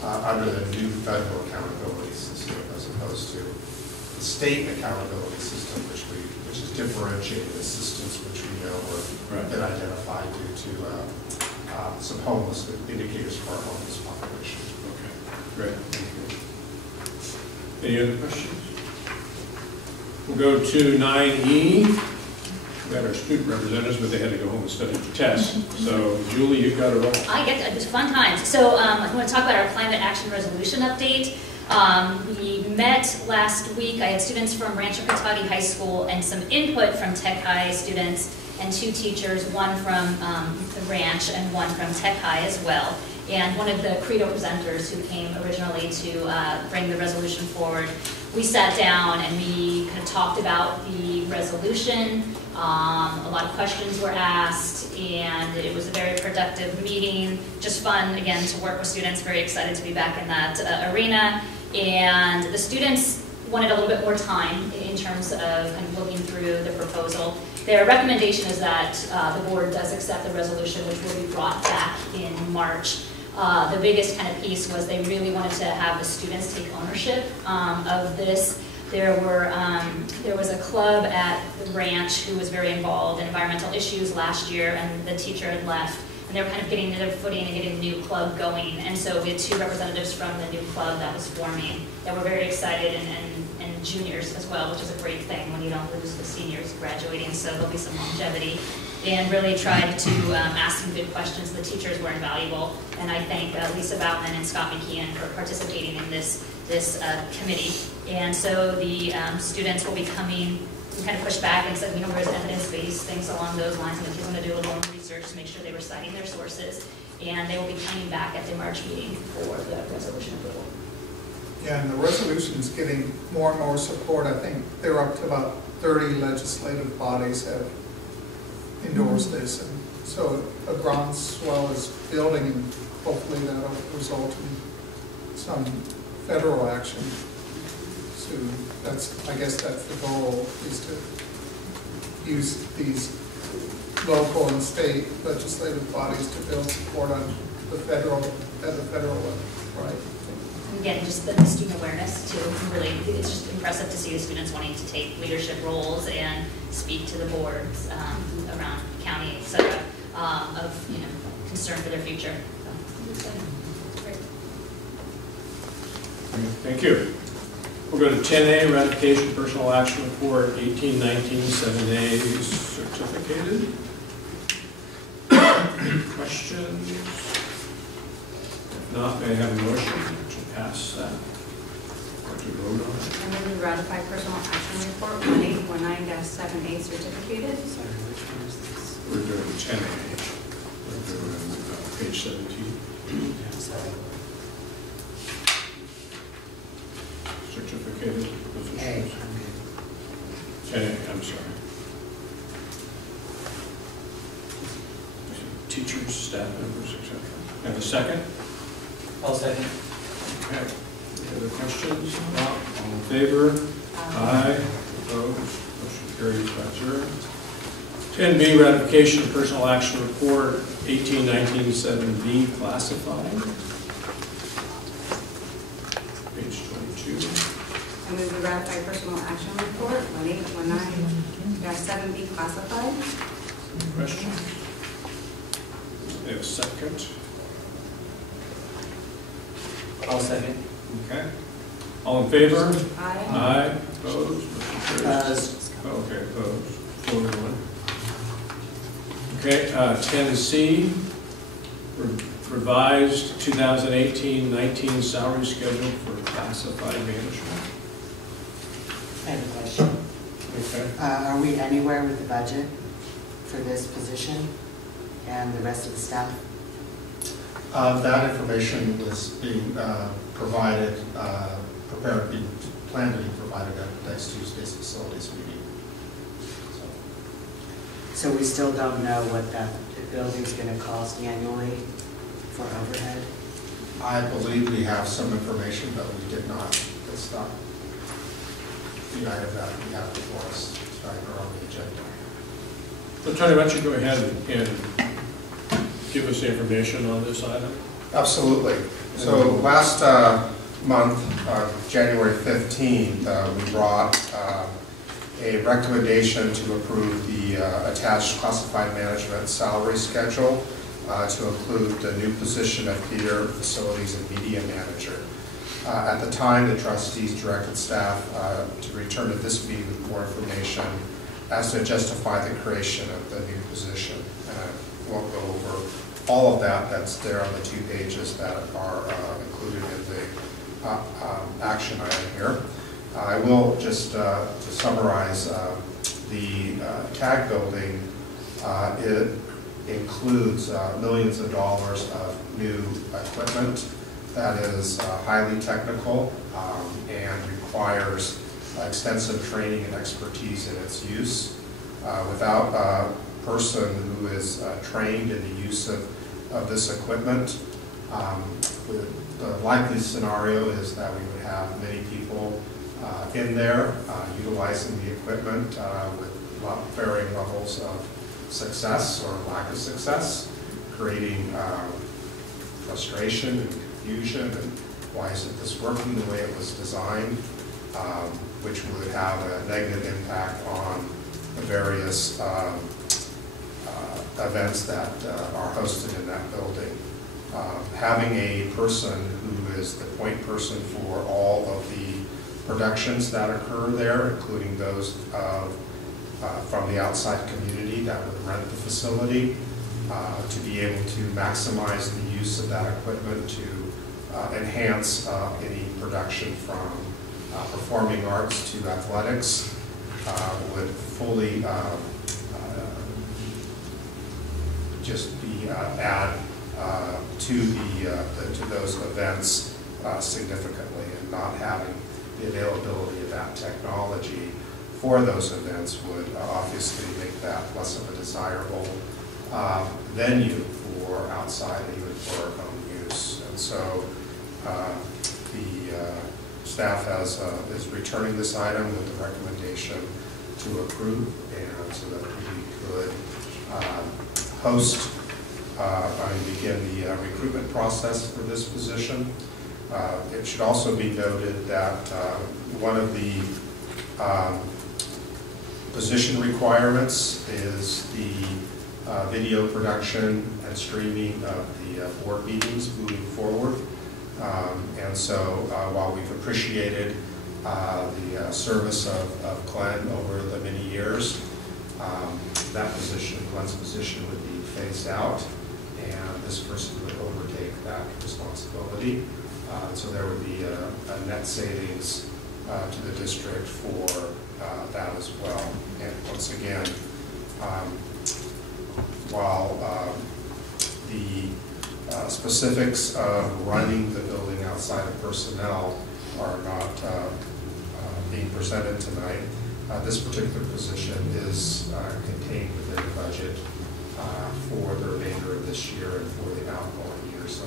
under the new federal accountability system as opposed to the state accountability system, which is differentiated assistance, which we know were been identified due to some homeless indicators for our homeless population. Okay, great. Thank you. Any other questions? We'll go to 9E. We got our student representatives, but they had to go home and study the test. So, Julie, you've got it all. I get it. It's fun times. So I want to talk about our climate action resolution update. We met last week. I had students from Rancho Cotati High School and some input from Tech High students and 2 teachers, one from the ranch and one from Tech High as well. And one of the Credo presenters who came originally to bring the resolution forward. We sat down and we kind of talked about the resolution. A lot of questions were asked, and it was a very productive meeting. Just fun, again, to work with students. Very excited to be back in that arena. And the students wanted a little bit more time in terms of kind of looking through the proposal. Their recommendation is that the board does accept the resolution, which will be brought back in March. The biggest kind of piece was they really wanted to have the students take ownership of this. There was a club at the ranch who was very involved in environmental issues last year, and the teacher had left. And they were kind of getting their footing and getting a new club going. And so we had 2 representatives from the new club that was forming that were very excited, and juniors as well, which is a great thing when you don't lose the seniors graduating. So there'll be some longevity. And really tried to ask some good questions. The teachers were invaluable. And I thank Lisa Boutman and Scott McKeon for participating in this committee. And so the students will be coming. We kind of pushed back and said, where's evidence-based, things along those lines, and the kids want to do a little more research to make sure they were citing their sources, and they will be coming back at the March meeting for the resolution approval. Yeah, and the resolution is getting more and more support. I think they're up to about 30 legislative bodies have endorsed this, and so a groundswell is building, and hopefully that'll result in some federal action soon. I guess that's the goal, is to use these local and state legislative bodies to build support on the federal level, right? Again, just the student awareness too. Really, it's just impressive to see the students wanting to take leadership roles and speak to the boards around county, et cetera, of concern for their future. So, great. Thank you. We'll go to 10A, ratification personal action report 1819 7A certificated. Questions? If not, may I have a motion to pass that or to vote on it? I move to ratify personal action report 1819-7A certificated. We're doing 10A. We're doing page 17. Certificated officials. 10A, I'm sorry. Teachers, staff members, etc. And a second? I'll second. Okay. Any other questions? Not all in favor? Aye. Opposed? Motion carries 5-0. 10B, ratification of personal action report 1819 7B classified. Page 22. I move to ratify personal action report 1819-7B classified. Question? A second. I'll second. Okay. All in favor? Aye. Aye. Opposed? Motion carries. Okay, opposed. 4-1. Okay, 10C, revised 2018-19 salary schedule for classified management. I have a question. Okay. Are we anywhere with the budget for this position and the rest of the staff? That information was being provided, planned to be provided at next Tuesday's facilities meeting. So we still don't know what that building's going to cost annually for overhead? I believe we have some information, but we did not. It's not the item that we have before us right on the agenda. So Tony, why don't you go ahead and give us the information on this item? Absolutely. So last month, January 15th, we brought a recommendation to approve the attached classified management salary schedule to include the new position of theater, facilities, and media manager. At the time, the trustees directed staff to return to this meeting with more information as to justify the creation of the new position. And I won't go over all of that. That's there on the 2 pages that are included in the action item here. I will just to summarize the tag building. It includes millions of dollars of new equipment that is highly technical and requires extensive training and expertise in its use. Without a person who is trained in the use of this equipment, the likely scenario is that we would have many people in there utilizing the equipment with varying levels of success or lack of success, creating frustration and confusion, and why isn't this working the way it was designed, which would have a negative impact on the various events that are hosted in that building. Having a person who is the point person for all of the productions that occur there, including those from the outside community that would rent the facility, to be able to maximize the use of that equipment to enhance any production from performing arts to athletics, would fully just be add to those events significantly, and not having the availability of that technology for those events would obviously make that less of a desirable venue for outside, even for home use. And so the staff is returning this item with the recommendation to approve, and so that we could begin the recruitment process for this position. It should also be noted that one of the position requirements is the video production and streaming of the board meetings moving forward. And so while we've appreciated the service of Glenn over the many years, that position, Glenn's position, would be phased out, and this person would overtake that responsibility. So there would be a net savings to the district for that as well. And once again, while the specifics of running the building outside of personnel are not being presented tonight, this particular position is contained within the budget for the remainder of this year and for the outgoing year. So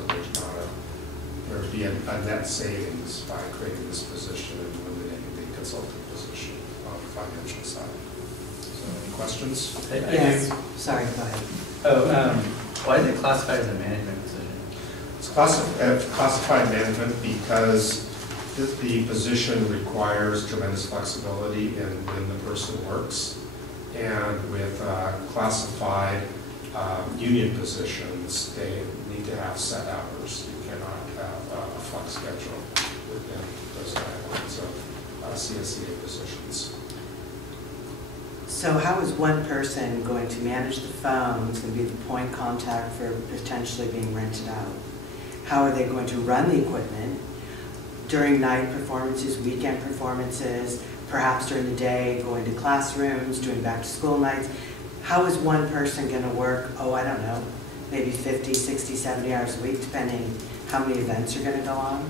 there would be a net savings by creating this position and eliminating the consultant position on the financial side. So any questions? Yes. Sorry, go ahead. Oh, why is it classified as a management position? It's classified management because the position requires tremendous flexibility in when the person works, and with classified union positions, they need to have set hours. You cannot have a flex schedule within those guidelines of CSEA positions. So how is one person going to manage the phones and be the point contact for potentially being rented out? How are they going to run the equipment during night performances, weekend performances, perhaps during the day, going to classrooms, doing back to school nights? How is one person going to work, I don't know, maybe 50, 60, 70 hours a week, depending how many events are going to go on?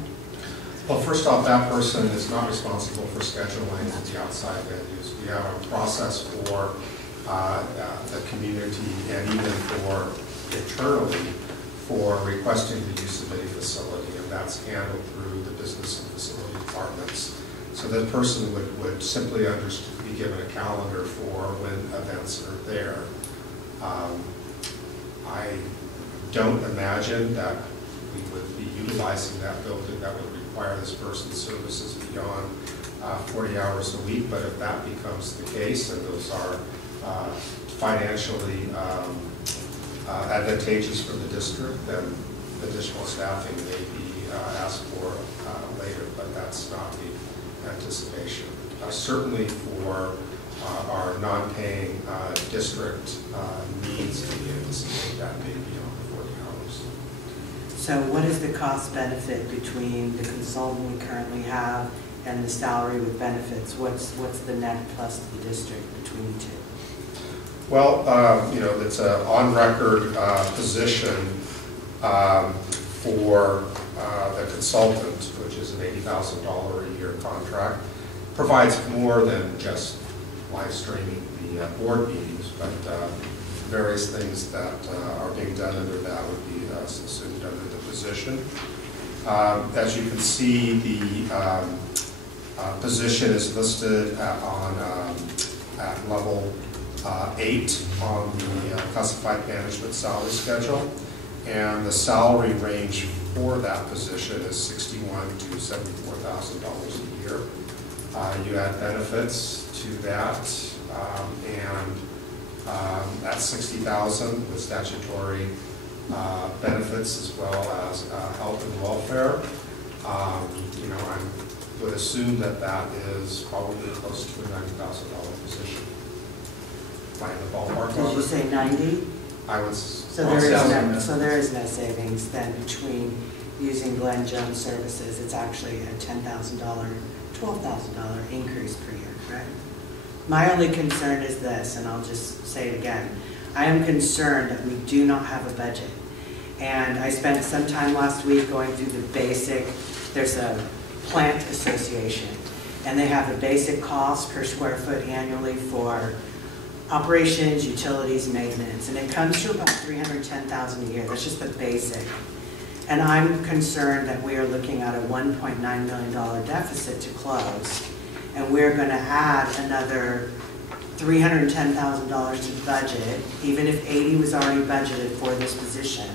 Well, first off, that person is not responsible for scheduling the outside venues. We have a process for the community and even for internally for requesting the use of any facility, and that's handled through the business and facility departments. So that person would simply be given a calendar for when events are there. I don't imagine that we would be utilizing that building that would require this person's services beyond 40 hours a week, but if that becomes the case and those are financially advantageous for the district, then additional staffing may be asked for later, but that's not the anticipation. Certainly for our non-paying district needs, we anticipate that may be on 40 hours. So what is the cost benefit between the consultant we currently have and the salary with benefits? What's the net plus to the district between the two? Well, it's an on-record position for the consultant, which is an $80,000 a year contract. Provides more than just live streaming the board meetings, but various things that are being done under that would be subsumed under the position. As you can see, the position is listed at level 8 on the classified management salary schedule, And the salary range for that position is $61,000 to $74,000 a year. You add benefits to that, and that's $60,000 with statutory benefits as well as health and welfare. You know, I would assume that that is probably close to a $90,000 position. Am I in the ballpark? Did you say 90? I was. So there is no savings then between using Glenn Jones services. It's actually a $10,000, $12,000 increase per year, correct? My only concern is this, and I'll just say it again. I am concerned that we do not have a budget. And I spent some time last week going through the basic, there's a plant association, and they have the basic cost per square foot annually for operations, utilities, maintenance, and it comes to about $310,000 a year. That's just the basic. And I'm concerned that we are looking at a $1.9 million deficit to close, and we're going to add another $310,000 to the budget, even if 80 was already budgeted for this position.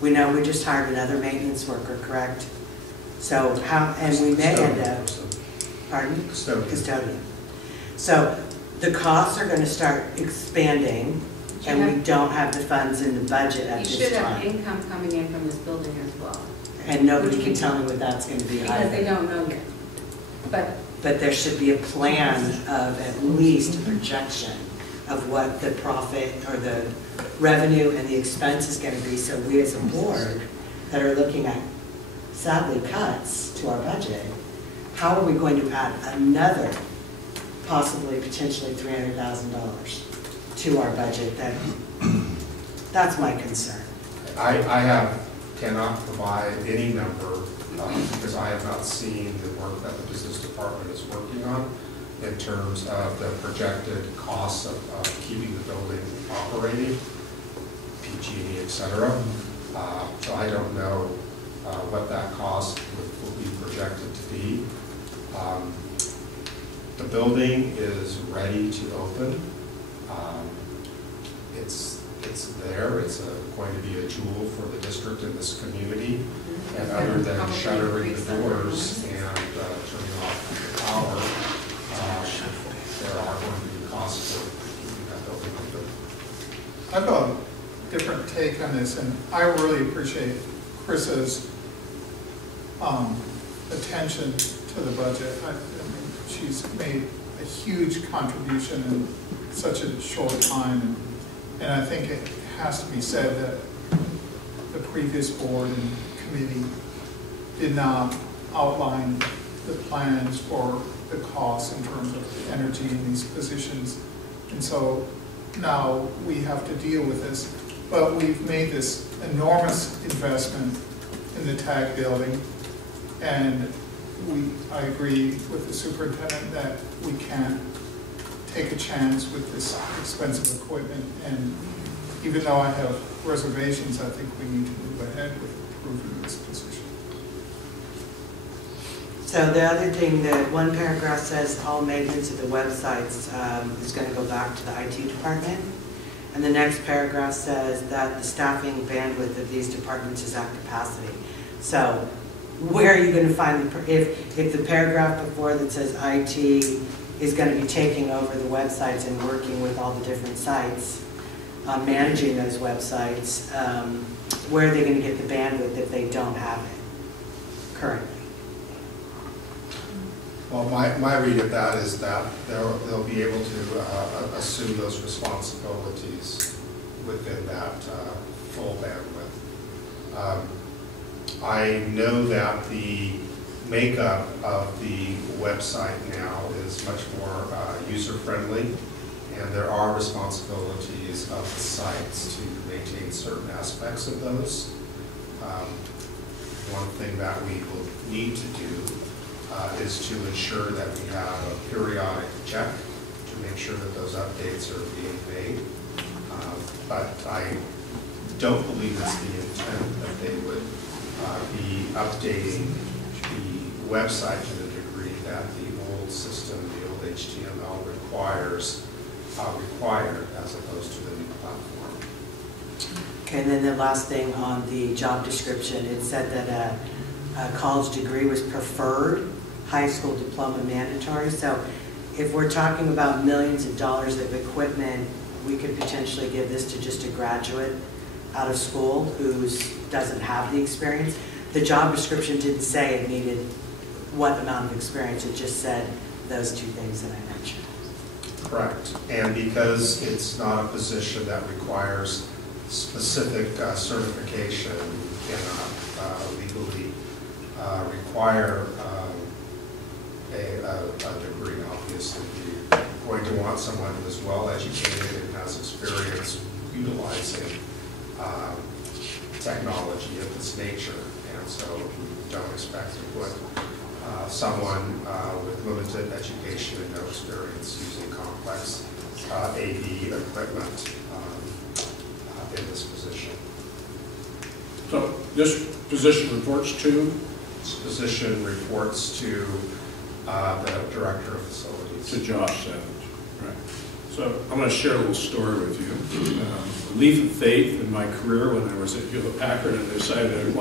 We know we just hired another maintenance worker, correct? So how, and we may end up, pardon? Custodian. So the costs are going to start expanding, and we don't have the funds in the budget at this time. You should have income coming in from this building as well. And nobody can tell me what that's going to be either. Because they don't know yet. But there should be a plan of at least a projection of what the profit or the revenue and the expense is going to be, so we as a board that are looking at, sadly, cuts to our budget, how are we going to add another, possibly, potentially $300,000 to our budget? That's my concern. I cannot provide any number because I have not seen the work that the business department is working on in terms of the projected costs of keeping the building operating, PG&E, et cetera. So I don't know what that cost will be projected to be. The building is ready to open. It's there. It's going to be a jewel for the district and this community. And other than shuttering the doors and turning off the power, there are going to be costs for keeping that building open. I have a different take on this, and I really appreciate Chris's attention to the budget. I mean, she's made a huge contribution in such a short time, and I think it has to be said that the previous board and committee did not outline the plans for the costs in terms of energy in these positions. And so now we have to deal with this. But we've made this enormous investment in the TAG building, and I agree with the superintendent that we can't take a chance with this expensive equipment. And even though I have reservations, I think we need to move ahead with improving this position. So the other thing, that one paragraph says all maintenance of the websites is going to go back to the IT department. And the next paragraph says that the staffing bandwidth of these departments is at capacity. So where are you going to find, if the paragraph before that says IT is going to be taking over the websites and working with all the different sites, managing those websites, where are they going to get the bandwidth if they don't have it currently? Well, my read of that is that they'll be able to assume those responsibilities within that full bandwidth. I know that the makeup of the website now is much more user-friendly, and there are responsibilities of the sites to maintain certain aspects of those. One thing that we will need to do is to ensure that we have a periodic check to make sure that those updates are being made. But I don't believe it's the intent that they would be updating the website to the degree that the old system, the old HTML required as opposed to the new platform. Okay, and then the last thing on the job description, it said that a college degree was preferred, high school diploma mandatory. So if we're talking about millions of dollars of equipment, we could potentially give this to just a graduate out of school who doesn't have the experience. The job description didn't say it needed what amount of experience, it just said those two things that I mentioned. Correct. And because it's not a position that requires specific certification, you cannot legally require a degree. Obviously, you're going to want someone who is well educated and has experience utilizing technology of this nature, and so we don't expect to put someone with limited education and no experience using complex AV equipment in this position. So this position reports to? This position reports to the Director of Facilities. To Josh Savage, right. So I'm going to share a little story with you. A leap of faith in my career when I was at Hewlett Packard, and I decided I didn't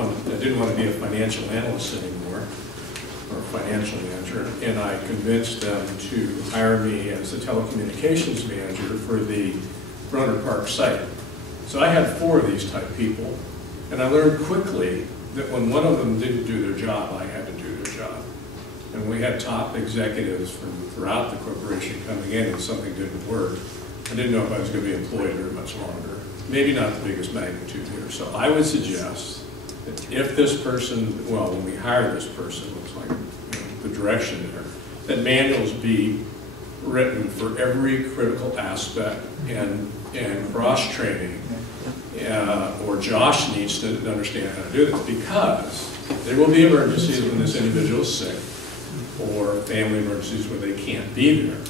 want to be a financial analyst anymore, or financial manager, and I convinced them to hire me as the telecommunications manager for the Bronner Park site. So I had 4 of these type people, and I learned quickly that when one of them didn't do their job, I had to do their job. And we had top executives from throughout the corporation coming in, and something didn't work. I didn't know if I was going to be employed very much longer. Maybe not the biggest magnitude here. So I would suggest that if this person, well, when we hire this person, looks like the direction there, that manuals be written for every critical aspect and cross-training, or Josh needs to understand how to do this, because there will be emergencies when this individual is sick, or family emergencies where they can't be there.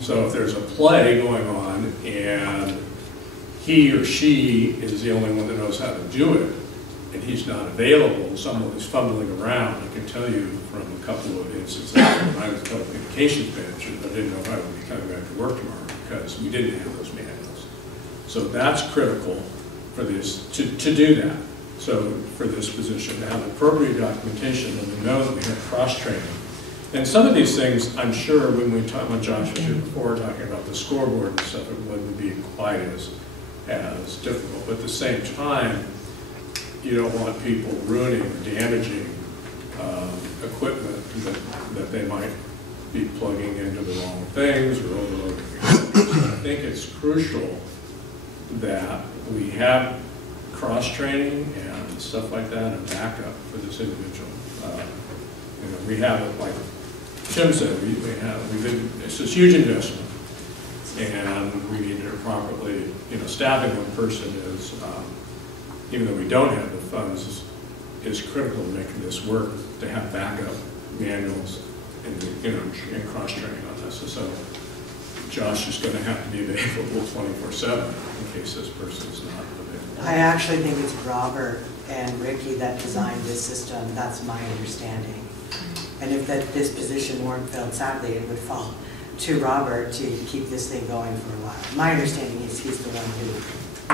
So if there's a play going on and he or she is the only one that knows how to do it, and he's not available, someone is fumbling around, I can tell you from a couple of instances when I was a telecommunications manager, I didn't know if I would be coming back to work tomorrow because we didn't have those manuals. So that's critical for this, to do that. So for this position, to have appropriate documentation, and we know that we have cross-training. And some of these things, I'm sure when we talk about Josh was here before talking about the scoreboard and stuff, it wouldn't be quite as difficult. But at the same time, you don't want people ruining or damaging equipment that they might be plugging into the wrong things or overloading. So I think it's crucial that we have cross-training and stuff like that and backup for this individual. We have it, like Tim said, it's this huge investment, and we need to properly, staffing one person is, even though we don't have the funds, is critical to making this work, to have backup manuals and, and cross-training on this. So Josh is going to have to be available 24/7 in case this person is not available. I actually think it's Robert and Ricky that designed this system. That's my understanding. And if this position weren't filled, sadly, it would fall to Robert to keep this thing going for a while. My understanding is he's the one who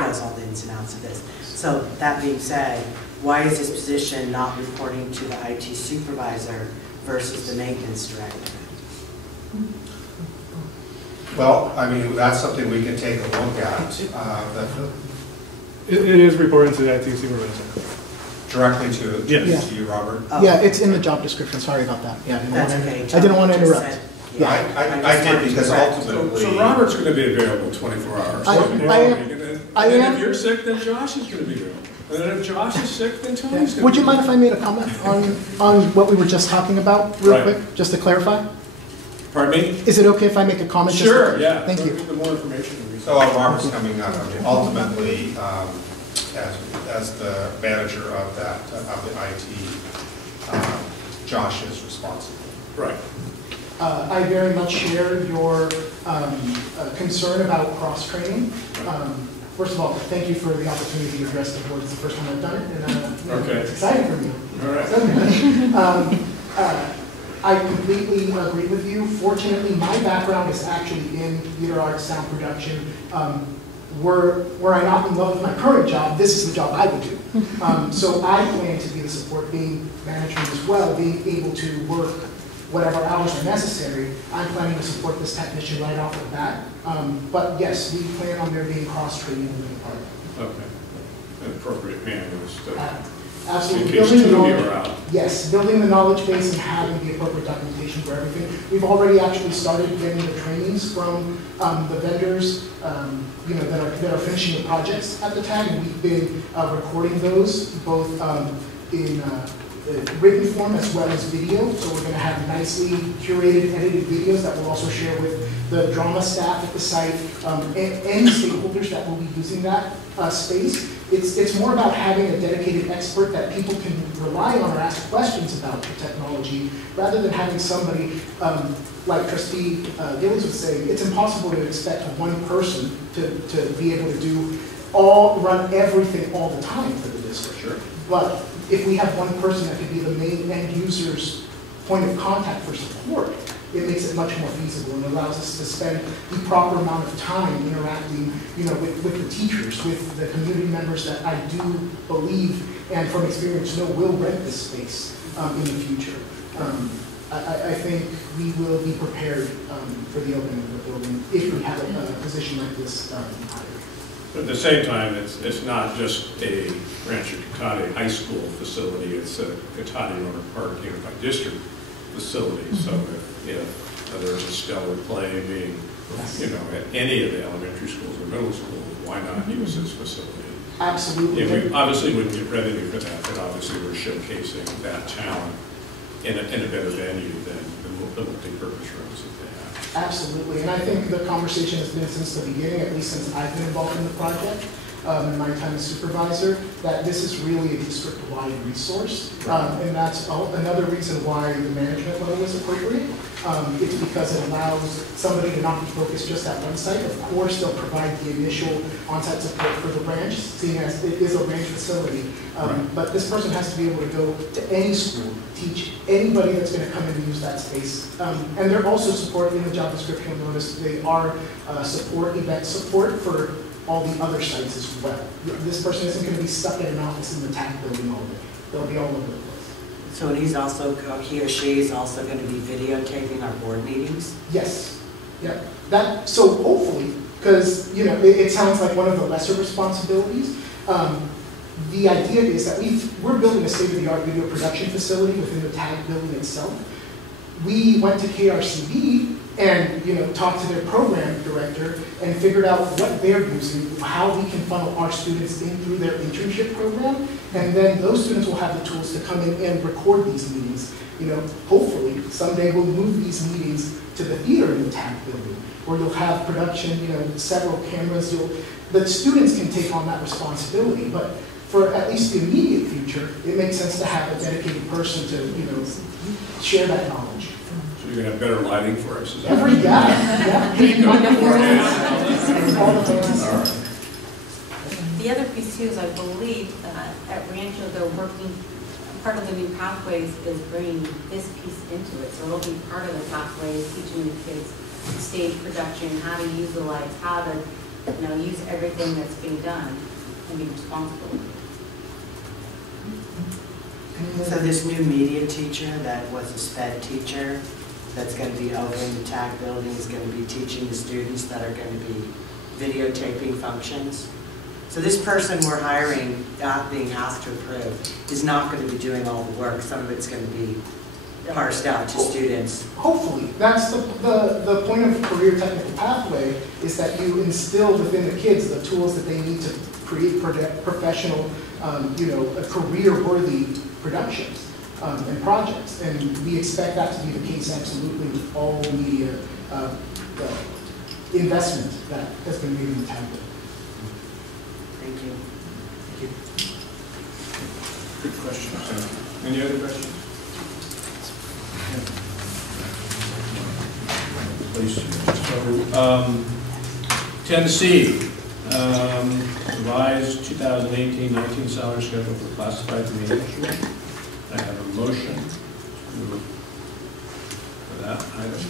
knows all the ins and outs of this. So that being said, why is this position not reporting to the IT supervisor versus the maintenance director? Well, I mean, that's something we can take a look at. It is reporting to the IT supervisor. Directly to Yes. you, Robert? Oh. Yeah, it's in the job description. Sorry about that. Yeah, I didn't want to interrupt. Yeah, I did because ultimately. So Robert's going to be available 24 hours. And if you're sick, then Josh is going to be available. And then if Josh is sick, then Tony's going to be Would you mind if I made a comment on what we were just talking about real quick, just to clarify? Pardon me? Is it okay if I make a comment? Sure, yeah. Thank you. The more information. So Robert's coming up. Ultimately, as the manager of the IT, Josh is responsible. Right. I very much share your concern about cross-training. First of all, thank you for the opportunity to address the board. It's the first time I've done it, and it's exciting for me. All right. I completely agree with you. Fortunately, my background is actually in theater arts, sound production. were I not in love with my current job, this is the job I would do. So I plan to be the support, being management as well, being able to work whatever hours are necessary. I'm planning to support this technician right off the bat. But yes, we plan on there being cross-training in the department. Okay. And appropriate manuals to, Absolutely. in case Building the two of you knowledge- are out. Yes, building the knowledge base and having the appropriate documentation for everything. We've already actually started getting the trainings from the vendors, that are finishing the projects at the tag, and we've been recording those both in written form as well as video. So we're going to have nicely curated, edited videos that we'll also share with the drama staff at the site and the stakeholders that will be using that space. It's more about having a dedicated expert that people can rely on or ask questions about the technology, rather than having somebody, like Trustee Gillies was saying, it's impossible to expect one person to be able to run everything all the time for the district. Sure. But if we have one person that could be the main end user's point of contact for support, it makes it much more feasible and allows us to spend the proper amount of time interacting, with the teachers, with the community members that I do believe, and from experience know, will rent this space in the future. I think we will be prepared for the opening of the building if we have a position like this hired. But at the same time, it's not just a Rancho Cotati High School facility, it's a Cotati Owner Park Unified District facility. So if there's a stellar play being, at any of the elementary schools or middle schools, why not use this facility? Absolutely. Yeah, we obviously wouldn't get revenue for that, but obviously we're showcasing that talent in a better venue than the multi-purpose rooms that they have. Absolutely, and I think the conversation has been since the beginning, at least since I've been involved in the project, in my time as supervisor, that this is really a district-wide resource. And that's another reason why the management level is appropriate. It's because it allows somebody to not be focused just at one site. Of course, they'll provide the initial on-site support for the branch, seeing as it is a branch facility. But this person has to be able to go to any school, teach anybody that's going to come in and use that space. And they're also support, in the job description, you'll notice they are event support for all the other sites as well. This person isn't going to be stuck in an office in the TAC building all day. They'll be all over the place. So he or she is also going to be videotaping our board meetings? Yes. Yeah. So hopefully, because it sounds like one of the lesser responsibilities. The idea is that we're building a state-of-the-art video production facility within the TAG building itself. We went to KRCB and talked to their program director and figured out what they're using, how we can funnel our students in through their internship program, and then those students will have the tools to come in and record these meetings. Hopefully someday we'll move these meetings to the theater in the TAG building, where you'll have production, several cameras. The students can take on that responsibility, but for at least the immediate future, it makes sense to have a dedicated person to share that knowledge. So you're going to have better lighting for us, is that Every guy, The other piece too is I believe at Rancho they're working, part of the new pathways is bringing this piece into it. So it'll be part of the pathways, teaching the kids stage production, how to use the lights, how to use everything that's being done and be responsible. So this new media teacher that was a SPED teacher that's going to be over in the TAG building is going to be teaching the students that are going to be videotaping functions. So this person we're hiring, being asked to approve, is not going to be doing all the work. Some of it's going to be parsed out to students. Hopefully. That's the point of career technical pathway, is that you instill within the kids the tools that they need to create professional, career-worthy productions and projects. And we expect that to be the case absolutely with all media investment that has been made in the tablet. Thank you. Good question. Any other questions? Please. So, 10C, revised 2018-19 salary schedule for classified management. I have a motion for that item.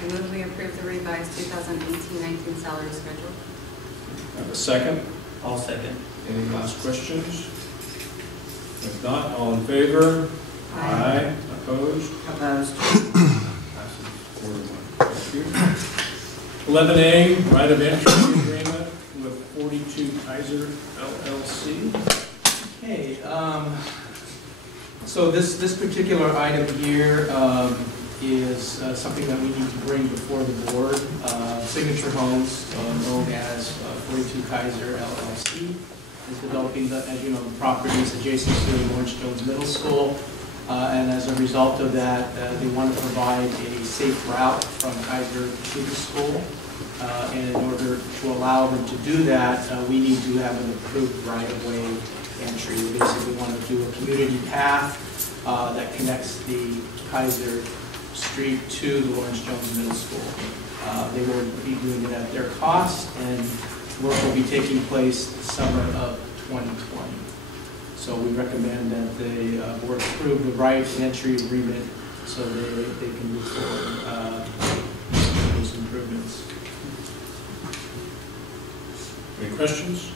I move we approve the revised 2018-19 salary schedule. Have a second? I'll second. Any last questions? If not, all in favor? Aye. Opposed? Opposed. Passes 4-1. Thank you. 11A, right of entry agreement with 42 Kaiser LLC. Okay, so this particular item here is something that we need to bring before the board. Signature Homes, known as 42 Kaiser LLC, is developing, as you know, the properties adjacent to the Lawrence Jones Middle School. And as a result of that, they want to provide a safe route from Kaiser to the school. And in order to allow them to do that, we need to have an approved right-of-way entry. We basically want to do a community path that connects the Kaiser Street to the Lawrence Jones Middle School. They will be doing it at their cost, and work will be taking place the summer of 2020. So we recommend that the board approve the right entry agreement so they can move forward with those improvements. Any questions?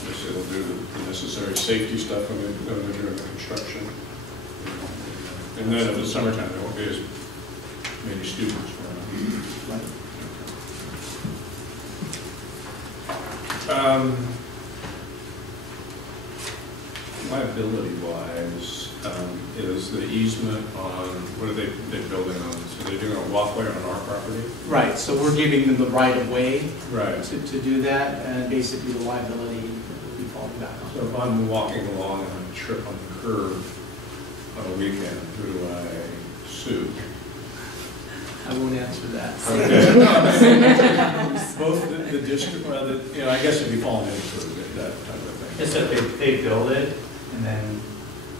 Obviously, they'll do the necessary safety stuff when they're doing the construction. And then in the summertime, there won't be as many students around. Liability-wise, is the easement on, what are they building on? So they're doing a walkway on our property? Right, so we're giving them the right-of-way right. to do that, and basically the liability will be falling back on. So if I'm walking along and I trip on the curb on a weekend, who do I sue? I won't answer that. Okay. Both the district, well, I guess if you fall into it, that type of thing. It's that they build it, and then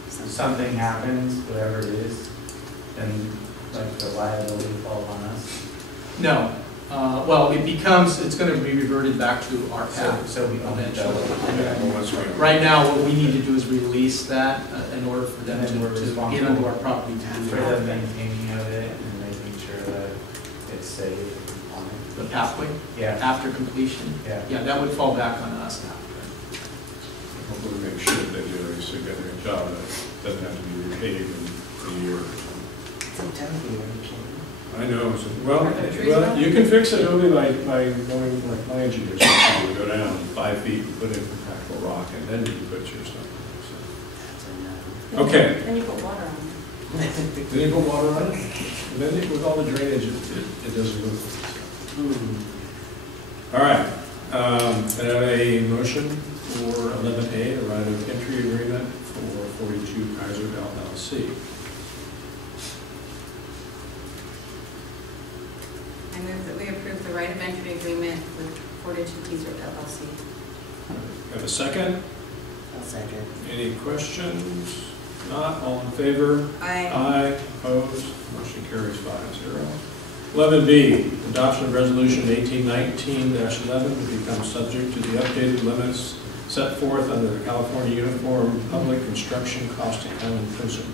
something happens, whatever it is, then like the liability falls on us. No. Well, it's going to be reverted back to our path. So we own it. Right now, what we need to do is release that in order for them to get onto our property to do for that. the maintaining of it and making sure that it's safe on it. The pathway? Yeah. After completion? Yeah. Yeah, that would fall back on us now. Hopefully make sure that they do a significant job that doesn't have to be repaid in a year or something. I know. So, well, you can fix it only by going like my engineers. You go down 5 feet and put in compactable rock, and then you put your stuff on. So. Okay. Then you put water on it. Then you put water on it. And then with all the drainage, it doesn't move. All right. I have a motion for 11A, the right of entry agreement for 42 Kaiser LLC. I move that we approve the right of entry agreement with 42 Kaiser LLC. Have a second? I'll second. Any questions? Not, all in favor? Aye. Aye, opposed, motion carries 5-0. 11B, adoption of resolution 1819-11 to become subject to the updated limits set forth under the California Uniform Public Construction Cost Accounting Principles.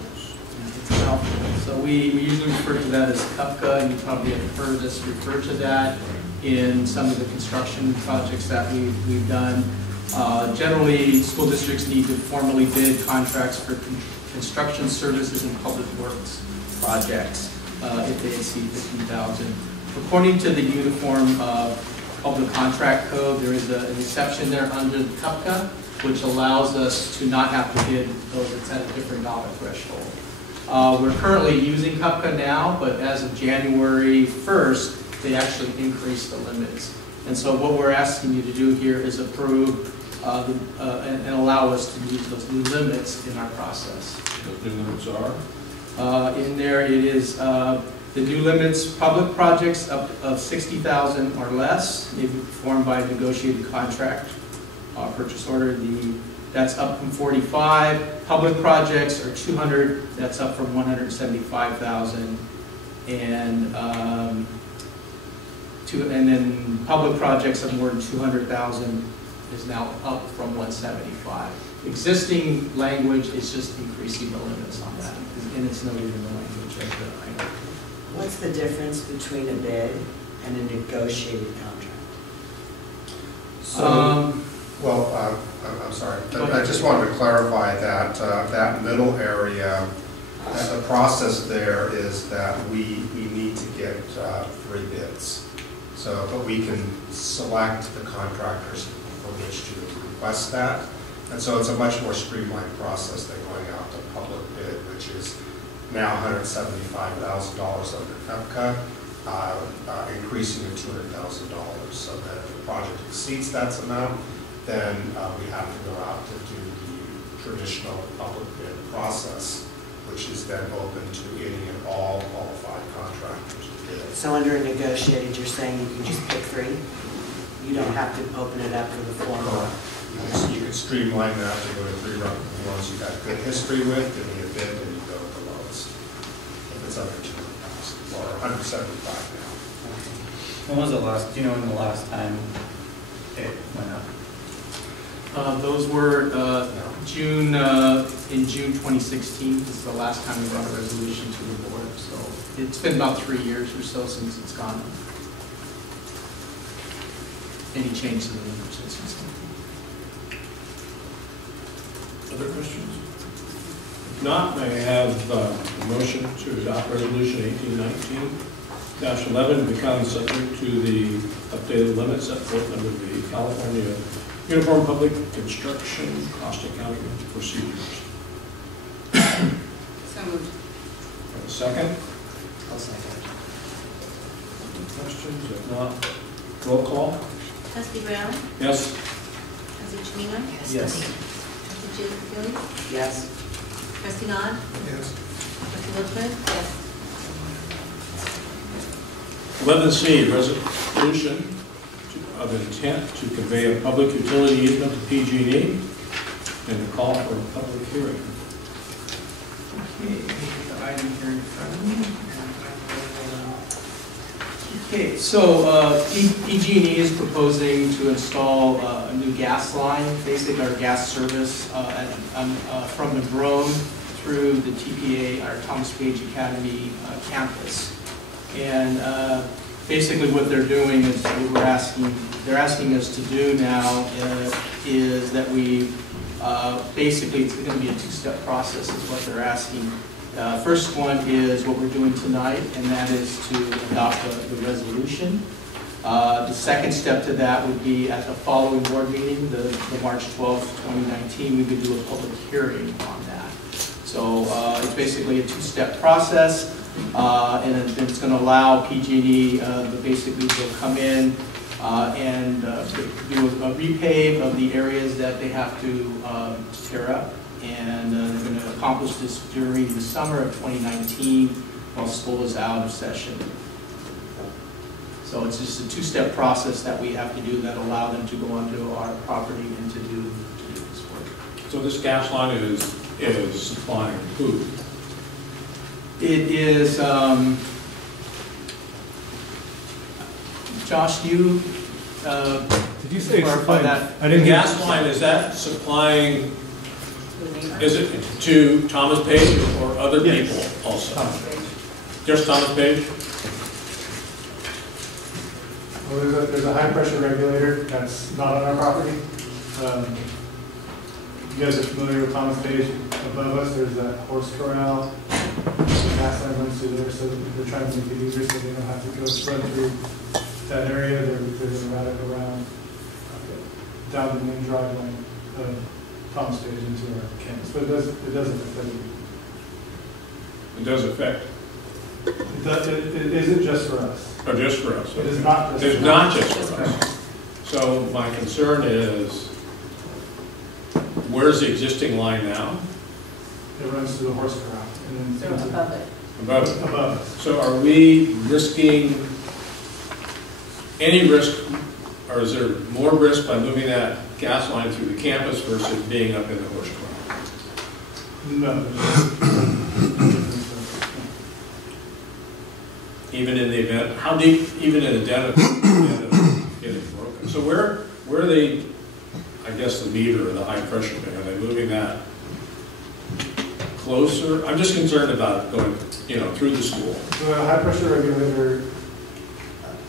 So we usually refer to that as CUPCA, and you probably have heard us refer to that in some of the construction projects that we've done. Generally, school districts need to formally bid contracts for construction services and public works projects if they exceed $50,000. According to the Uniform Public Contract Code, there is an exception there under the CUPCA, which allows us to not have to bid those that's at a different dollar threshold. We're currently using CUPCA now, but as of January 1st, they actually increased the limits. And so what we're asking you to do here is approve and allow us to use those new limits in our process. Those new limits are? In there it is the new limits, public projects up of $60,000 or less may be performed by negotiated contract purchase order. That's up from 45. Public projects are 200. That's up from 175,000. And then public projects of more than 200,000 is now up from 175. Existing language is just increasing the limits on that, and it's noted in the language of the item. What's the difference between a bid and a negotiated contract? So, I'm sorry, but I just wanted to clarify that that middle area, the process there is that we need to get 3 bids. So, but we can select the contractors for which to request that. And so it's a much more streamlined process than going out to public bid, which is now $175,000 under FEPCA, increasing to $200,000. So that if the project exceeds that amount, then we have to go out to do the traditional public bid process, which is then open to any and all qualified contractors to bid. So under a negotiated, you're saying you can just pick 3? You don't have to open it up for the formal? You can streamline that to go to 3 reputable ones you've got good history with, give me a bid, and you go with the lowest. If it's under 200,000 or 175 now. When was the last, do you know when the last time it went up? Those were June, in June 2016. This is the last time we brought a resolution to the board. So it's been about 3 years or so since it's gone up. Any change to the numbers since it's gone. Other questions? If not, may I have a motion to adopt resolution 1819-11 become subject to the updated limits set forth under the California Uniform Public Construction Cost Accounting Procedures. So moved. Have a second? I'll second. Any questions? If not, roll call. Trustee Brown? Yes. Trustee Chimino? Yes. Trustee Gillies? Yes. Trustee Nod? Yes. Trustee Wilkman? Yes. 11C, resolution of intent to convey a public utility easement to PG&E and to call for a public hearing. Okay, the item here in front of me. Okay, so PG&E is proposing to install a new gas line, basically our gas service from the Grone through the TPA, our Thomas Page Academy campus. And basically what they're doing is they're asking us to do now is that we basically, it's going to be a 2-step process is what they're asking. First one is what we're doing tonight, and that is to adopt the resolution. The second step to that would be at the following board meeting, the March 12th, 2019, we would do a public hearing on that. So it's basically a 2-step process, and it's going to allow PG&E, basically they'll come in and do a repave of the areas that they have to tear up. And they're going to accomplish this during the summer of 2019 while school is out of session. So it's just a 2-step process that we have to do that allow them to go onto our property and to do this work. So this gas line is supplying who? It is, Josh, do you did you say clarify that? I didn't The gas line, is that supplying, is it to Thomas Page or other people also? Thomas Page. Just Thomas Page? Well, there's a high pressure regulator that's not on our property. You guys are familiar with Thomas Page. Above us, there's that horse corral. The gas line runs through there, so they're trying to make it easier so they don't have to go run through that area. They're going to route it around down the main drive lane of Thomas Page into our campus. But it does affect It does affect. It isn't just for us. Oh, just for us. It is not just It's for not us. just for us. So my concern is, where's the existing line now? It runs through the horse corral. And then Above it. Above it. Above us. So are we risking any risk, or is there more risk by moving that gas line through the campus versus being up in the horse corral? No. Even in the event, how deep, even in the event of getting broken? So where are they I guess the meter or the high pressure thing, are they moving that closer? I'm just concerned about going, through the school. So the high pressure regulator,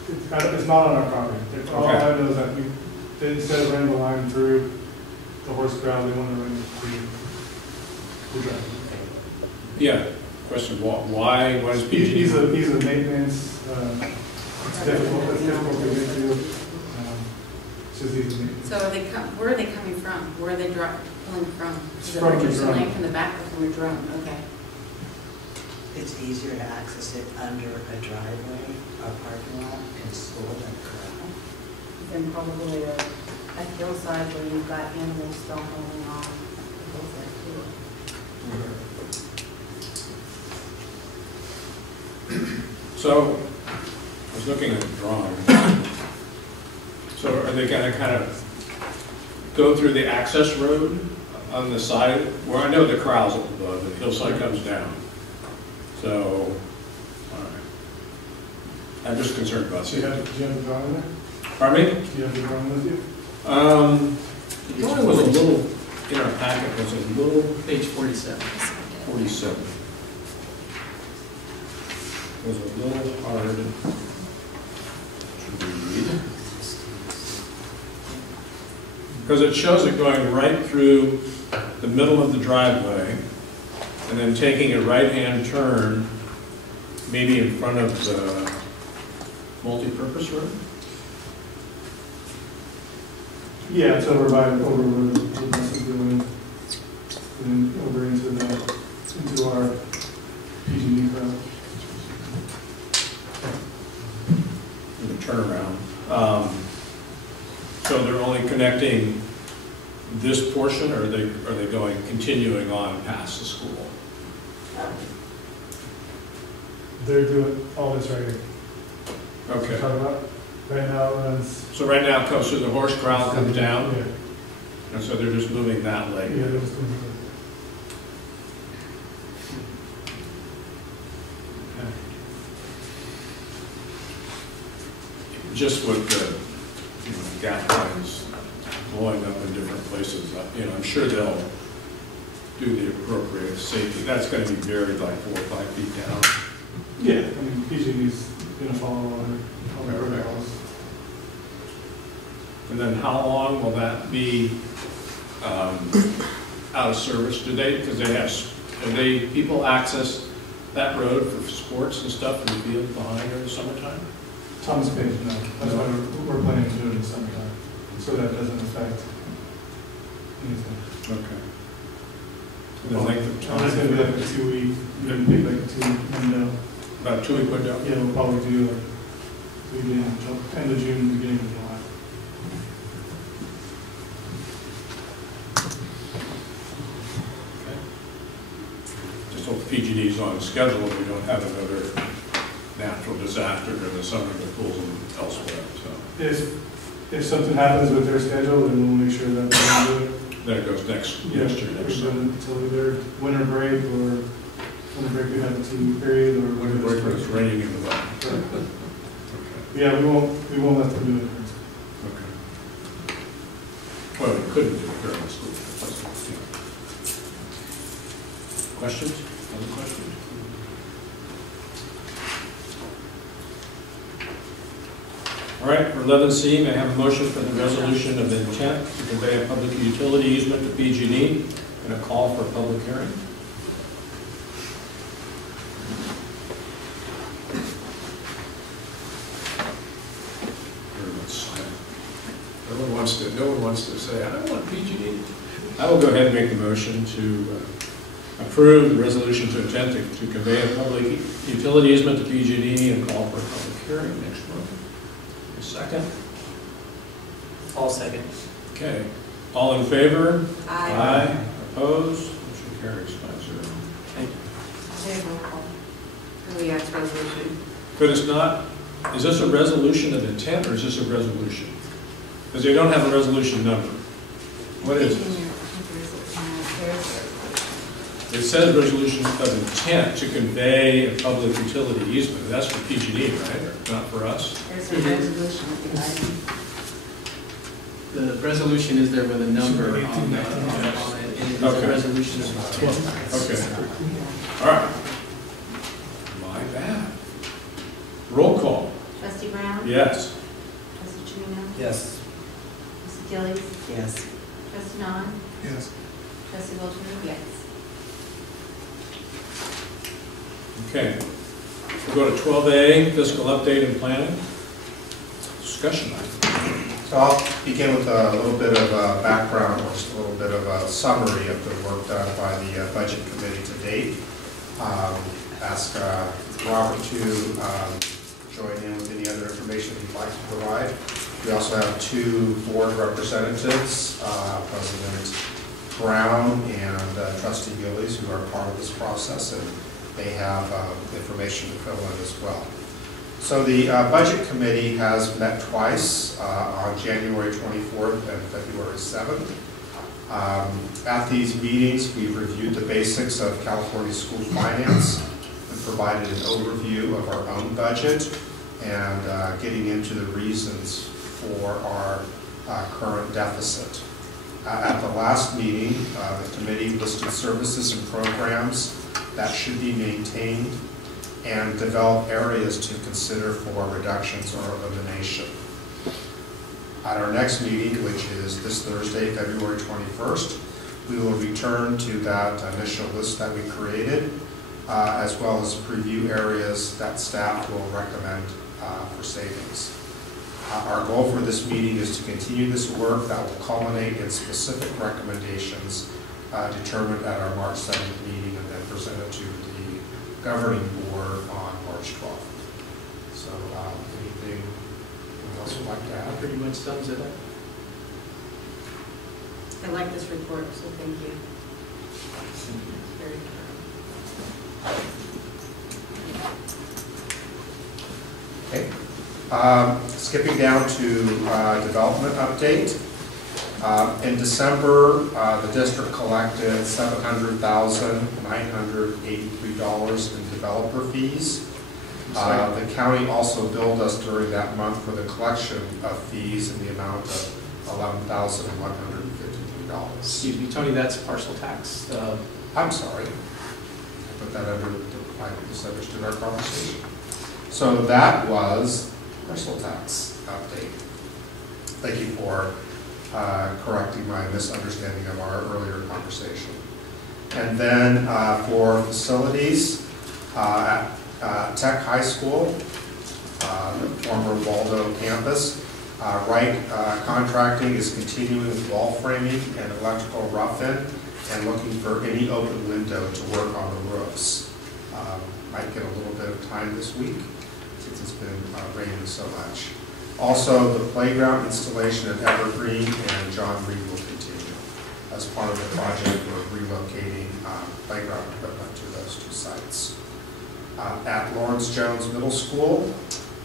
it's not on our property. All I know is that they instead of running the line through the horse corral, they want to run it through the driveway. Yeah. Question: why is PG&E? He's a maintenance. It's difficult. It's difficult to get to. Just he's a maintenance. So where are they coming from? Where are they pulling from? Is it From the electricity drone. line from the back or from a drone? Okay. It's easier to access it under a driveway, a parking lot, and school than corral. Then probably a hillside where you've got animals still holding on. So, I was looking at the drawing. So are they going to kind of go through the access road on the side, where I know the corral's up above, the hillside comes down. So, all right. I'm just concerned about Do you safety. have the drawing there? Pardon me? Do you have the drawing with you? The drawing was a little, in our packet, was a little, Page 47. 47. Was a little hard to read. Because it shows it going right through the middle of the driveway and then taking a right-hand turn, maybe in front of the multi-purpose road. Yeah, it's over by the message building, and over into our PG&E crowd. The turnaround. So they're only connecting this portion, or are they going continuing on past the school? They're doing all this right here. Okay. Talk about right now it runs. So right now it comes through the horse corral, comes down, Yeah. and so they're just moving that leg. Yeah, they're just doing Just with the gap lines blowing up in different places, I'm sure they'll do the appropriate safety. That's going to be buried like 4 or 5 feet down. Yeah, I mean, PG&E's going to follow all the protocols. And then how long will that be out of service? Do people access that road for sports and stuff in the field behind during the summertime? Thomas Page, no. That's why we're planning to do it in the summertime, so that doesn't affect anything. Okay. The length of time? It's going to be like a 2-week, maybe like a 2-week window. About a 2-week window? Yeah, we'll probably do end of June, beginning of July. Just hope PG&E's on schedule, we don't have another natural disaster during the summer that pulls them elsewhere, so. If something happens with their schedule, then we'll make sure that they do it. Then it goes next year, next summer. Until either winter break or winter break, we have a 2-week period, or Winter break when it's raining in the weather. Okay. Yeah, we won't let them do it. Okay. Well, we couldn't do it during the school. Questions? Other questions? All right, for 11C, may I have a motion for the resolution of intent to convey a public utility easement to PG&E and a call for a public hearing? No one wants to say, I don't want PG&E. I will go ahead and make the motion to approve the resolution to intent to convey a public utility easement to PG&E and call for a public hearing next month. A second? All second. Okay. All in favor? Aye. Aye. Opposed? Motion carries 5-0. Thank you. Okay, roll call. Oh, yeah, it's resolution. But it's not, is this a resolution of intent or is this a resolution? Because they don't have a resolution number. What is it? It says resolution of intent to convey a public utility easement. That's for PG&E, right? Or not for us? There's a resolution of the item. The resolution is there with a number on it, and it is a resolution of 12. Okay. All right. My bad. Roll call. Trustee Brown? Yes. Trustee Chimino? Yes. Trustee Gillies? Yes. Trustee Nahn? Yes. Trustee Goldstein? Yes. Okay. We'll go to 12A, fiscal update and planning. Discussion item. So I'll begin with a little bit of a background, or just a little bit of a summary of the work done by the Budget Committee to date. Ask Robert to join in with any other information he'd like to provide. We also have two board representatives, President Brown and Trustee Gillies, who are part of this process, and they have information to fill in as well. So the Budget Committee has met twice on January 24th and February 7th. At these meetings, we reviewed the basics of California school finance and provided an overview of our own budget and getting into the reasons for our current deficit. At the last meeting, the committee listed services and programs that should be maintained and develop areas to consider for reductions or elimination. At our next meeting, which is this Thursday, February 21st, we will return to that initial list that we created, as well as preview areas that staff will recommend for savings. Our goal for this meeting is to continue this work that will culminate in specific recommendations determined at our March 7th meeting and then presented to the governing board on March 12th. So anything else would like to add? Pretty much sums it up. I like this report, so thank you. Very thorough. Okay. Skipping down to development update. In December, the district collected $700,983 in developer fees. The county also billed us during that month for the collection of fees in the amount of $11,153. Excuse me, Tony, that's partial tax. I'm sorry. I put that under, I misunderstood our conversation. So that was partial tax update. Thank you for correcting my misunderstanding of our earlier conversation. And then for facilities, at Tech High School, the former Waldo campus, Wright Contracting is continuing with wall framing and electrical rough-in and looking for any open window to work on the roofs. Might get a little bit of time this week since it's been raining so much. Also, the playground installation at Evergreen and John Reed will continue. As part of the project, we're relocating playground equipment to those two sites. At Lawrence Jones Middle School,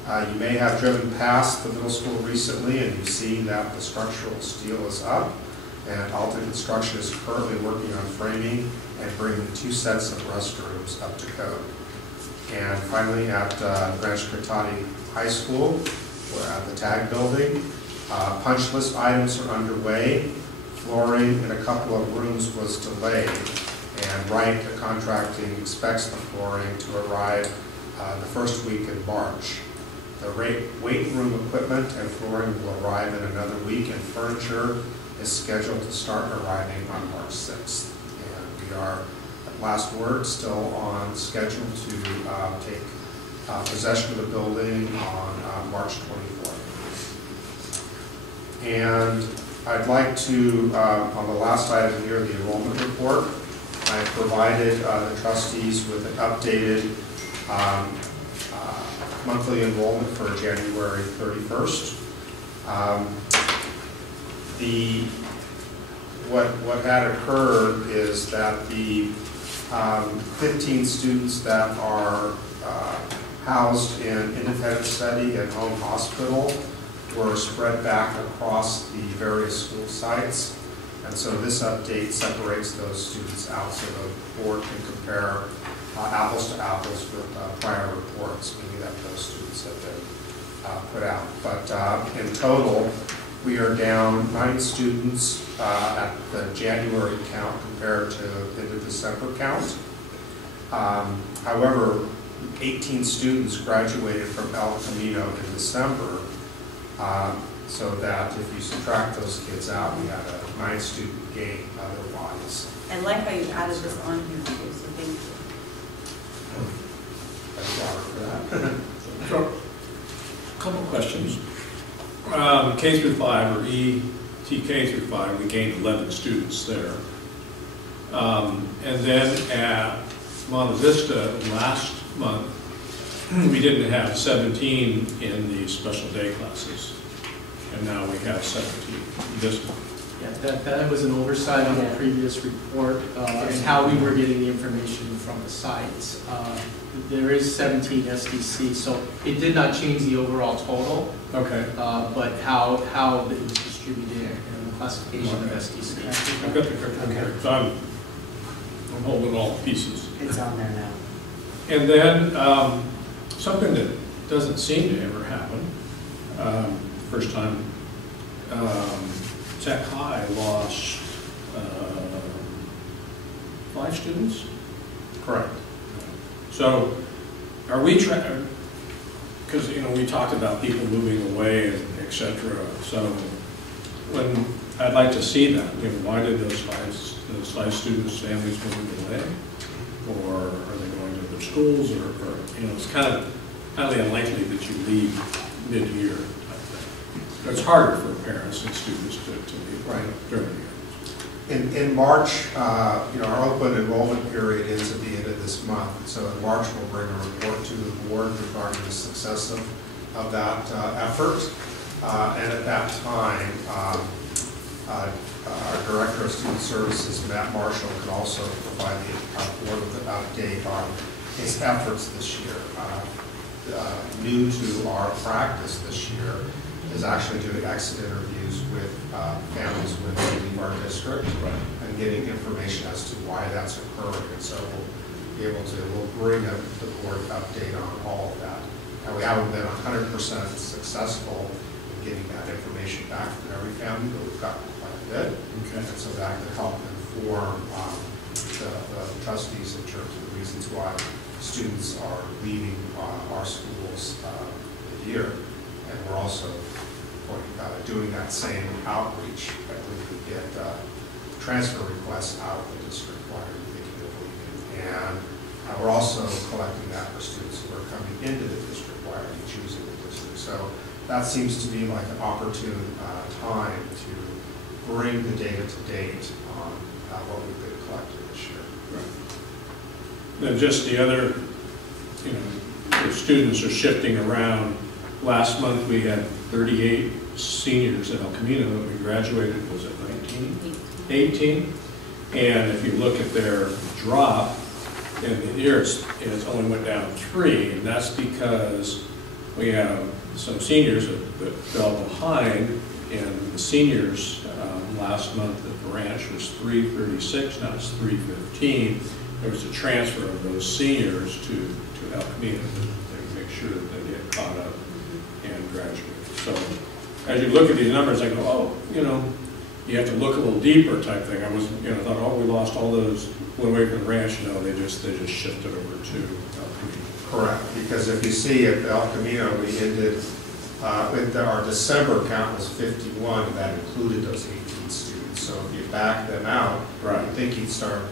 you may have driven past the middle school recently and you've seen that the structural steel is up, and Alta Construction is currently working on framing and bringing 2 sets of restrooms up to code. And finally, at Branch Cotati High School, we're at the TAG building. Punch list items are underway. Flooring in a couple of rooms was delayed, and Wright Contracting expects the flooring to arrive the first week in March. The weight room equipment and flooring will arrive in another week, and furniture is scheduled to start arriving on March 6th. And we are, at last word, still on schedule to take possession of the building on March 24th. And I'd like to, on the last item here, the enrollment report, I provided the trustees with an updated monthly enrollment for January 31st. What had occurred is that the 15 students that are housed in independent study and home hospital were spread back across the various school sites. And so this update separates those students out so the board can compare apples to apples with prior reports, meaning that those students have been put out. But in total, We are down 9 students at the January count compared to the December count. However, 18 students graduated from El Camino in December, so that if you subtract those kids out, we had a 9-student gain otherwise. I like how you added this on here too, so thank you. So, a couple of questions. K through 5, or ETK through 5, we gained 11 students there. And then at Monte Vista last month, we didn't have 17 in the special day classes. And now we have 17 this month. Yeah, that was an oversight on the previous report and how we were getting the information from the sites. There is 17 SDC, so it did not change the overall total. Okay. But how it was distributed and the classification of SDC. I've got the curriculum here, so I'm holding all the pieces. It's on there now. And then something that doesn't seem to ever happen, first time, Tech High lost 5 students? Correct. So are we trying, because we talked about people moving away and et cetera, so when I'd like to see that, why did those five students' families move away? Or are they going to their schools, or it's kind of highly unlikely that you leave mid-year type thing. It's harder for parents and students to leave during the year. In March, our open enrollment period ends at the end of this month. So in March, we'll bring a report to the board regarding the success of that effort. And at that time, our Director of Student Services, Matt Marshall, can also provide the board with an update on his efforts this year. New to our practice this year is actually doing exit interviews with families when they leave our district and getting information as to why that's occurring. And so we'll bring the board update on all of that. And we haven't been 100% successful in getting that information back from every family, but we've gotten quite a bit. Okay. And so that can help inform the trustees in terms of the reasons why students are leaving our schools mid-year. And we're also doing that same outreach that we could get transfer requests out of the district while you're thinking of leaving. And we're also collecting that for students who are coming into the district while you're choosing the district. So that seems to be like an opportune time to bring the data to date on what we've been collecting this year. Right. Then just the other, the students are shifting around. Last month we had 38 seniors at El Camino that we graduated, was it 19? 18. And if you look at their drop in the years, it's only went down 3, and that's because we have some seniors that fell behind, and the seniors last month at the ranch was 336, now it's 315. There was a transfer of those seniors to El Camino to make sure that they get caught up and graduate. So as you look at these numbers, I go, oh, you have to look a little deeper type thing. I was, thought, oh, we lost all those, went away from the ranch. No, they just shifted over to El Camino. Correct, because if you see at El Camino, we ended with our December count was 51, and that included those 18 students. So if you back them out, I think you'd start,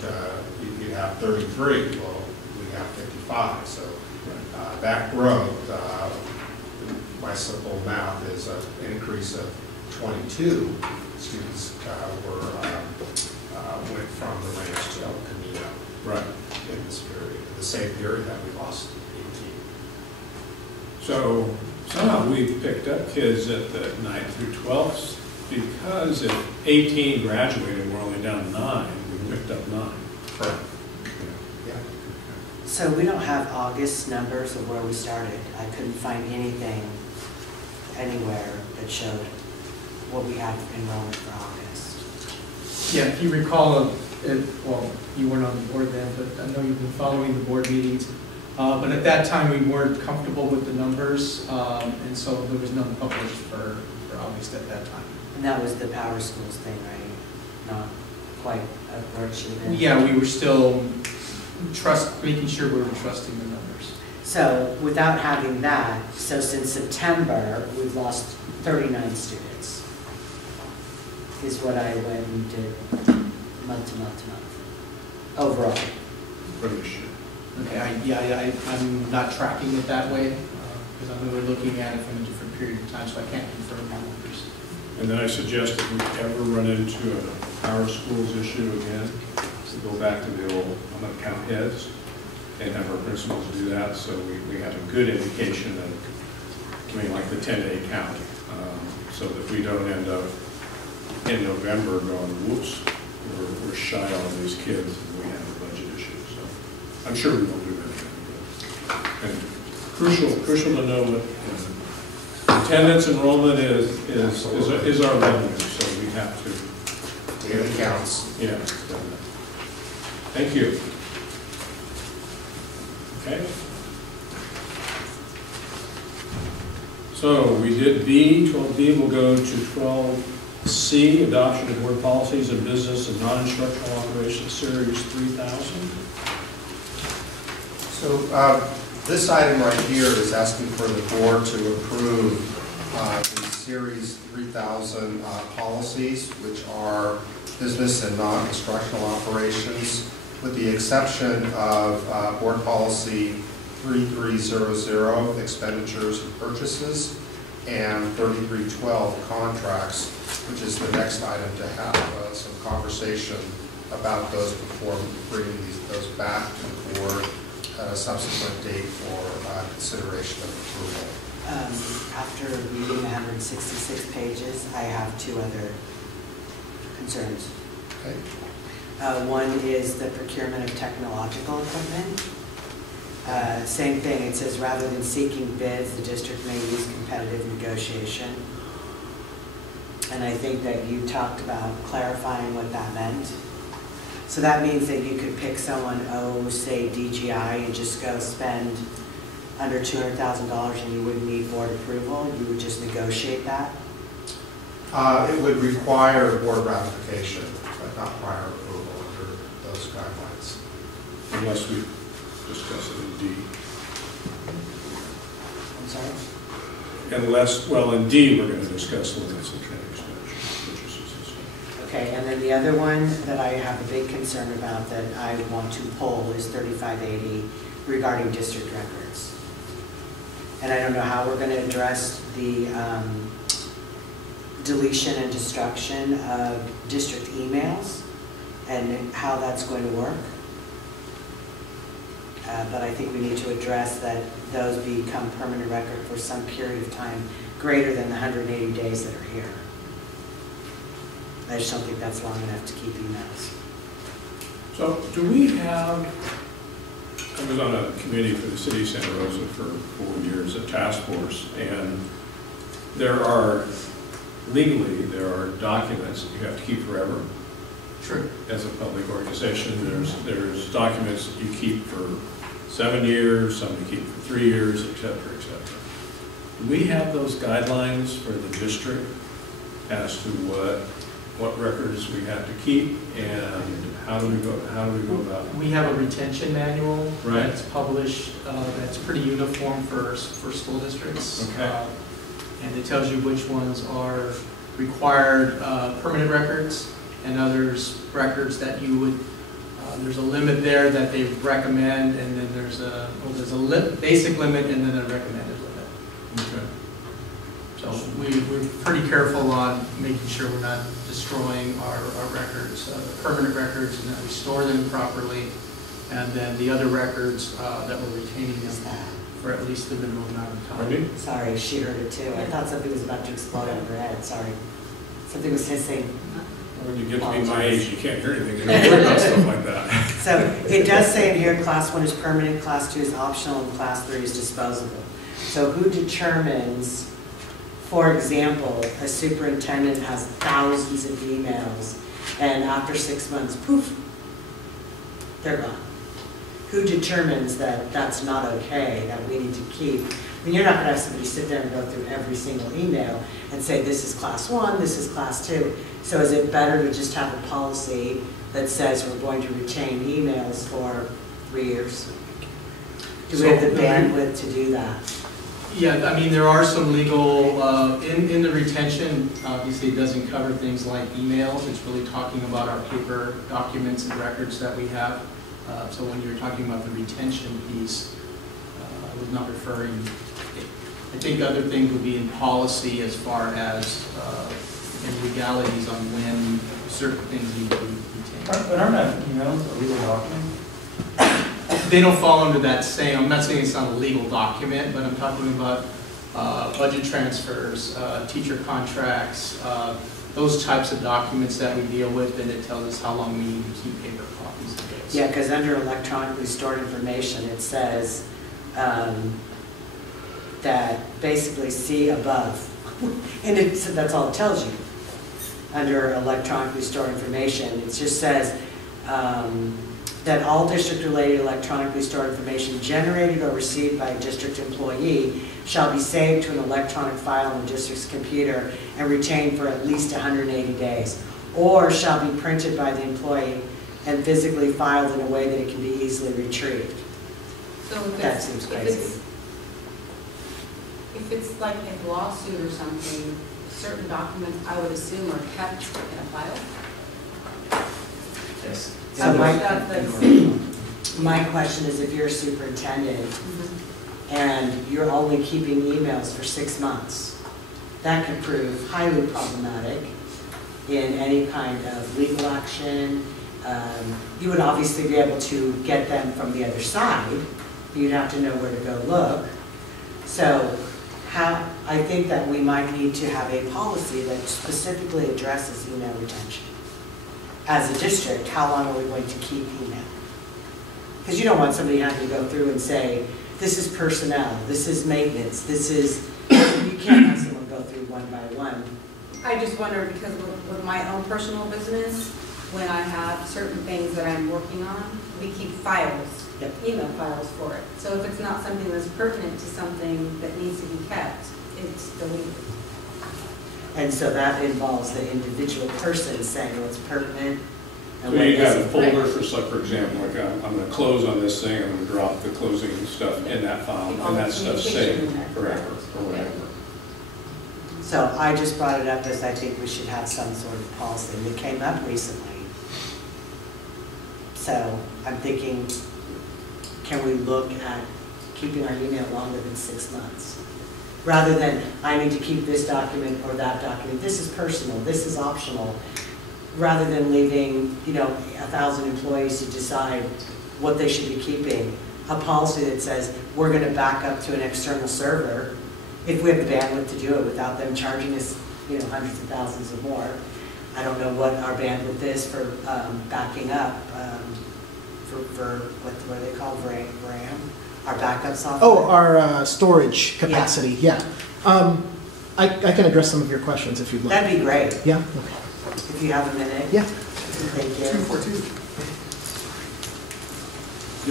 you'd have 33. Well, we have 55. So that growth, my simple math is an increase of 22 students went from the ranch to El Camino in this period, the same period that we lost 18. So somehow we picked up kids at the 9th through 12th, because if 18 graduated, we're only down 9, we picked up 9. Correct. Yeah. So we don't have August numbers of where we started. I couldn't find anything anywhere that showed what we had enrollment for August. Yeah, if you recall, well, you weren't on the board then, but I know you've been following the board meetings. But at that time, we weren't comfortable with the numbers, and so there was none published for August at that time. And that was the power schools thing, right? Not quite where it should have been. Yeah, we were still making sure we were trusting the numbers. So without having that, so since September, we've lost 39 students, is what I went and did month to month to month, overall. For this year. Okay, I'm not tracking it that way, because I'm really looking at it from a different period of time, so I can't confirm my numbers. And then I suggest if we ever run into a power schools issue again, to go back to the old, I'm going to count heads, and have our principals do that, so we have a good indication of, like the 10-day count, so that we don't end up in November going, whoops, we're shy on these kids, and we have a budget issue. So I'm sure we won't do anything. And crucial to know what attendance enrollment is our revenue, so we have to. It counts. Yeah. Thank you. Okay. So we did B, 12B, we'll go to 12C, adoption of board policies and business and non-instructional operations series 3000. So this item right here is asking for the board to approve the series 3000 policies, which are business and non-instructional operations, with the exception of board policy 3300, expenditures and purchases, and 3312, contracts, which is the next item to have some conversation about those before bringing those back to the board at a subsequent date for consideration of approval. After reading 166 pages, I have two other concerns. Okay. One is the procurement of technological equipment. Same thing, it says rather than seeking bids, the district may use competitive negotiation. And I think that you talked about clarifying what that meant. So that means that you could pick someone, say DGI, and just go spend under $200,000 and you wouldn't need board approval, you would just negotiate that? It would require board ratification, but not prior approval under those guidelines. Unless we discuss it in D. I'm sorry? Unless, well, in D, we're going to discuss limits and training purchases and stuff. Okay, and then the other one that I have a big concern about that I want to pull is 3580 regarding district records. And I don't know how we're going to address the deletion and destruction of district emails and how that's going to work. But I think we need to address that those become permanent record for some period of time greater than the 180 days that are here. I just don't think that's long enough to keep emails. So do we have, I was on a committee for the city of Santa Rosa for 4 years, a task force, and legally, there are documents that you have to keep forever. True. As a public organization, there's documents that you keep for 7 years, some you keep for 3 years, et cetera, et cetera. Do we have those guidelines for the district as to what records we have to keep, and how do we go about it? We have a retention manual Right. that's published that's pretty uniform for school districts. Okay. And it tells you which ones are required permanent records and others records that you would, there's a limit there that they recommend, and then there's a basic limit and then a recommended limit. Okay. So we're pretty careful on making sure we're not destroying our records, permanent records, and that we store them properly, and then the other records that we're retaining them for at least the minimum amount of time. Pardon me? Sorry, she heard it too. I thought something was about to explode over her head, sorry. Something was hissing. When you get to be my age, you can't hear anything. You don't worry about stuff like that. So it does say in here, class 1 is permanent, class 2 is optional, and class 3 is disposable. So who determines, for example, a superintendent has thousands of emails, and after 6 months, poof, they're gone. Who determines that that's not okay, that we need to keep I mean, you're not gonna have somebody sit there and go through every single email and say, this is class 1, this is class 2. So is it better to just have a policy that says we're going to retain emails for 3 years? Do we have the bandwidth to do that? Yeah, I mean, there are some legal, in the retention, obviously it doesn't cover things like emails. It's really talking about our paper documents and records that we have. So when you're talking about the retention piece, I was not referring, I think other things would be in policy as far as in legalities on when certain things need to be retained. But aren't emails a legal document? They don't fall under that same, I'm not saying it's not a legal document, but I'm talking about budget transfers, teacher contracts, those types of documents that we deal with, and it tells us how long we need to keep paper copies of those. Yeah, because under electronically stored information, it says that basically see above. And that's all it tells you. Under electronically stored information, it just says that all district-related electronically stored information generated or received by a district employee shall be saved to an electronic file in the district's computer and retained for at least 180 days, or shall be printed by the employee and physically filed in a way that it can be easily retrieved. So if That it's, seems crazy. if it's like a lawsuit or something, certain documents I would assume are kept in a file? Yes. So my question is, if you're a superintendent and you're only keeping emails for 6 months, that could prove highly problematic in any kind of legal action. You would obviously be able to get them from the other side. You'd have to know where to go look. So I think that we might need to have a policy that specifically addresses email retention. As a district, how long are we going to keep email? Because you don't want somebody having to go through and say, this is personnel, this is maintenance, this is, you can't have someone go through one by one. I just wonder, because with my own personal business, when I have certain things that I'm working on, we keep files, email files for it. So if it's not something that's pertinent to something that needs to be kept, it's deleted. And so that involves the individual person saying what's pertinent. And So what you have a isn't. folder for example, like I'm going to close on this thing, I'm going to drop the closing stuff in that file, and that stuff's saved forever or whatever. So I just brought it up as I think we should have some sort of policy. And it came up recently. So I'm thinking, can we look at keeping our email longer than 6 months? Rather than, I need to keep this document or that document. This is personal, this is optional. Rather than leaving, 1,000 employees to decide what they should be keeping. A policy that says, we're going to back up to an external server if we have the bandwidth to do it without them charging us, hundreds of thousands or more. I don't know what our bandwidth is for backing up, for what are they called, RAM? Our backup software? Oh, our storage capacity, yeah. I can address some of your questions if you'd like. That'd be great. Yeah, okay. If you have a minute. Yeah. Thank you. 242.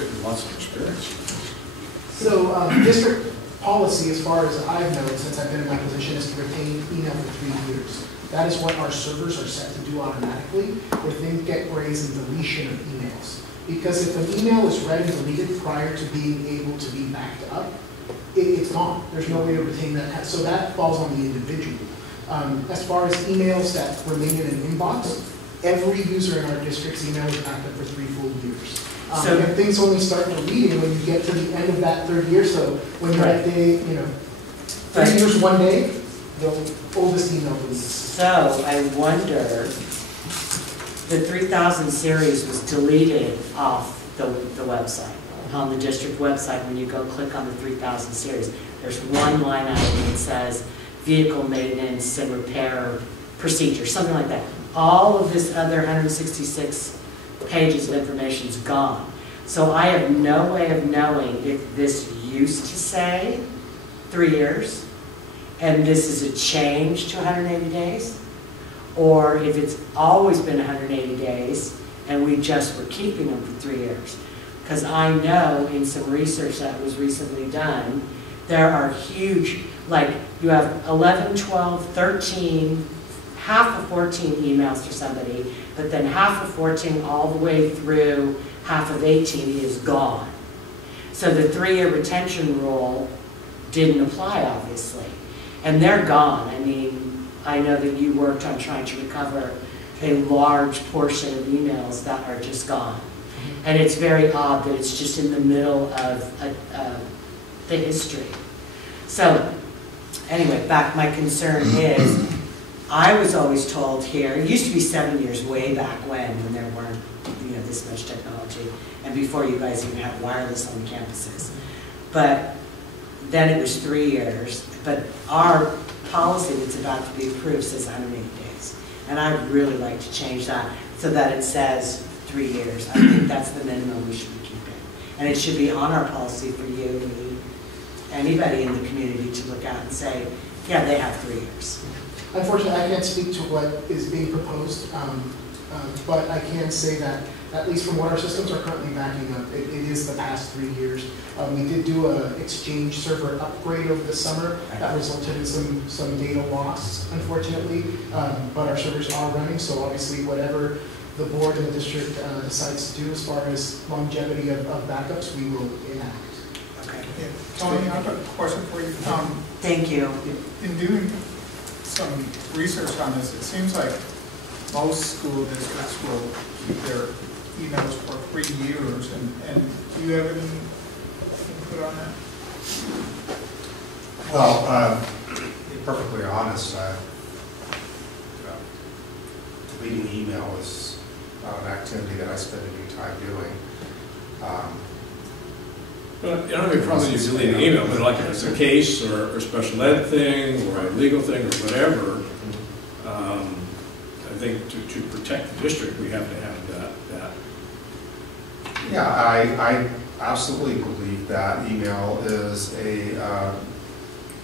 Getting lots of experience. So district policy, as far as I've known since I've been in my position, is to retain email for 3 years. That is what our servers are set to do automatically, where things get raised in deletion of emails. Because if an email is read and deleted prior to being able to be backed up, it's gone. There's no way to retain that. So that falls on the individual. As far as emails that remain in an inbox, every user in our district's email is backed up for 3 full years. And things only start deleting when you get to the end of that 3rd year. So when you're at day, 3 years, 1 day, the oldest email deletes. So I wonder, the 3000 series was deleted off the website. On the district website, when you go click on the 3000 series, there's one line item that says vehicle maintenance and repair procedure, something like that. All of this other 166 pages of information is gone. So I have no way of knowing if this used to say 3 years and this is a change to 180 days, or if it's always been 180 days and we just were keeping them for 3 years. Because I know in some research that was recently done There are huge, like you have 11, 12, 13, half of 14 emails to somebody, but then half of 14 all the way through half of 18 is gone. So the 3-year retention rule didn't apply, obviously. And they're gone. I mean, I know that you worked on trying to recover a large portion of emails that are just gone. And it's very odd that it's just in the middle of the history. So, anyway, my concern is, I was always told here, it used to be 7 years way back when there weren't, this much technology, and before you guys even had wireless on the campuses. But then it was 3 years, but our policy that's about to be approved says 180 days. And I'd really like to change that so that it says 3 years. I think that's the minimum we should be keeping. And it should be on our policy for you, me, anybody in the community to look at and say, yeah, they have 3 years. Unfortunately, I can't speak to what is being proposed, but I can say that, at least from what our systems are currently backing up, it is the past 3 years. We did do an Exchange server upgrade over the summer that resulted in some data loss, unfortunately, but our servers are running, so obviously whatever the board and the district decides to do as far as longevity of backups, we will enact. Okay. Yeah. Tony, I have a question for you. Thank you. In doing some research on this, it seems like most school districts will keep their emails for 3 years, and do you have any input on that? Well, to be perfectly honest, deleting email is not an activity that I spend any time doing. Well, I don't have any problem with you deleting email, but like if it's a case or a special ed thing or a legal thing or whatever, I think to protect the district, we have to have that. Yeah, I absolutely believe that email is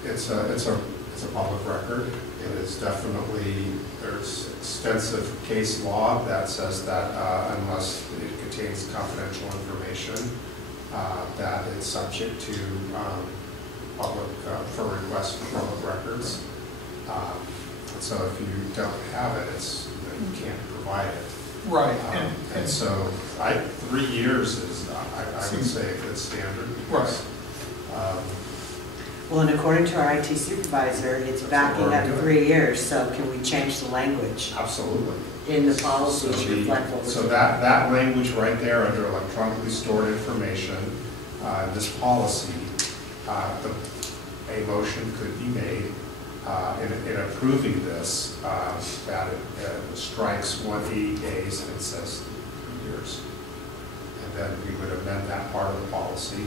it's a public record. It is definitely, there's extensive case law that says that unless it contains confidential information, that it's subject to public, for request for public records. So if you don't have it, you can't provide it. Right. And so 3 years is, I would say, a good standard. Because, well, and according to our IT supervisor, it's backing up 3 years, so can we change the language? Absolutely. In the policy to reflect what we're So doing? that language right there under electronically stored information, this policy, a motion could be made in approving this, that it strikes 180 days and it says 3 years. And then we would amend that part of the policy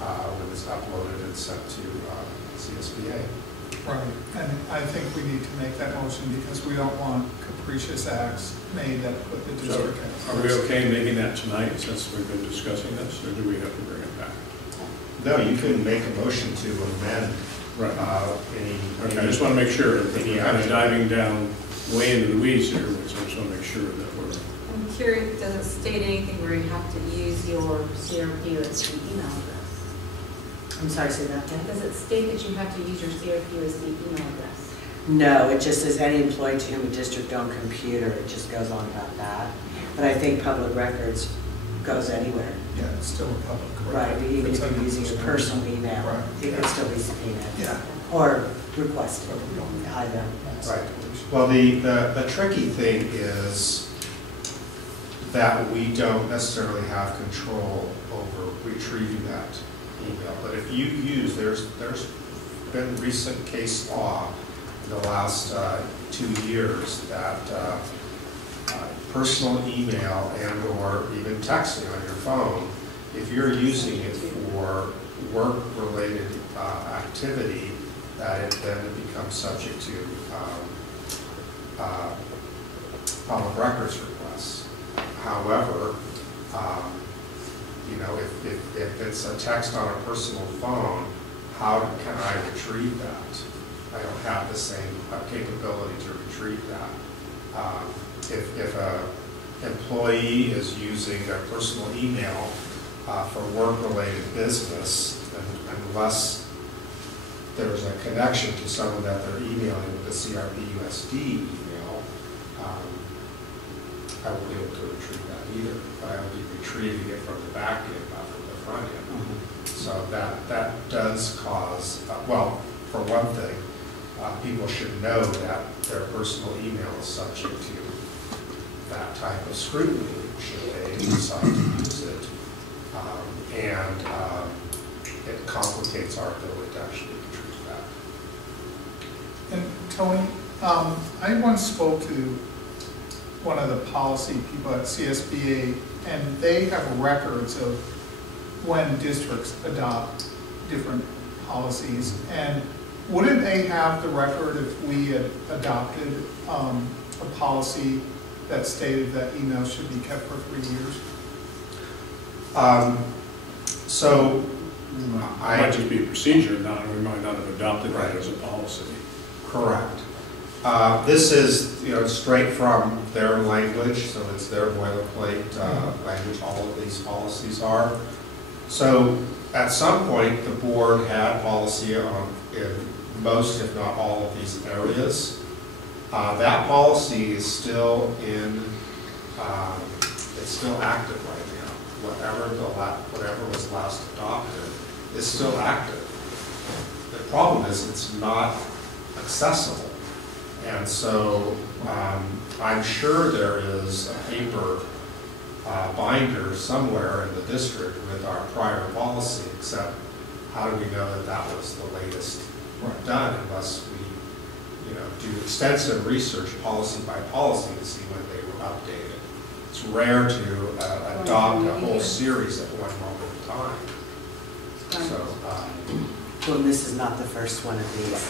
when it's uploaded and sent to CSBA. Right, and I think we need to make that motion because we don't want capricious acts made that put the district at. Are we okay making that tonight since we've been discussing this, or do we have to bring it back? No, you can make a motion to amend any. Okay, I just want to make sure that any we're kind of diving down way into the weeds here, so I just want to make sure that we're. I'm curious, does it state anything where you have to use your CRPUSD email address? I'm sorry, say that again? Does it state that you have to use your CRPUSD email address? No, it just says any employee to whom a district-owned computer, it just goes on about that. But I think public records goes anywhere. Yeah, it's still a public record. Right, even if you're using your personal email, right. it could still be subpoenaed. Yeah. Or requested, either. Right. Well, the tricky thing is that we don't necessarily have control over retrieving that email. But if you use, there's been recent case law in the last 2 years that personal email and or even texting on your phone, if you're using it for work-related activity, that it then becomes subject to public records requests. However, if it's a text on a personal phone, how can I retrieve that? I don't have the same capability to retrieve that. If an employee is using their personal email for work-related business, unless there's a connection to someone that they're emailing with the CRPUSD email, I won't be able to retrieve that either, but I will be retrieving it from the back end, not from the front end. So that does cause, well, for one thing, people should know that their personal email is subject to that type of scrutiny should they decide to use it. And it complicates our ability to actually retrieve that. And Tony, I once spoke to one of the policy people at CSBA, and they have records of when districts adopt different policies. And wouldn't they have the record if we had adopted a policy that stated that email should be kept for 3 years? So it might just be a procedure, we might not have adopted that as a policy. Correct. This is, straight from their language, so it's their boilerplate language. All of these policies are. So at some point, the board had policy in most, if not all, of these areas. That policy is still it's still active right now. Whatever was last adopted is still active. The problem is it's not accessible. And so I'm sure there is a paper binder somewhere in the district with our prior policy, except how do we know that that was the latest done unless we do extensive research policy by policy to see when they were updated. It's rare to adopt a whole series at one moment in time. So, well, this is not the first one of these.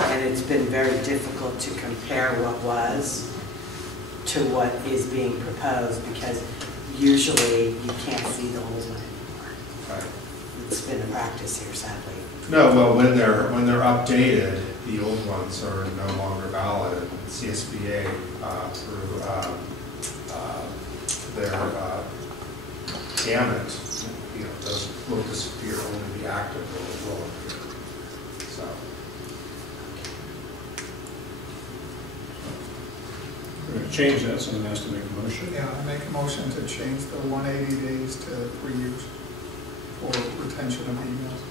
And it's been very difficult to compare what was to what is being proposed because usually you can't see the old one anymore. Right. It's been a practice here, sadly. No, well, when they're updated, the old ones are no longer valid. And CSBA through their gamut, will disappear. Only the active will appear. So. We're going to change that. Someone has to make a motion. Yeah, I make a motion to change the 180 days to 3 years for retention of emails.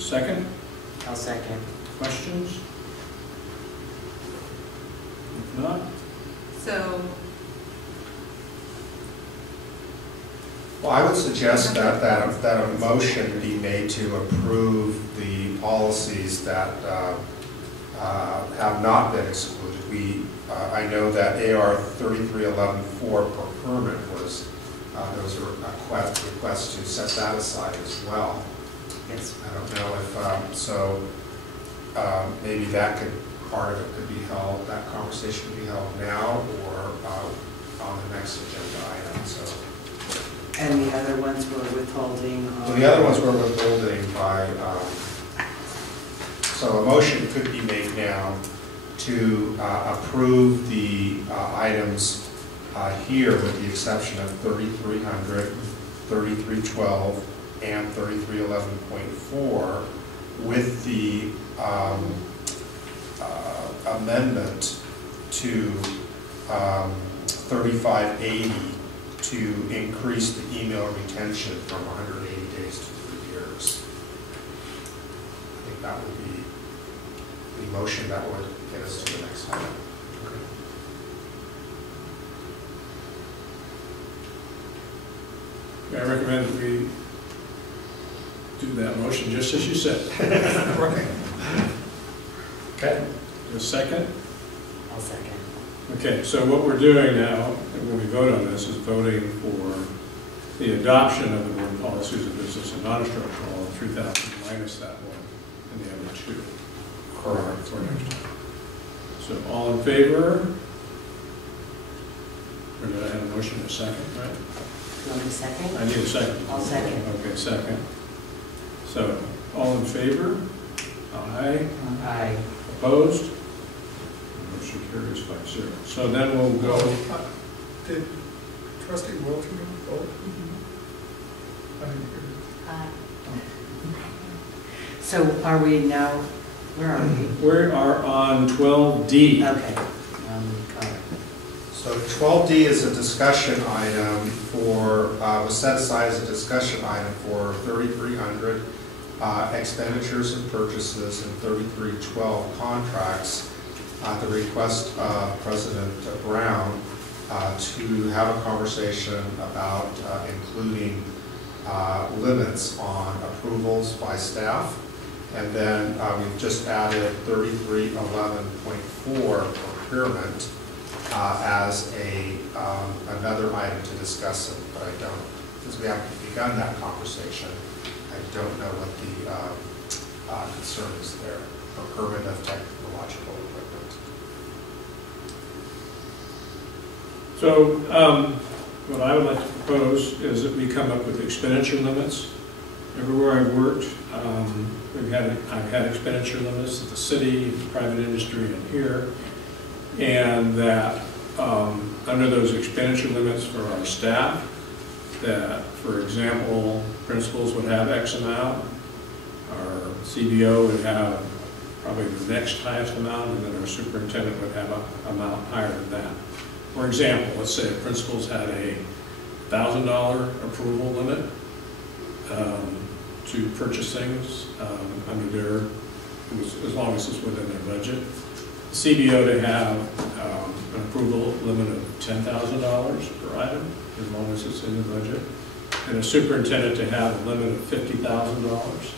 Second? I'll second. Questions? If not? So, Well, I would suggest that a motion be made to approve the policies that have not been excluded. I know that AR 3311-4 procurement was there was a request to set that aside as well. Yes. I don't know if maybe part of it could be held. That conversation could be held now or on the next agenda item. So. And the other ones were withholding? Well, the other ones were withholding by, so a motion could be made now to approve the items here with the exception of 3300, 3312, and 3311.4 with the amendment to 3580 to increase the email retention from 180 days to 3 years. I think that would be the motion that would get us to the next item. Okay. I recommend that we do that motion just as you said. Okay. A second? I'll second. Okay, so what we're doing now, when we vote on this, is voting for the adoption of the board policies of business and non-instructional law, 3,000 minus that one, and the other two. Correct. For next time. So all in favor? We're going to have a motion in a second, right? You want me to second? I need a second. I'll second. Okay, second. So all in favor? Aye. Aye. Opposed? Motion carries 5-0. So then we'll go. Did Trustee Wilkie vote? I didn't hear it. So are we now, where are we? We are on 12D. Okay. So 12D is a discussion item for, was set aside as a discussion item for 3,300 expenditures and purchases and 3312 contracts at the request of President Brown to have a conversation about including limits on approvals by staff. And then we've just added 3311.4 procurement as another item to discuss it, but I don't, because we haven't begun that conversation, I don't know what the concern is there. Procurement of technological equipment. So what I would like to propose is that we come up with expenditure limits. Everywhere I've worked, I've had expenditure limits at the city, private industry, and here, and that under those expenditure limits for our staff, that, for example, principals would have X amount, our CBO would have probably the next highest amount, and then our superintendent would have an amount higher than that. For example, let's say principals had a $1,000 approval limit to purchase things under their, as long as it's within their budget. The CBO to have an approval limit of $10,000 per item, as long as it's in the budget, and a superintendent to have a limit of $50,000.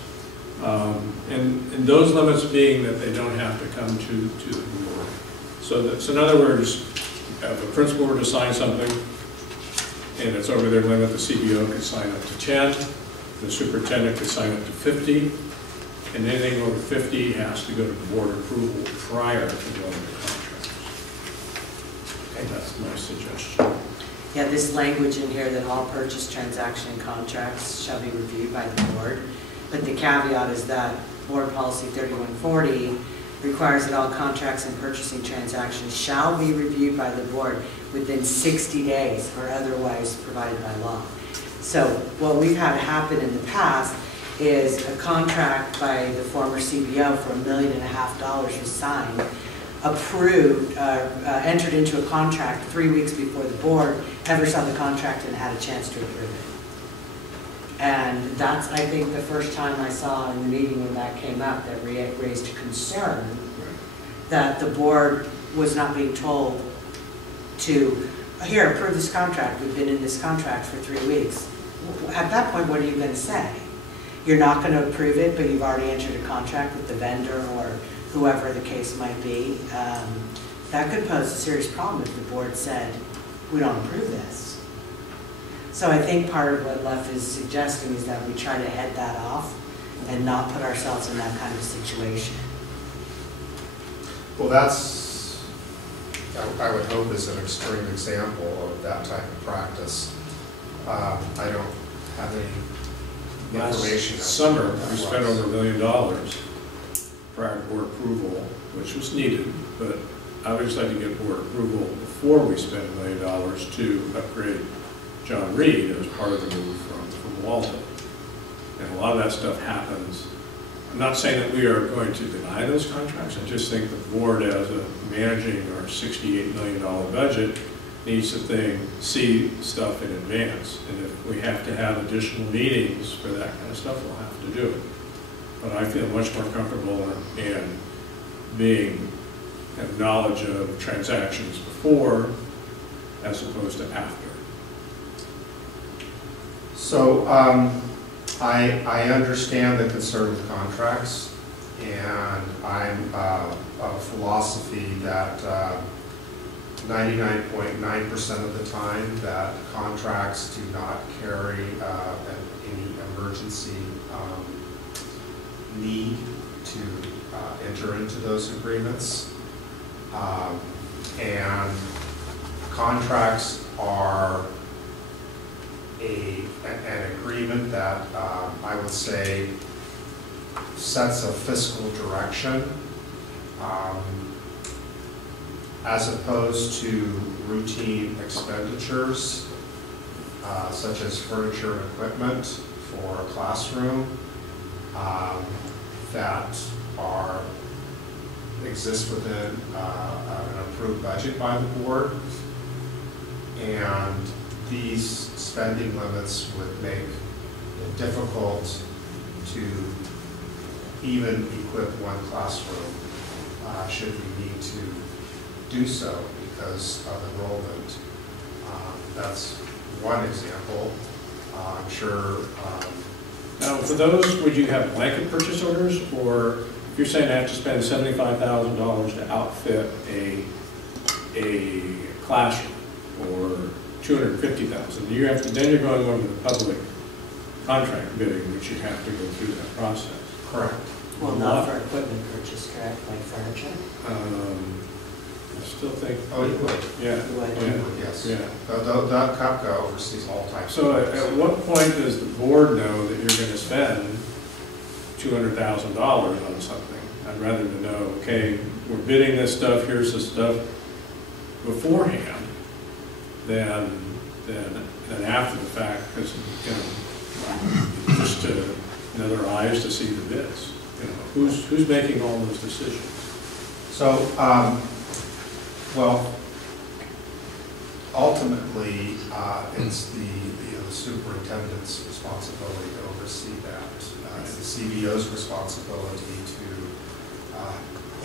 And those limits being that they don't have to come to the board. So in other words, if a principal were to sign something and it's over their limit, the CBO could sign up to 10, the superintendent could sign up to 50, and anything over 50 has to go to board approval prior to going to contracts. Okay, that's my suggestion. Yeah, this language in here that all purchase transaction contracts shall be reviewed by the board, but the caveat is that Board Policy 3140 requires that all contracts and purchasing transactions shall be reviewed by the board within 60 days or otherwise provided by law. So what we've had happen in the past is a contract by the former CBO for $1.5 million was signed, approved, entered into a contract 3 weeks before the board ever saw the contract and had a chance to approve it. And that's, I think, the first time I saw in the meeting when that came up that raised concern that the board was not being told to, here, approve this contract. We've been in this contract for 3 weeks. At that point, what are you going to say? You're not going to approve it, but you've already entered a contract with the vendor or whoever the case might be. That could pose a serious problem if the board said, we don't approve this. So I think part of what Leff is suggesting is that we try to head that off and not put ourselves in that kind of situation. Well, that's, I would hope, is an extreme example of that type of practice. I don't have any information. Last summer, we spent over $1 million prior to board approval, which was needed, but I would just like to get board approval before we spend $1 million to upgrade John Reed as part of the move from Walton. And a lot of that stuff happens. I'm not saying that we are going to deny those contracts. I just think the board, as managing our $68 million budget, needs to see stuff in advance. And if we have to have additional meetings for that kind of stuff, we'll have to do it. But I feel much more comfortable in having knowledge of transactions before as opposed to after. So I understand the concern with contracts, and I'm of philosophy that 99.9% of the time that contracts do not carry any emergency need to enter into those agreements. And contracts are an agreement that I would say sets a fiscal direction as opposed to routine expenditures such as furniture and equipment for a classroom, that exist within an approved budget by the board, and these spending limits would make it difficult to even equip one classroom should we need to do so because of enrollment. That's one example. I'm sure. Now, for those, would you have blanket purchase orders, or if you're saying I have to spend $75,000 to outfit a classroom, or $250,000, you have to, then you're going over the public contract bidding, which you have to go through that process. Correct. Well, not for equipment purchase, correct, like furniture? I still think. Oh, you would? Yeah. You would, Yeah. yes. Yeah. The CUPCA oversees all types So of at what point does the board know that you're going to spend $200,000 on something? I'd rather to know, okay, we're bidding this stuff, here's the stuff beforehand than after the fact, because, you know, just to another eyes to see the bids. You know, who's making all those decisions? So, well, ultimately, it's the superintendent's responsibility to oversee that. It's the CBO's responsibility to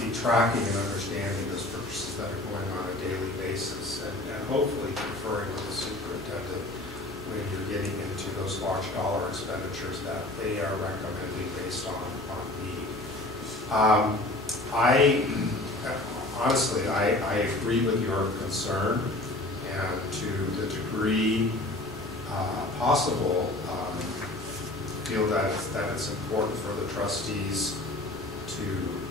be tracking and understanding those purchases that are going on a daily basis, and hopefully conferring with the superintendent when you're getting into those large dollar expenditures that they are recommending based on need. Honestly, I agree with your concern, and to the degree possible, feel that it's important for the trustees to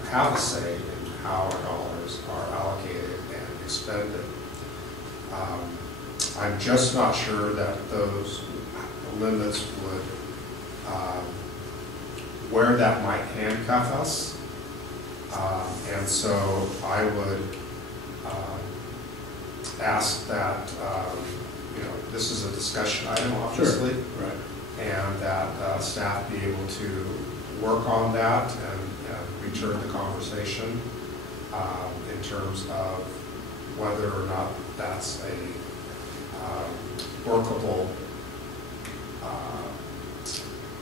have a say in how our dollars are allocated and expended. I'm just not sure that those limits would, where that might handcuff us. And so I would ask that, this is a discussion item, obviously. Sure. Right. And that staff be able to work on that and return the conversation in terms of whether or not that's a workable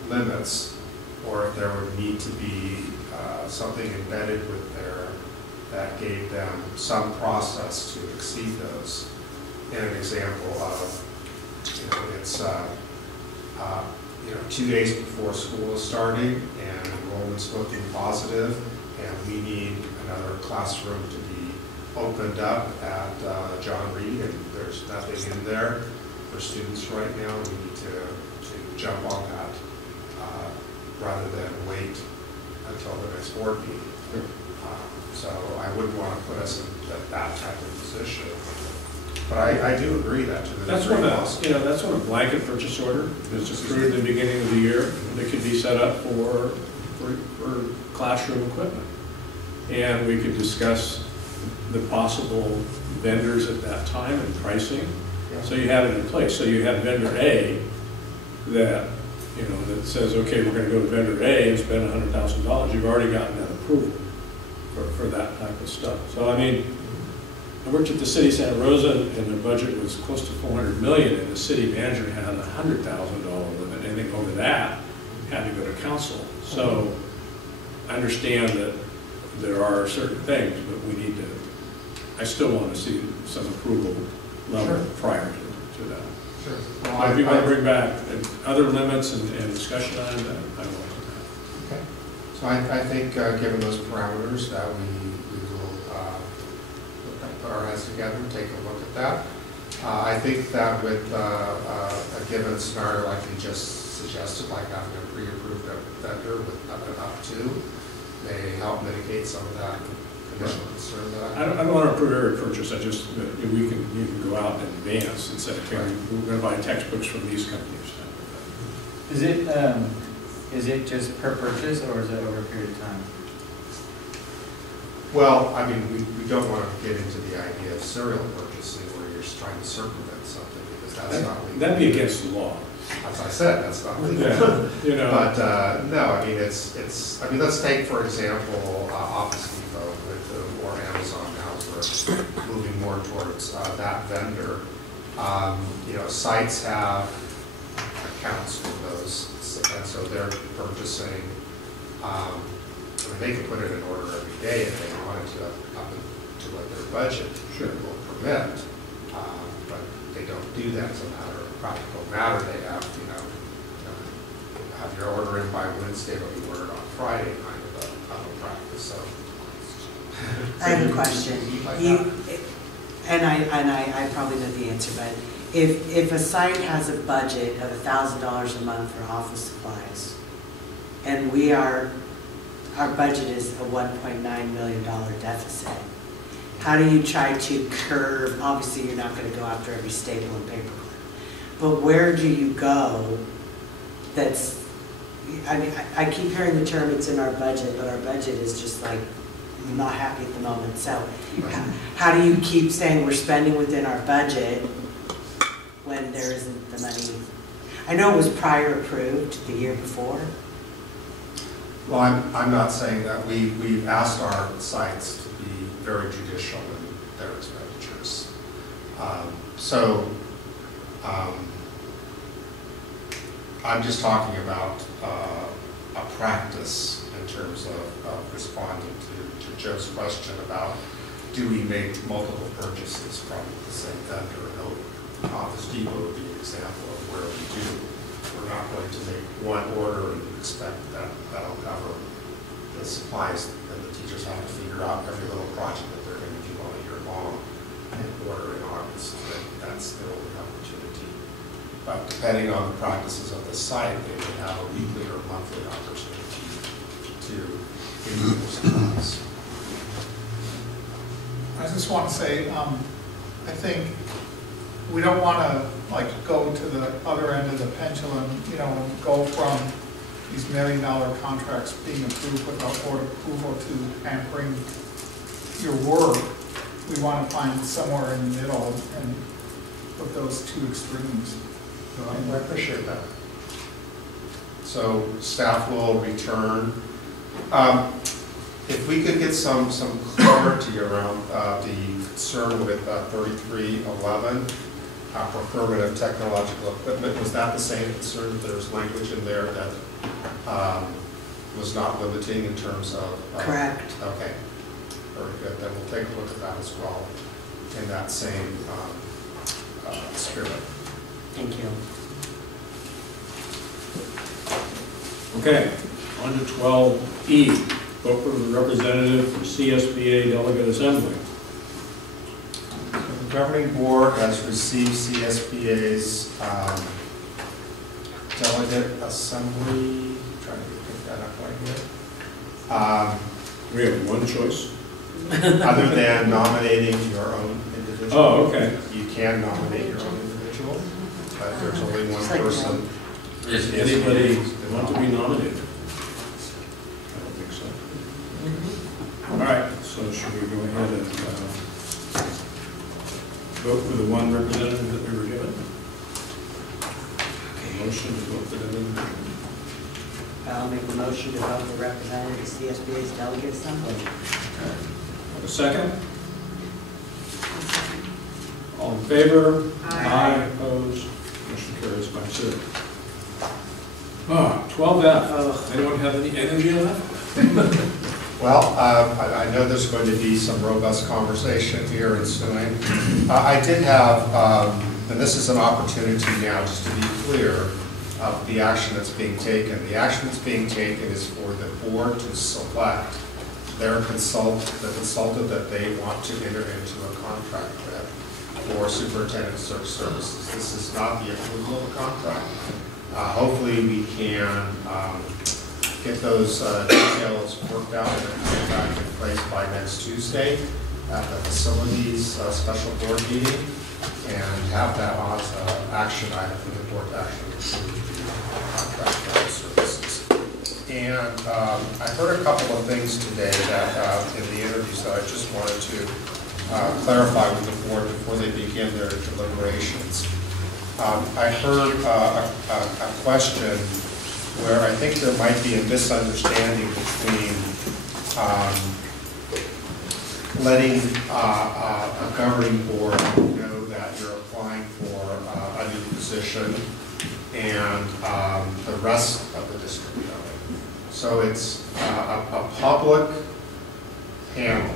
limits, or if there would need to be something embedded with there that gave them some process to exceed those. In an example of, it's 2 days before school is starting and enrollment's looking positive, and we need another classroom to be opened up at John Reed, and there's nothing in there for students right now. We need to jump on that rather than wait until the next board meeting. So I wouldn't want to put us in that type of position. But I do agree that to the degree possible. That's when a blanket purchase order is approved at the beginning of the year. That could be set up for classroom equipment. And we could discuss the possible vendors at that time and pricing. Yeah. So you have it in place. So you have vendor A that, that says, okay, we're going to go to vendor A and spend $100,000. You've already gotten that approval for that type of stuff. So, I mean, I worked at the city of Santa Rosa, and their budget was close to $400 million, and the city manager had a $100,000 limit. Anything over that had to go to council. So I understand that there are certain things, but we need to, I still want to see some approval level prior to that. Sure. Well, if you want to bring back other limits and discussion on that, I don't like that. Okay. So I think given those parameters that we will put our heads together and take a look at that. I think that with a given scenario like you just suggested, like having a pre-approved vendor with up to, may help mitigate some of that initial concern that I don't want to approve every purchase. I just, you can go out in advance and say, okay, we're going to buy textbooks from these companies. Is it just per purchase, or is it over a period of time? Well, I mean, we don't want to get into the idea of serial purchasing where you're trying to circumvent something, because that's not legal. That'd be against the law. as I said, that's not legal. Yeah, you know. But, no, I mean, I mean, let's take, for example, Office Depot with, or Amazon now, we're moving more towards that vendor. You know, sites have accounts for those, and so they're purchasing, I mean, they can put it in order every day if they wanted to, up to what their budget will permit. But they don't do that as a matter of practical matter. They have, you know, have your order in by Wednesday, but you order it on Friday, kind of a practice. So I have a question. I probably know the answer, but if a site has a budget of $1,000 a month for office supplies, and our budget is a $1.9 million deficit, how do you try to curb? Obviously, you're not going to go after every staple and paperclip, but where do you go? That's, I mean, I keep hearing the term "it's in our budget," but our budget is just like, I'm not happy at the moment. So how do you keep saying we're spending within our budget when there isn't the money? I know it was prior approved the year before. well, I'm not saying that. We've asked our sites to be very judicial in their expenditures. I'm just talking about a practice in terms of responding to Joe's question about, do we make multiple purchases from the same vendor? Office Depot would be an example of where we do. We're not going to make one order and expect that that'll cover the supplies, and the teachers have to figure out every little project that they're going to do all year long and order in August. That's their only opportunity. But depending on the practices of the site, they may have a weekly or monthly opportunity to use those supplies. I just want to say, I think we don't want to like go to the other end of the pendulum, you know, and go from these $1 million contracts being approved without board approval to hampering your work. We want to find somewhere in the middle and of those two extremes. I appreciate that. So staff will return. If we could get some clarity around the concern with 3311, procurement of technological equipment, was that the same concern? There's language in there that was not limiting in terms of... Correct. Okay, very good. Then we'll take a look at that as well in that same spirit. Thank you. Okay, on to 12E, vote for the representative for CSBA Delegate Assembly. The governing board has received CSBA's delegate assembly. I'm trying to pick that up right here. We have one choice. Other than nominating your own individual. Oh, okay. You can nominate your own individual, but there's only one person. Does anybody want to be nominated? I don't think so. All right, so should we go ahead and vote for the one representative that we were given? A motion to vote for the individual. I'll make the motion to vote for representative of CSBA's delegate assembly. A second? All in favor? Aye. Opposed? Motion carries 5-0. 12F. Anyone have any energy left? Well, I know there's going to be some robust conversation here ensuing. I did have, and this is an opportunity now just to be clear of the action that's being taken. The action that's being taken is for the board to select their the consultant that they want to enter into a contract with for superintendent search services. This is not the approval of a contract. Hopefully we can get those details worked out and a contract in place by next Tuesday at the facilities special board meeting and have that as action item for the board to actually approve the contract for our services. And I heard a couple of things today that in the interviews that I just wanted to clarify with the board before they begin their deliberations. I heard a question where I think there might be a misunderstanding between letting a governing board know that you're applying for a new position and the rest of the district knowing. So it's a public panel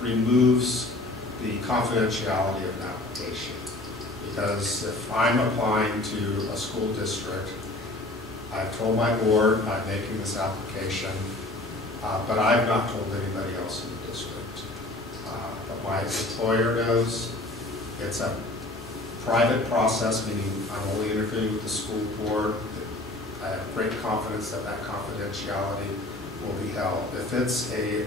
removes the confidentiality of an application. Because if I'm applying to a school district, I've told my board I'm making this application, but I've not told anybody else in the district. But my employer knows. It's a private process, meaning I'm only interviewing with the school board. I have great confidence that that confidentiality will be held. If it's a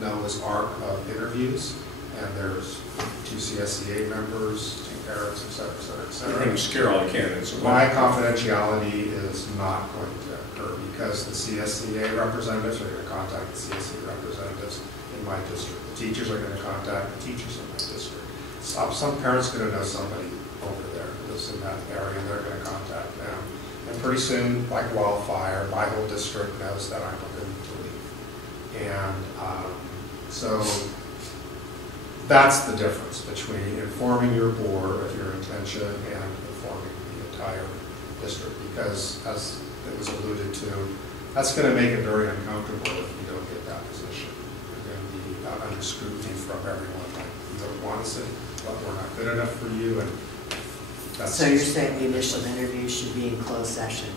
known as arc of interviews, and there's 2 CSEA members, 2 parents, et cetera, et cetera, et cetera. You're going to scare all the candidates away. My confidentiality is not going to occur because the CSEA representatives are going to contact the CSEA representatives in my district. The teachers are going to contact the teachers in my district. Some parents are going to know somebody over there who lives in that area, and they're going to contact them. And pretty soon, like wildfire, my whole district knows that I'm looking to leave. And so that's the difference between informing your board of your intention and informing the entire district. Because, as it was alluded to, that's going to make it very uncomfortable if you don't get that position. You're going to be under scrutiny from everyone. Like, you don't want us, but we're not good enough for you. And that's so you're saying the initial interview should be in closed session?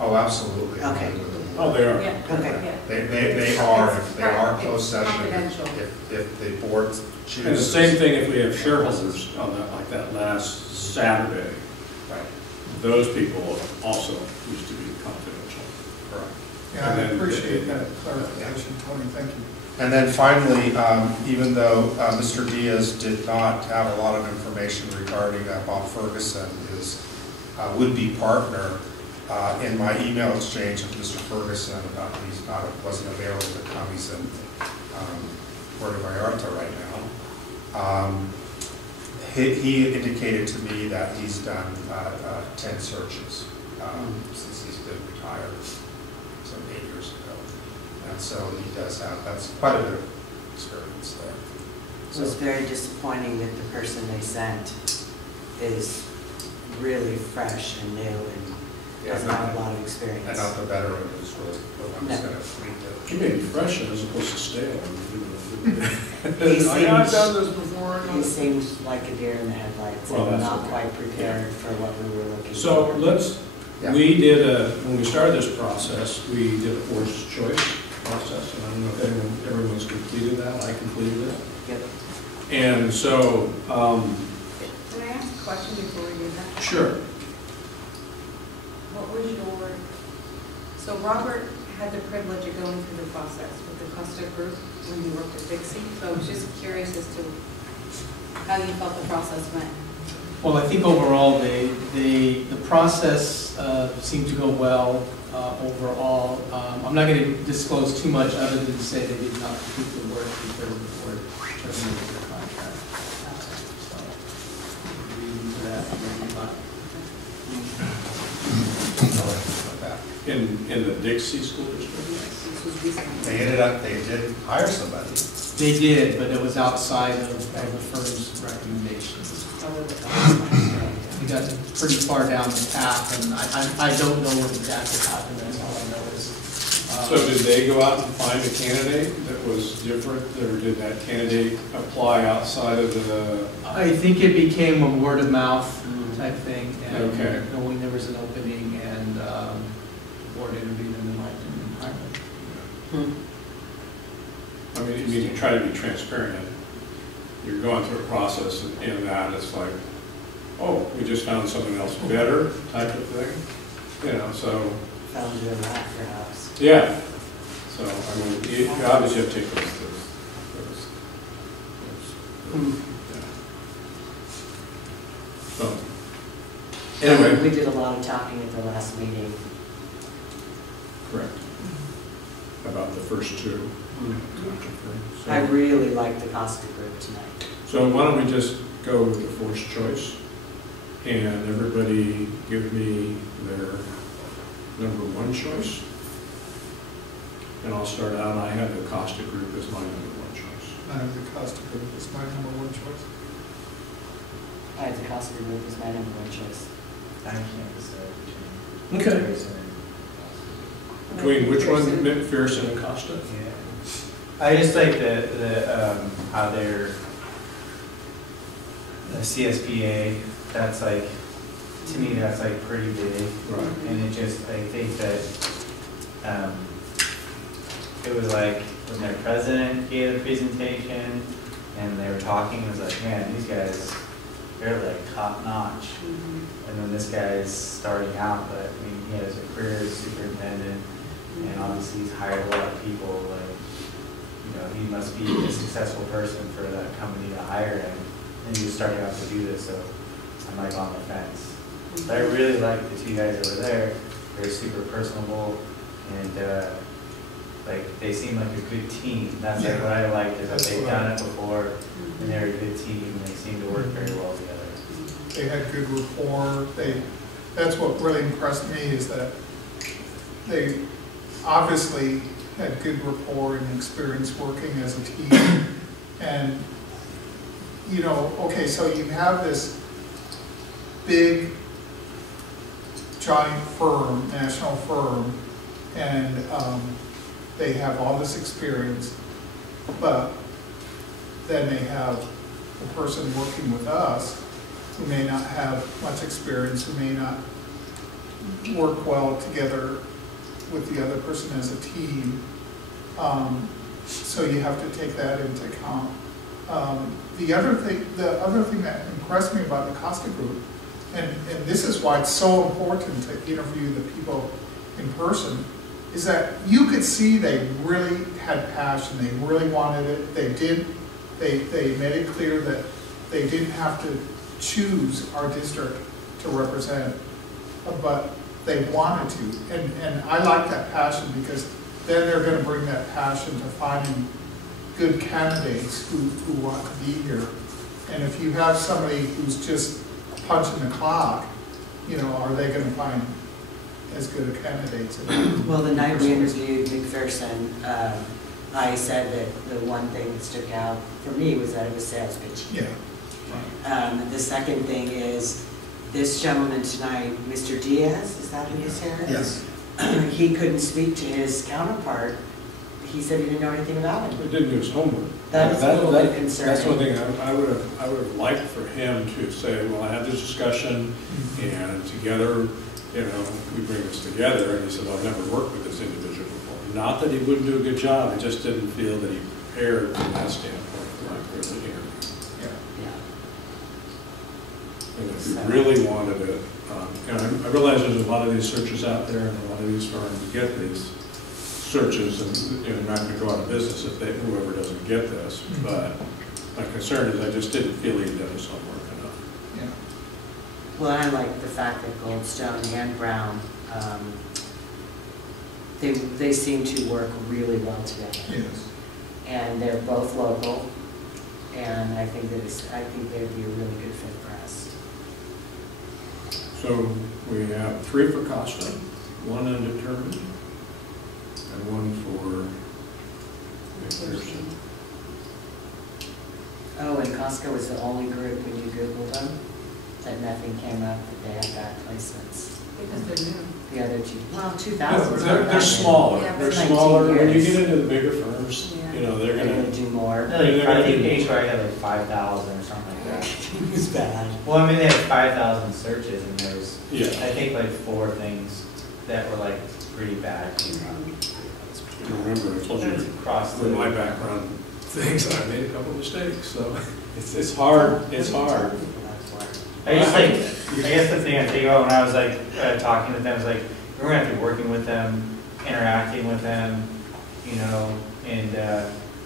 Oh, absolutely. Okay. Oh, they are. Yeah. Okay. They are closed session if the board chooses. And the same thing if we have shareholders on that, like that last Saturday. Right. Those people also used to be confidential. Correct. Yeah, I appreciate that clarification, Tony. Thank you. And then finally, even though Mr. Diaz did not have a lot of information regarding Bob Ferguson, his would-be partner, in my email exchange with Mr. Ferguson about wasn't available to come, he's in Puerto Vallarta right now. He indicated to me that he's done 10 searches since he's been retired, some 8 years ago. And so he does have, that's quite a bit of experience there. So it's very disappointing that the person they sent is really fresh and new and doesn't have a lot of experience. And not the veteran who's really the one who's going to lead the... He may be fresh as opposed to stale. I've done this before. He seems like a deer in the headlights and not quite prepared for what we were looking for. So we did when we started this process, we did a forced choice process, and I don't know if everyone's completed that. I completed it. Yep. And so... Can I ask a question before we do that? Sure. What was so Robert had the privilege of going through the process with the Costa Group when he worked at Dixie, so I was just curious as to how you felt the process went. Well, I think overall the process seemed to go well overall. I'm not going to disclose too much other than to say they did not complete the work because the board terminated their contract. So, reading to that, In the Dixie School District? They did hire somebody. They did, but it was outside of the firm's recommendations. We got pretty far down the path, and I don't know what exactly happened. That's all I know is. So did they go out and find a candidate that was different, or did that candidate apply outside of the? I think it became a word of mouth type thing, and okay. Knowing there was an opening, and the board interviewed them and liked them and hired them. I mean, you need to try to be transparent. You're going through a process, and in that it's like, oh, we just found someone else better type of thing, you know. So found you in that, perhaps. Yeah. So I mean, you obviously have to take those. So anyway, we did a lot of talking at the last meeting. Correct. About the first two. I really liked the Costa Group tonight. So why don't we just go with the forced choice, and everybody give me their number one choice. And I'll start out. I have the Costa Group as my number one choice. I have the Costa Group as my number one choice. I have the Costa Group as my number one choice. I can't decide between. Okay. Pearson and Costa. Between which one, McPherson and Costa? Yeah. I just like the how they're the CSBA. That's like, to me, that's like pretty big. Right. And it just, I think that it was like when their president gave the presentation and they were talking, it was like, man, these guys, they're like top notch. And then this guy's starting out, but I mean, he has a career as superintendent, and obviously he's hired a lot of people. Like, you know, he must be a successful person for that company to hire him, and he's starting out to do this. So I'm like on the fence. But I really like the two guys that were there. They're super personable, and like they seem like a good team. That's like what I liked, is that they've done it before, and they're a good team, and they seem to work very well together. They had good rapport. That's what really impressed me, is that they obviously had good rapport and experience working as a team. And, you know, okay, so you have this big, giant firm, national firm, and they have all this experience, but then they have the person working with us who may not have much experience, who may not work well together with the other person as a team. So you have to take that into account. The other thing that impressed me about the Costa Group, and this is why it's so important to interview the people in person, is that you could see they really had passion. They really wanted it. They made it clear that they didn't have to choose our district to represent, but they wanted to. And I like that passion, because then they're going to bring that passion to finding good candidates who want to be here. And if you have somebody who's just punching the clock, you know, are they going to find as good a candidates? Well, the night we interviewed McPherson, I said that the one thing that stuck out for me was that it was sales pitch. Yeah. The second thing is, this gentleman tonight, Mr. Diaz, is that who is here? Yes. He couldn't speak to his counterpart. He said he didn't know anything about it. He didn't do his homework. That was a little bit concerning. That's one thing I would have liked for him to say, well, I had this discussion, and together, you know, we bring this together. And he said, well, I've never worked with this individual before. Not that he wouldn't do a good job, I just didn't feel that he prepared from that standpoint for the interview. And if you really wanted it, you know, I realize there's a lot of these searches out there, and a lot of these firms get these searches, and you know, they're not going to go out of business if whoever doesn't get this. But my concern is I just didn't feel he'd done his homework enough. Yeah. Well, I like the fact that Goldstone and Brown, they seem to work really well together. Yes. And they're both local, and I think they'd be a really good fit for us. So we have 3 for Costa, 1 undetermined, and 1 for McPherson. Oh, and Costco was the only group when you Googled them that nothing came up that they had bad placements. Because they're new. The other two, well, 2000. They're smaller. Yeah, They're 19 smaller. When you years. get into the bigger firms, you know, they're They're going gonna do more. I think HY had like 5,000 or something like that. It's bad. Well, I mean, they had 5,000 searches, and there was, Yeah. I think, like 4 things that were like pretty bad. Remember, I told you with my background things, I made a couple of mistakes, so it's hard. It's hard. I guess the thing I think about when I was like talking with them was like, we're gonna have to be working with them, interacting with them, you know. And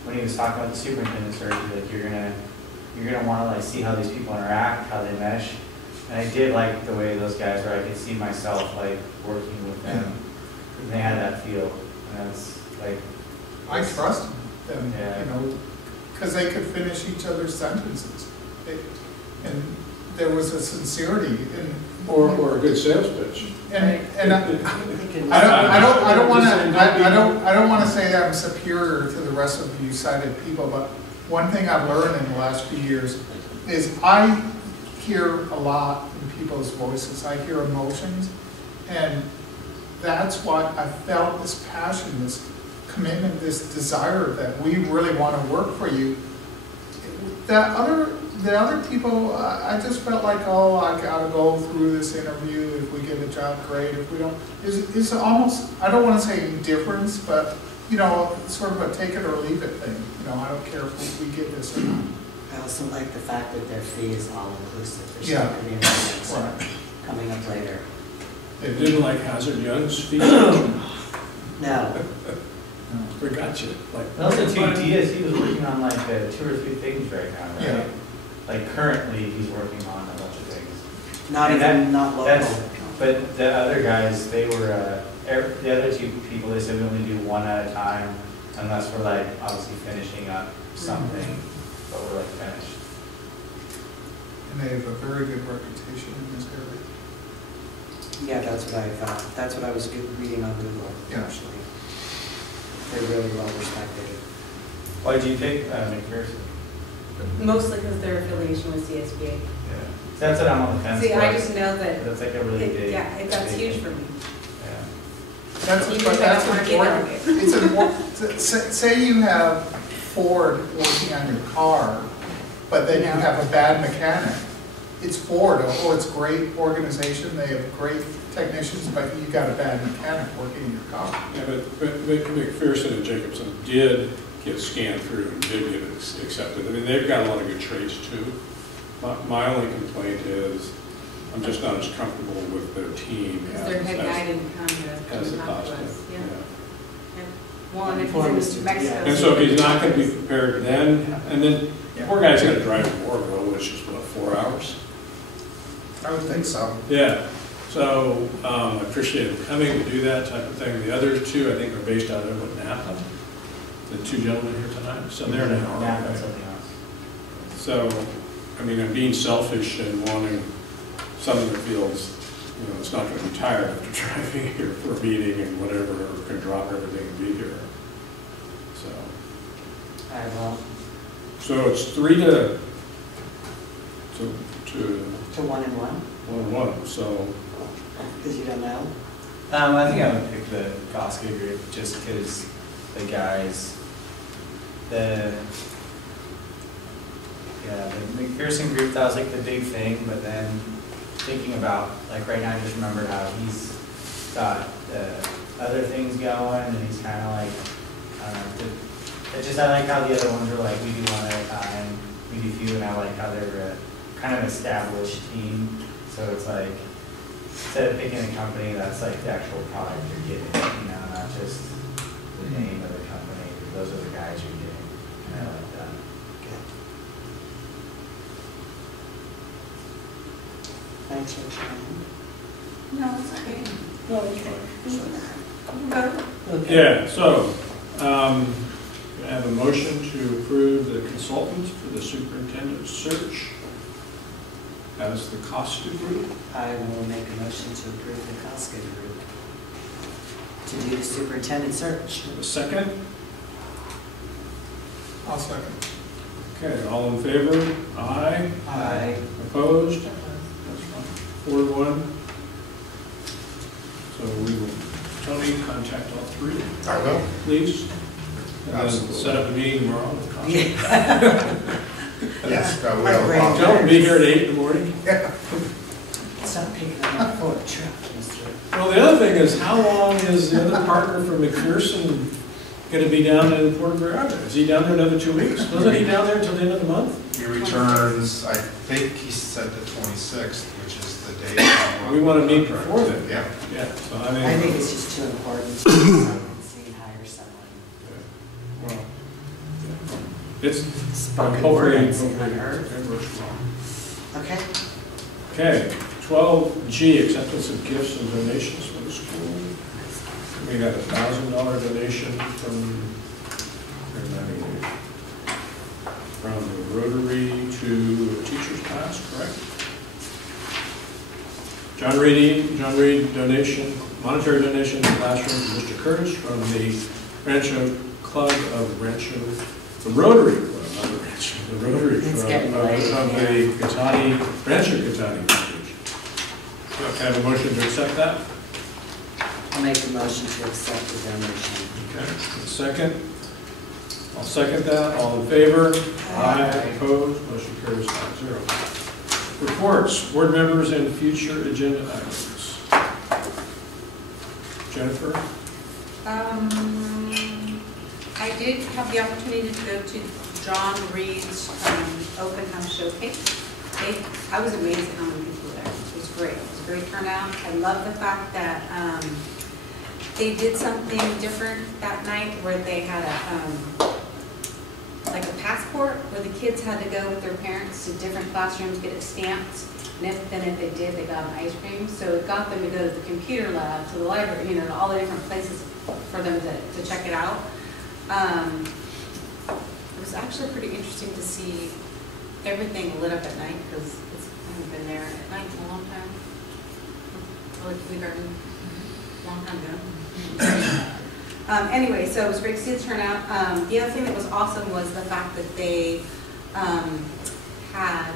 when he was talking about the superintendent search, like you're gonna want to like see how these people interact, how they mesh. And I did like the way those guys were. I could see myself like working with them, and they had that feel. And it's like I trust them, Yeah. you know, because they could finish each other's sentences. And there was a sincerity in. Or a good sales pitch. And I don't want to say that I'm superior to the rest of you sighted people, but one thing I've learned in the last few years is I hear a lot in people's voices. I hear emotions, and that's why I felt this passion, this commitment, this desire that we really want to work for you. The other people, I just felt like, oh, I gotta go through this interview. If we get a job, great. If we don't, it's almost, I don't want to say indifference, but you know, sort of a take it or leave it thing. You know, I don't care if we get this or not. I also like the fact that their fee is all inclusive. There's Yeah. not going to be anything else Right. coming up later. They didn't like Hazard Young's fee. No. Forgot you. Like, Also, too, DSC was working on like 2 or 3 things right now, right? Yeah. Like currently, he's working on a bunch of things. Not And even, not local. But the other guys, they were, the other 2 people, they said we only do 1 at a time, unless we're like obviously finishing up something, but we're like finished. And they have a very good reputation in this area. Yeah, that's what I thought. That's what I was reading on Google, Yeah. actually. They're really well respected. Why did you take McPherson? Mostly because their affiliation with CSBA. Yeah. That's what I'm on the fence See, I with. just know that. That's like a really big. Yeah, that's huge for me. Yeah. That's Even but if I that's don't wanna be important. there. It's important. Say you have Ford working on your car, but then you have a bad mechanic. It's Ford, oh, it's a great organization, they have great technicians, but you got a bad mechanic working in your car. Yeah, but McPherson and Jacobson did get scanned through and did get accepted. I mean, they've got a lot of good trades too. My only complaint is I'm just not as comfortable with their team Because their head guy didn't come to as the talk cost to of. us. Yeah. Well, and if he's in Mexico. And so if he's not going to be prepared then, and then the poor guy's got to drive to Warville, which is what, 4 hours? I would think so. Yeah. So I appreciate him coming to do that type of thing. The other 2, I think, are based out of Napa. The 2 gentlemen here tonight. So they're an hour Yeah, away. that's something else. So, I mean, I'm being selfish and wanting someone that feels, you know, it's not going to be tired after driving here for a meeting and whatever, or can drop everything and be here. So. All right, well. So it's 3 to 1 and 1? 1. So. Because you don't know? I think I would pick the Costco group just because the guys, the McPherson group, that was like the big thing, but then thinking about, like right now, I just remembered how he's got other things going, and he's kind of like, it's just, I like how the other ones are like, we do 1 at a time, we do few, and I like how they're kind of an established team, so it's like, instead of picking a company that's like the actual product you're getting, you know, not just the name of the company, those are the guys you're getting, and I like that. Thanks for trying. No, it's okay. No, it's fine. Go. Yeah, so I have a motion to approve the consultant for the superintendent search as the Costa Group. I will make a motion to approve the Costco group to do the superintendent search. Have a second? I'll second. Okay, all in favor? Aye. Aye. Opposed? That's fine. 4-1. So we will, Tony, contact all 3. I will. Please. And then Absolutely. set up a meeting tomorrow with Costa. Yes, we will. Tell them to be here at 8 in the morning. Yeah. Stop picking up for a truck, mister. Well, the other thing is, how long is the other partner from McPherson going to be down in Port Verde? Is he down there another 2 weeks? Wasn't he down there until the end of the month? He returns, I think he said the 26th, which is the day. We want to meet before then. Yeah. Yeah, so I mean. I think it's just too important to hire someone. Well, it's Spoken hopefully, word, hopefully, it's unheard. it works well. Okay. Okay, 12G, acceptance of gifts and donations for the school. We got $1,000 donation from, John Reed donation, monetary donation to the classroom to Mr. Curtis from the Rancho Club of Rancho, the Rotary Club, not the Rancho, the Rotary Club of the Catati, Rancho Catati Foundation. Can I have a motion to accept that? I'll make a motion to accept the donation. Okay, a second. I'll second that. All in favor? Aye. Opposed? Motion carries 5-0. Reports, board members and future agenda items. Jennifer? I did have the opportunity to go to John Reed's open house showcase. I was amazed at how many people were there. It was great. It was a great turnout. I love the fact that they did something different that night where they had like a passport where the kids had to go with their parents to different classrooms, get it stamped. And if they did, they got an ice cream. So it got them to go to the computer lab, to the library, you know, to all the different places for them to check it out. It was actually pretty interesting to see everything lit up at night because I haven't been there at night in a long time. Like kindergarten, a long time ago. Anyway, so it was great to see the turnout. The other thing that was awesome was the fact that they had,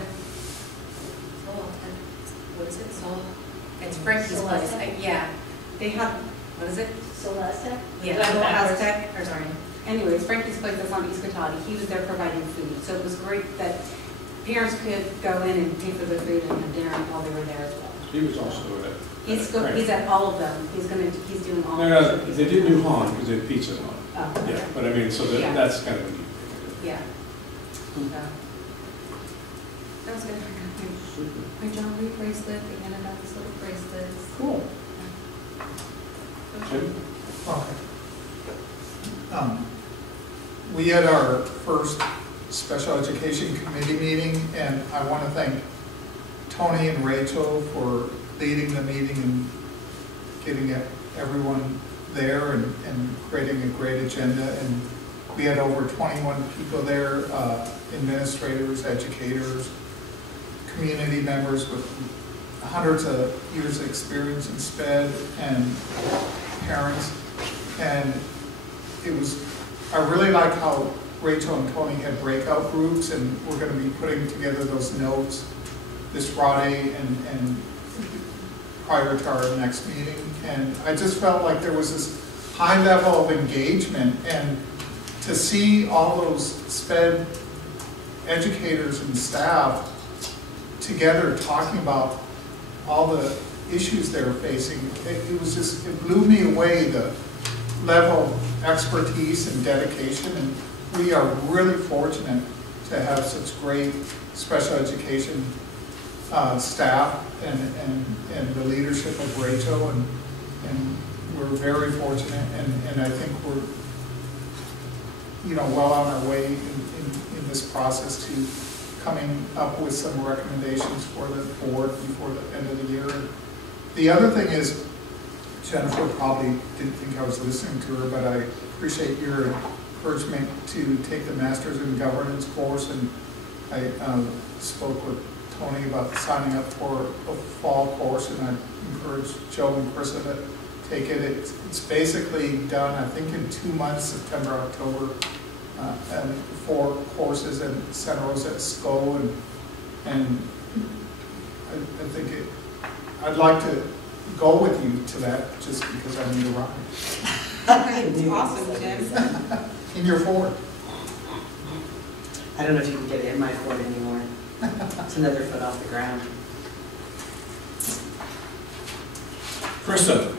what is it? It's Frankie's place. Yeah. They had, what is it? Solaztec? Yeah, Aztec, or sorry. Anyways, Frankie's place that's on East Catati, he was there providing food. So it was great that parents could go in and pay for the food and have dinner while they were there as well. He was also at He's at all of them. He's doing all of no, them. they did do Han because they had pizza on. Oh, okay. Yeah, but I mean, so Yeah. that's kind of a neat thing. Yeah. So, that was good. My John Reed bracelet, they handed out these little bracelets. Cool. Yeah. Jim? Okay. We had our first special education committee meeting, and I want to thank Tony and Rachel for leading the meeting and getting everyone there and creating a great agenda. And we had over 21 people there, administrators, educators, community members with hundreds of years of experience in SPED and parents. And it was, I really like how Rachel and Tony had breakout groups, and we're going to be putting together those notes this Friday and prior to our next meeting. And I just felt like there was this high level of engagement, and to see all those SPED educators and staff together talking about all the issues they were facing, it was just, it blew me away, the level of expertise and dedication. And we are really fortunate to have such great special education staff and the leadership of Rachel, and we're very fortunate, and I think we're, you know, well on our way in this process to coming up with some recommendations for the board before the end of the year. And the other thing is, Jennifer probably didn't think I was listening to her, but I appreciate your encouragement to take the Masters in Governance course, and I spoke with Tony about signing up for a fall course, and I encourage Joe and Krista to take it. It's basically done, I think, in 2 months, September, October, and 4 courses in Santa Rosa at SCO, and I think I'd like to go with you to that just because I need a ride. That's awesome, Jim. In your Ford. I don't know if you can get it in my Ford anymore. It's another foot off the ground. Krista?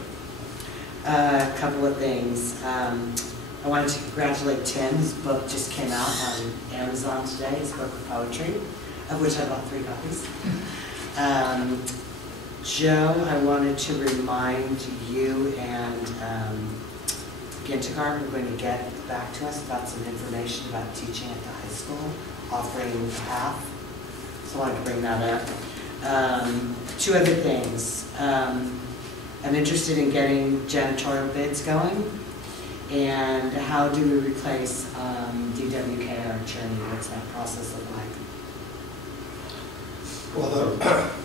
A couple of things. I wanted to congratulate Tim. His book just came out on Amazon today, his book of poetry, of which I bought 3 copies. Joe, I wanted to remind you and Gintikar are going to get back to us about some information about teaching at the high school, offering half. So I wanted to bring that up. 2 other things. I'm interested in getting janitorial bids going. And how do we replace DWK, our attorney? What's that process look like? Well, the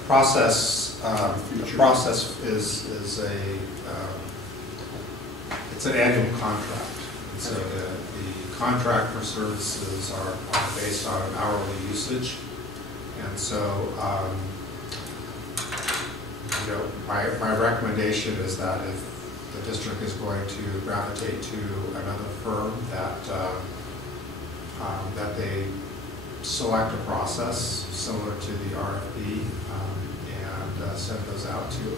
process the process is it's an annual contract. So the contract for services are based on hourly usage. And so, my recommendation is that if the district is going to gravitate to another firm, that they select a process similar to the RFP and send those out to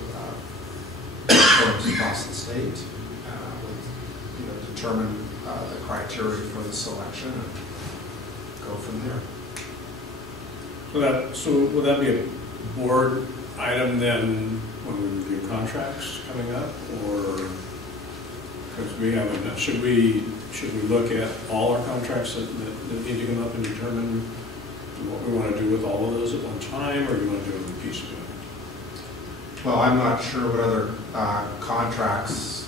firms across the state, determine the criteria for the selection and go from there. So would that be a board item then when we review contracts coming up, or because we haven't? Should we look at all our contracts that need to come up and determine what we want to do with all of those at one time, or do you want to do it in piecemeal? Well, I'm not sure what other contracts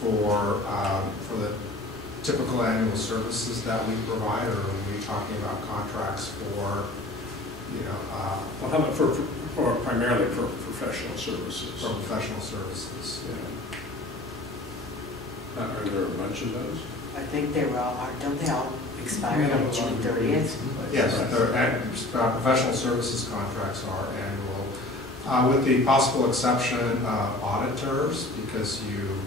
for the typical annual services that we provide, or are we talking about contracts for, well, how about for primarily for professional services? For professional services. Yeah. Are there a bunch of those? I think they were all, don't they all expire on June 30th? Yes, professional services contracts are annual, with the possible exception of auditors, because you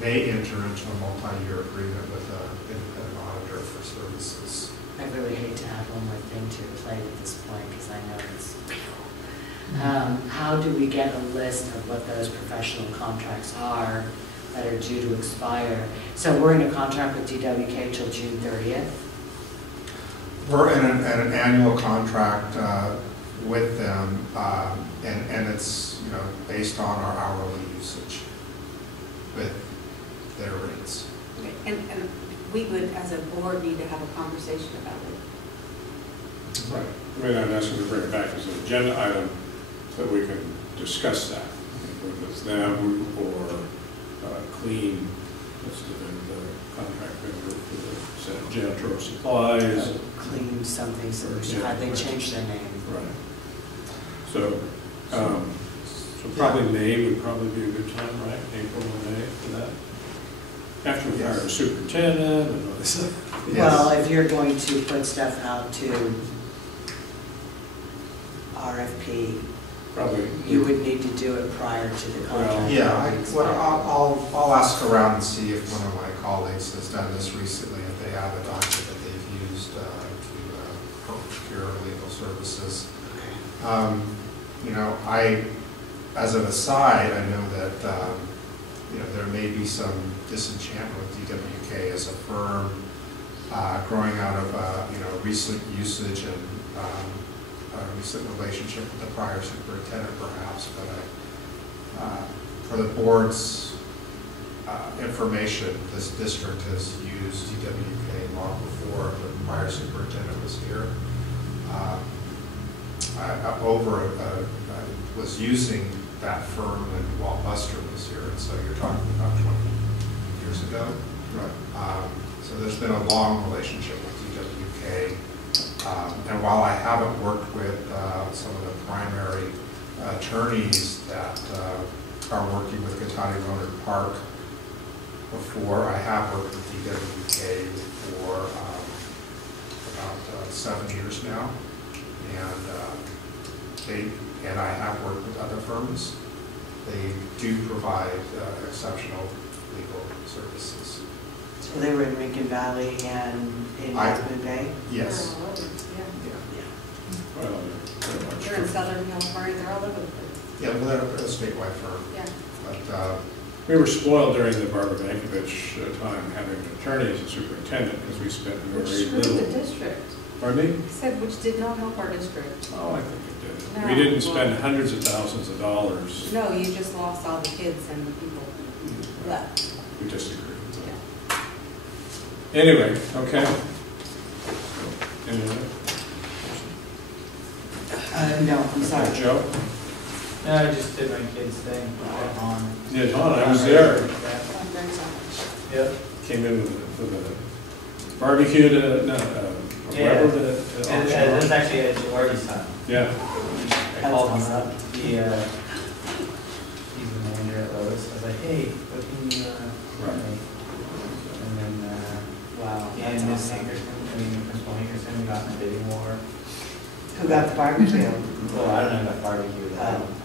may enter into a multi-year agreement with an independent auditor for services. I really hate to have one more thing to play at this point, because I know it's how do we get a list of what those professional contracts are that are due to expire? So we're in a contract with DWK till June 30th? We're in an annual contract with them, and it's based on our hourly usage with their rates. Okay. And we would, as a board, need to have a conversation about it. Right. I mean, I'm asking to bring it back as an agenda item so that we can discuss that, whether it's them or Clean, that's the contract vendor for the janitorial supplies. Clean something solution. They changed their name. Right. So probably May would probably be a good time, right? April and May for that. After we hire a superintendent and all this stuff. Well, if you're going to put stuff out to RFP, probably you would need to do it prior to the contract. I'll ask around and see if one of my colleagues has done this recently, if they have a document that they've used to procure legal services. As an aside, I know that there may be some disenchantment with DWK as a firm growing out of recent usage and a recent relationship with the prior superintendent, perhaps. But for the board's information, this district has used DWK long before the prior superintendent was here. I was using that firm while Buster was here, and so you're talking about 20 years ago. Right. So there's been a long relationship with DWK, and while I haven't worked with some of the primary attorneys that are working with Cotati Rohnert Park before, I have worked with DWK for about 7 years now, and I have worked with other firms. They do provide exceptional legal services. So they were in Lincoln Valley and in Aspen Bay? Yes. Well, they're in Southern California, they're all over the place. Yeah, well, they're a statewide firm. Yeah. But we were spoiled during the Barbara Vankovich time having an attorney as a superintendent because we spent very little. The district. Pardon me? He said, which did not help our district. Oh, I think it did. No, we didn't spend hundreds of thousands of dollars. No, you just lost all the kids and the people left. We disagree with that. Yeah. Anyway, okay. Any other? No, I'm sorry. Joe? No, I just did my kids' thing. Yeah, John, I was there. Thanks so much. Yep. Came in with a barbecued at, Yeah. wherever the. This is actually at Georgie's son. Yeah. I called him up. He's the manager at Lowe's. I was like, hey, what can you run me? And then, wow. Yeah, and Miss Hankerson, Principal Hankerson got in a bidding war. Who got the barbecue? Well, I don't know about barbecue. I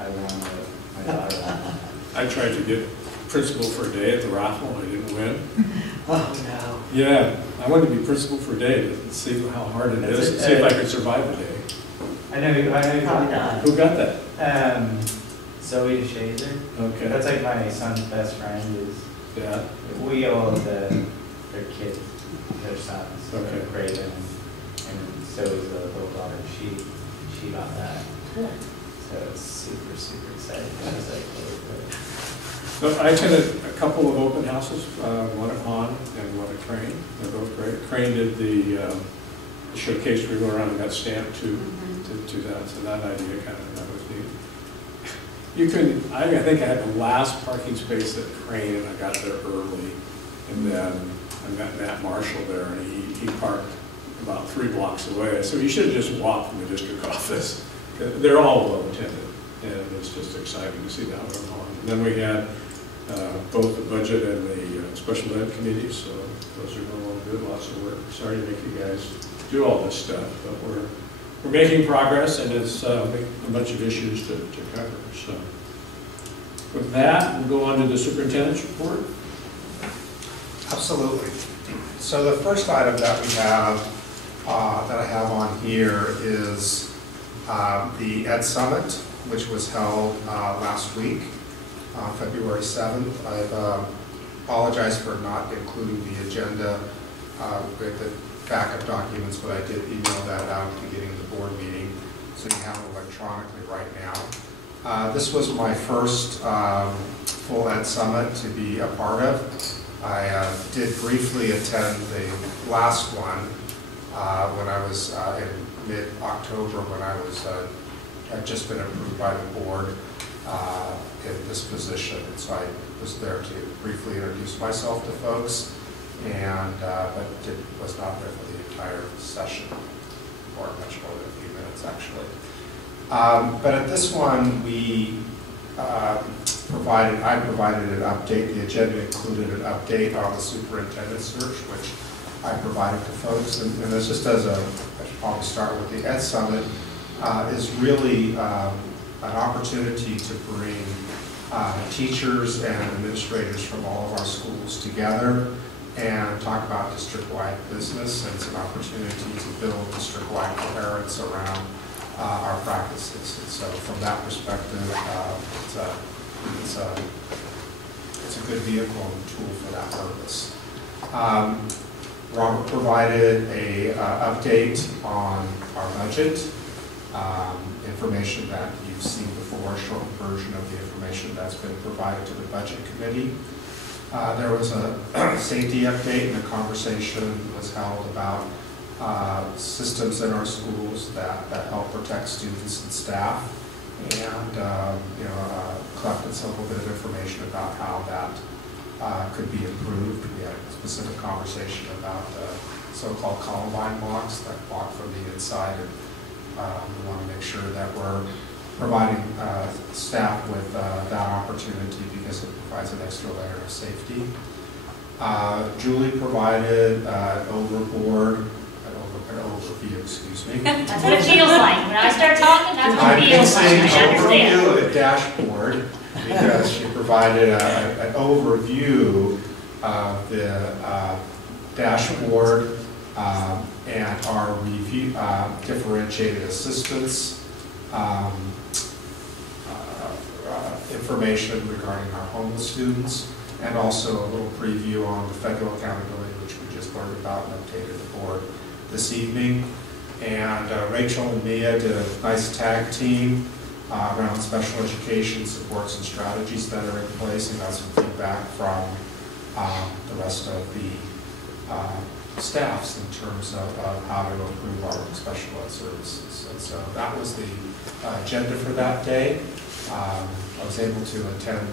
won with my daughter. I tried to get principal for a day at the raffle and I didn't win. Oh, no. Yeah, I wanted to be principal for a day to see how hard it is, and see if I could survive the day. I know you Probably not. Who got that? Zoe DeShazer. Okay. That's like my son's best friend is, Yeah. we owe their kids, their sons. Okay. Craven and Zoe's the little daughter, she got that. So it's super, super exciting. I was like, So I attended a couple of open houses, one at Hahn and one at Crane. They're both great. Crane did the showcase, we went around and got stamped to that, so that idea that was neat. You can, I think I had the last parking space at Crane and I got there early. And then I met Matt Marshall there and he parked about 3 blocks away. So you should have just walked from the district office. They're all well attended and it's just exciting to see that going on. And then we had both the budget and the special ed committees, so those are going along good, lots of work. Sorry to make you guys do all this stuff, but we're making progress and it's a bunch of issues to cover. So with that, we'll go on to the superintendent's report. Absolutely. So the first item that we have, that I have on here is the Ed Summit, which was held last week, February 7th. I've apologized for not including the agenda with the backup documents, but I did email that out at the beginning of the board meeting, so you have it electronically right now. This was my first full Ed Summit to be a part of. I did briefly attend the last one when I was in mid-October, when I was had just been approved by the board in this position. And so I was there to briefly introduce myself to folks, and but was not there for the entire session, or much more than a few minutes actually. But at this one, I provided an update. The agenda included an update on the superintendent search, which I provided to folks. And this just as I should probably start with the Ed Summit, is really an opportunity to bring teachers and administrators from all of our schools together and talk about district-wide business, and it's an opportunity to build district-wide coherence around our practices. And so from that perspective, it's a good vehicle and tool for that purpose. Robert provided a update on our budget, information that you've seen before, a short version of the information that's been provided to the budget committee. There was a safety update, and a conversation was held about systems in our schools that help protect students and staff, and collected some little bit of information about how that could be improved. We had a specific conversation about the so-called Columbine blocks that block from the inside, and we want to make sure that we're providing staff with that opportunity because it provides an extra layer of safety. Julie provided an overview, excuse me. That's what it feels like. When I start talking, that's what it feels like. I understand. I'm overview a dashboard because she provided an overview of the dashboard and our review, differentiated assistance information regarding our homeless students, and also a little preview on the federal accountability, which we just learned about and updated the board this evening. And Rachel and Mia did a nice tag team around special education supports and strategies that are in place, and got some feedback from the rest of the staffs in terms of how to improve our special ed services. And so that was the agenda for that day. I was able to attend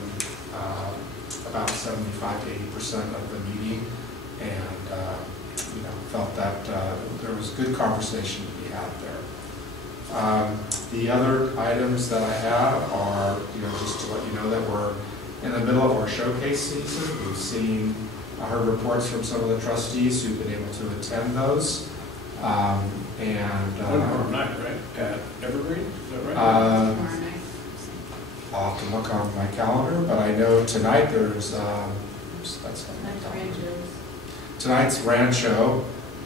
about 75 to 80% of the meeting, and felt that there was good conversation to be had there. The other items that I have are, just to let you know that we're in the middle of our showcase season. We've seen, I heard reports from some of the trustees who've been able to attend those. Tomorrow night, right? At Evergreen, is that right? I'll have to look on my calendar, but I know tonight there's, tonight's Rancho,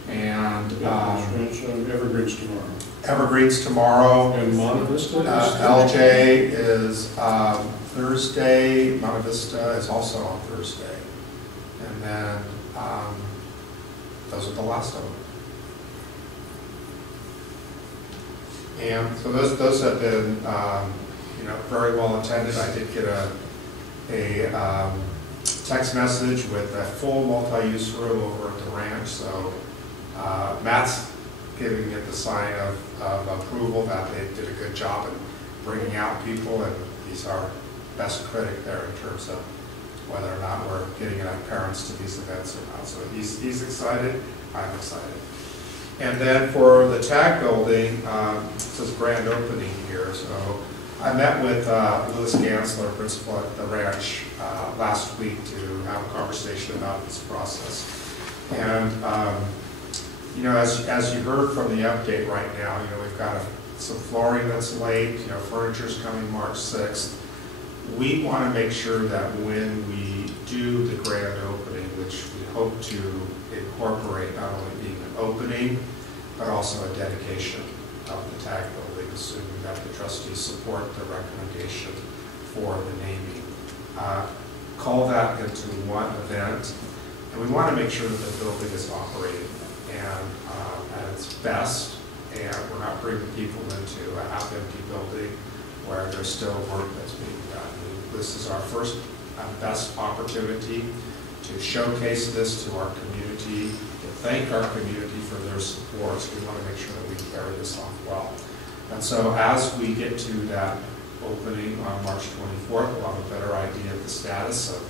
and Evergreen's tomorrow. Evergreen's tomorrow. And Monte Vista LJ is Thursday. Monte Vista is also on Thursday. And then those are the last of them. And so those have been very well attended. I did get a text message with a full multi-use room over at the ranch. So Matt's giving it the sign of approval that they did a good job in bringing out people, and he's our best critic there in terms of whether or not we're getting enough parents to these events or not. So he's excited, I'm excited. And then for the tag building, it says grand opening here. So I met with Louis Gansler, principal at the ranch, last week to have a conversation about this process. And as you heard from the update right now, we've got some flooring that's late, furniture's coming March 6th. We want to make sure that when we do the grand opening, which we hope to incorporate not only being an opening, but also a dedication of the tag building, assuming that the trustees support the recommendation for the naming. Call that into one event, and we want to make sure that the building is operating and at its best, and we're not bringing people into a half-empty building where there's still work that's being done. This is our first and best opportunity to showcase this to our community, to thank our community for their support. So we want to make sure that we carry this off well. And so as we get to that opening on March 24th, we'll have a better idea of the status of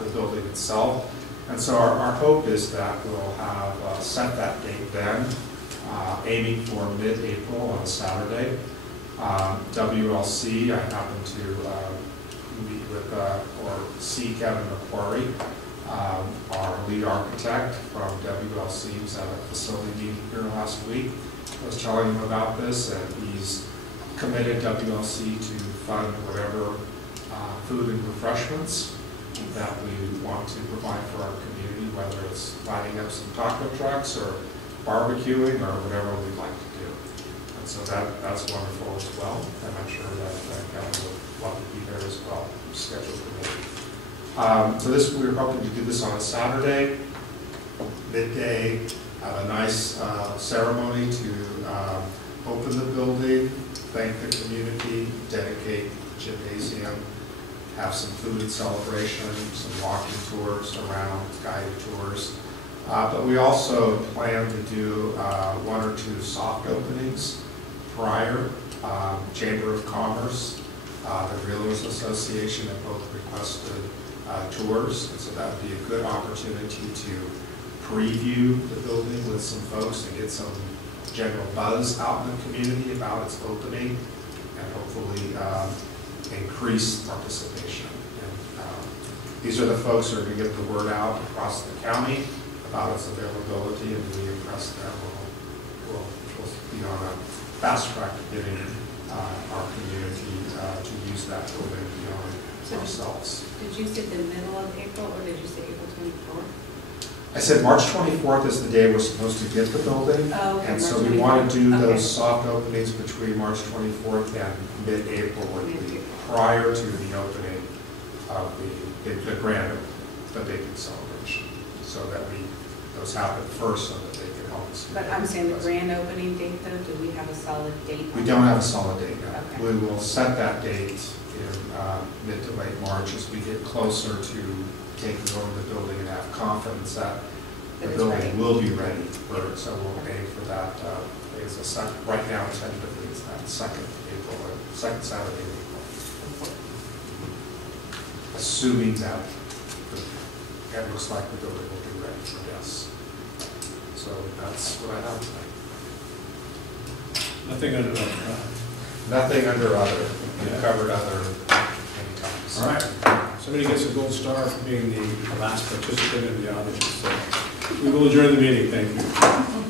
the building itself. And so our hope is that we'll have set that date then, aiming for mid-April on a Saturday. WLC, I happened to meet with or see Kevin McQuarrie, our lead architect from WLC, who was at a facility meeting here last week. I was telling him about this, and he's committed WLC to fund whatever food and refreshments that we want to provide for our community, whether it's lighting up some taco trucks or barbecuing or whatever we'd like to do. And so that's wonderful as well, and I'm sure that Kevin would love to be there as well, scheduled permitting. So we're hoping to do this on a Saturday, midday, have a nice ceremony to open the building, thank the community, dedicate the gymnasium, have some food celebration, some walking tours around, guided tours. But we also plan to do 1 or 2 soft openings prior. Chamber of Commerce, the Realtors Association have both requested tours, and so that would be a good opportunity to preview the building with some folks and get some general buzz out in the community about its opening, and hopefully increase participation. And these are the folks who are going to get the word out across the county about its availability, and we impress them. We'll be on a fast track to getting our community to use that building beyond ourselves. Did you say the middle of April, or did you say April 24th? I said March 24th is the day we're supposed to get the building, and so we want to do those soft openings between March 24th and mid-April, prior to the opening of the grand, the big celebration, so that those happen first, so that they can help us. But I'm saying the grand opening date, though, do we have a solid date? We don't have a solid date now. Okay. We will set that date in mid to late March as we get closer to taking over the building and have confidence that the building will be ready for it. So we'll aim for that. Right now, tentatively, it's that second Saturday in April. Assuming that and it looks like the building will be ready for guests. So that's what I have tonight. Nothing under that. Nothing under other. Yeah. We've covered other many times. All right. Somebody gets a gold star for being the last participant in the audience. So we will adjourn the meeting. Thank you.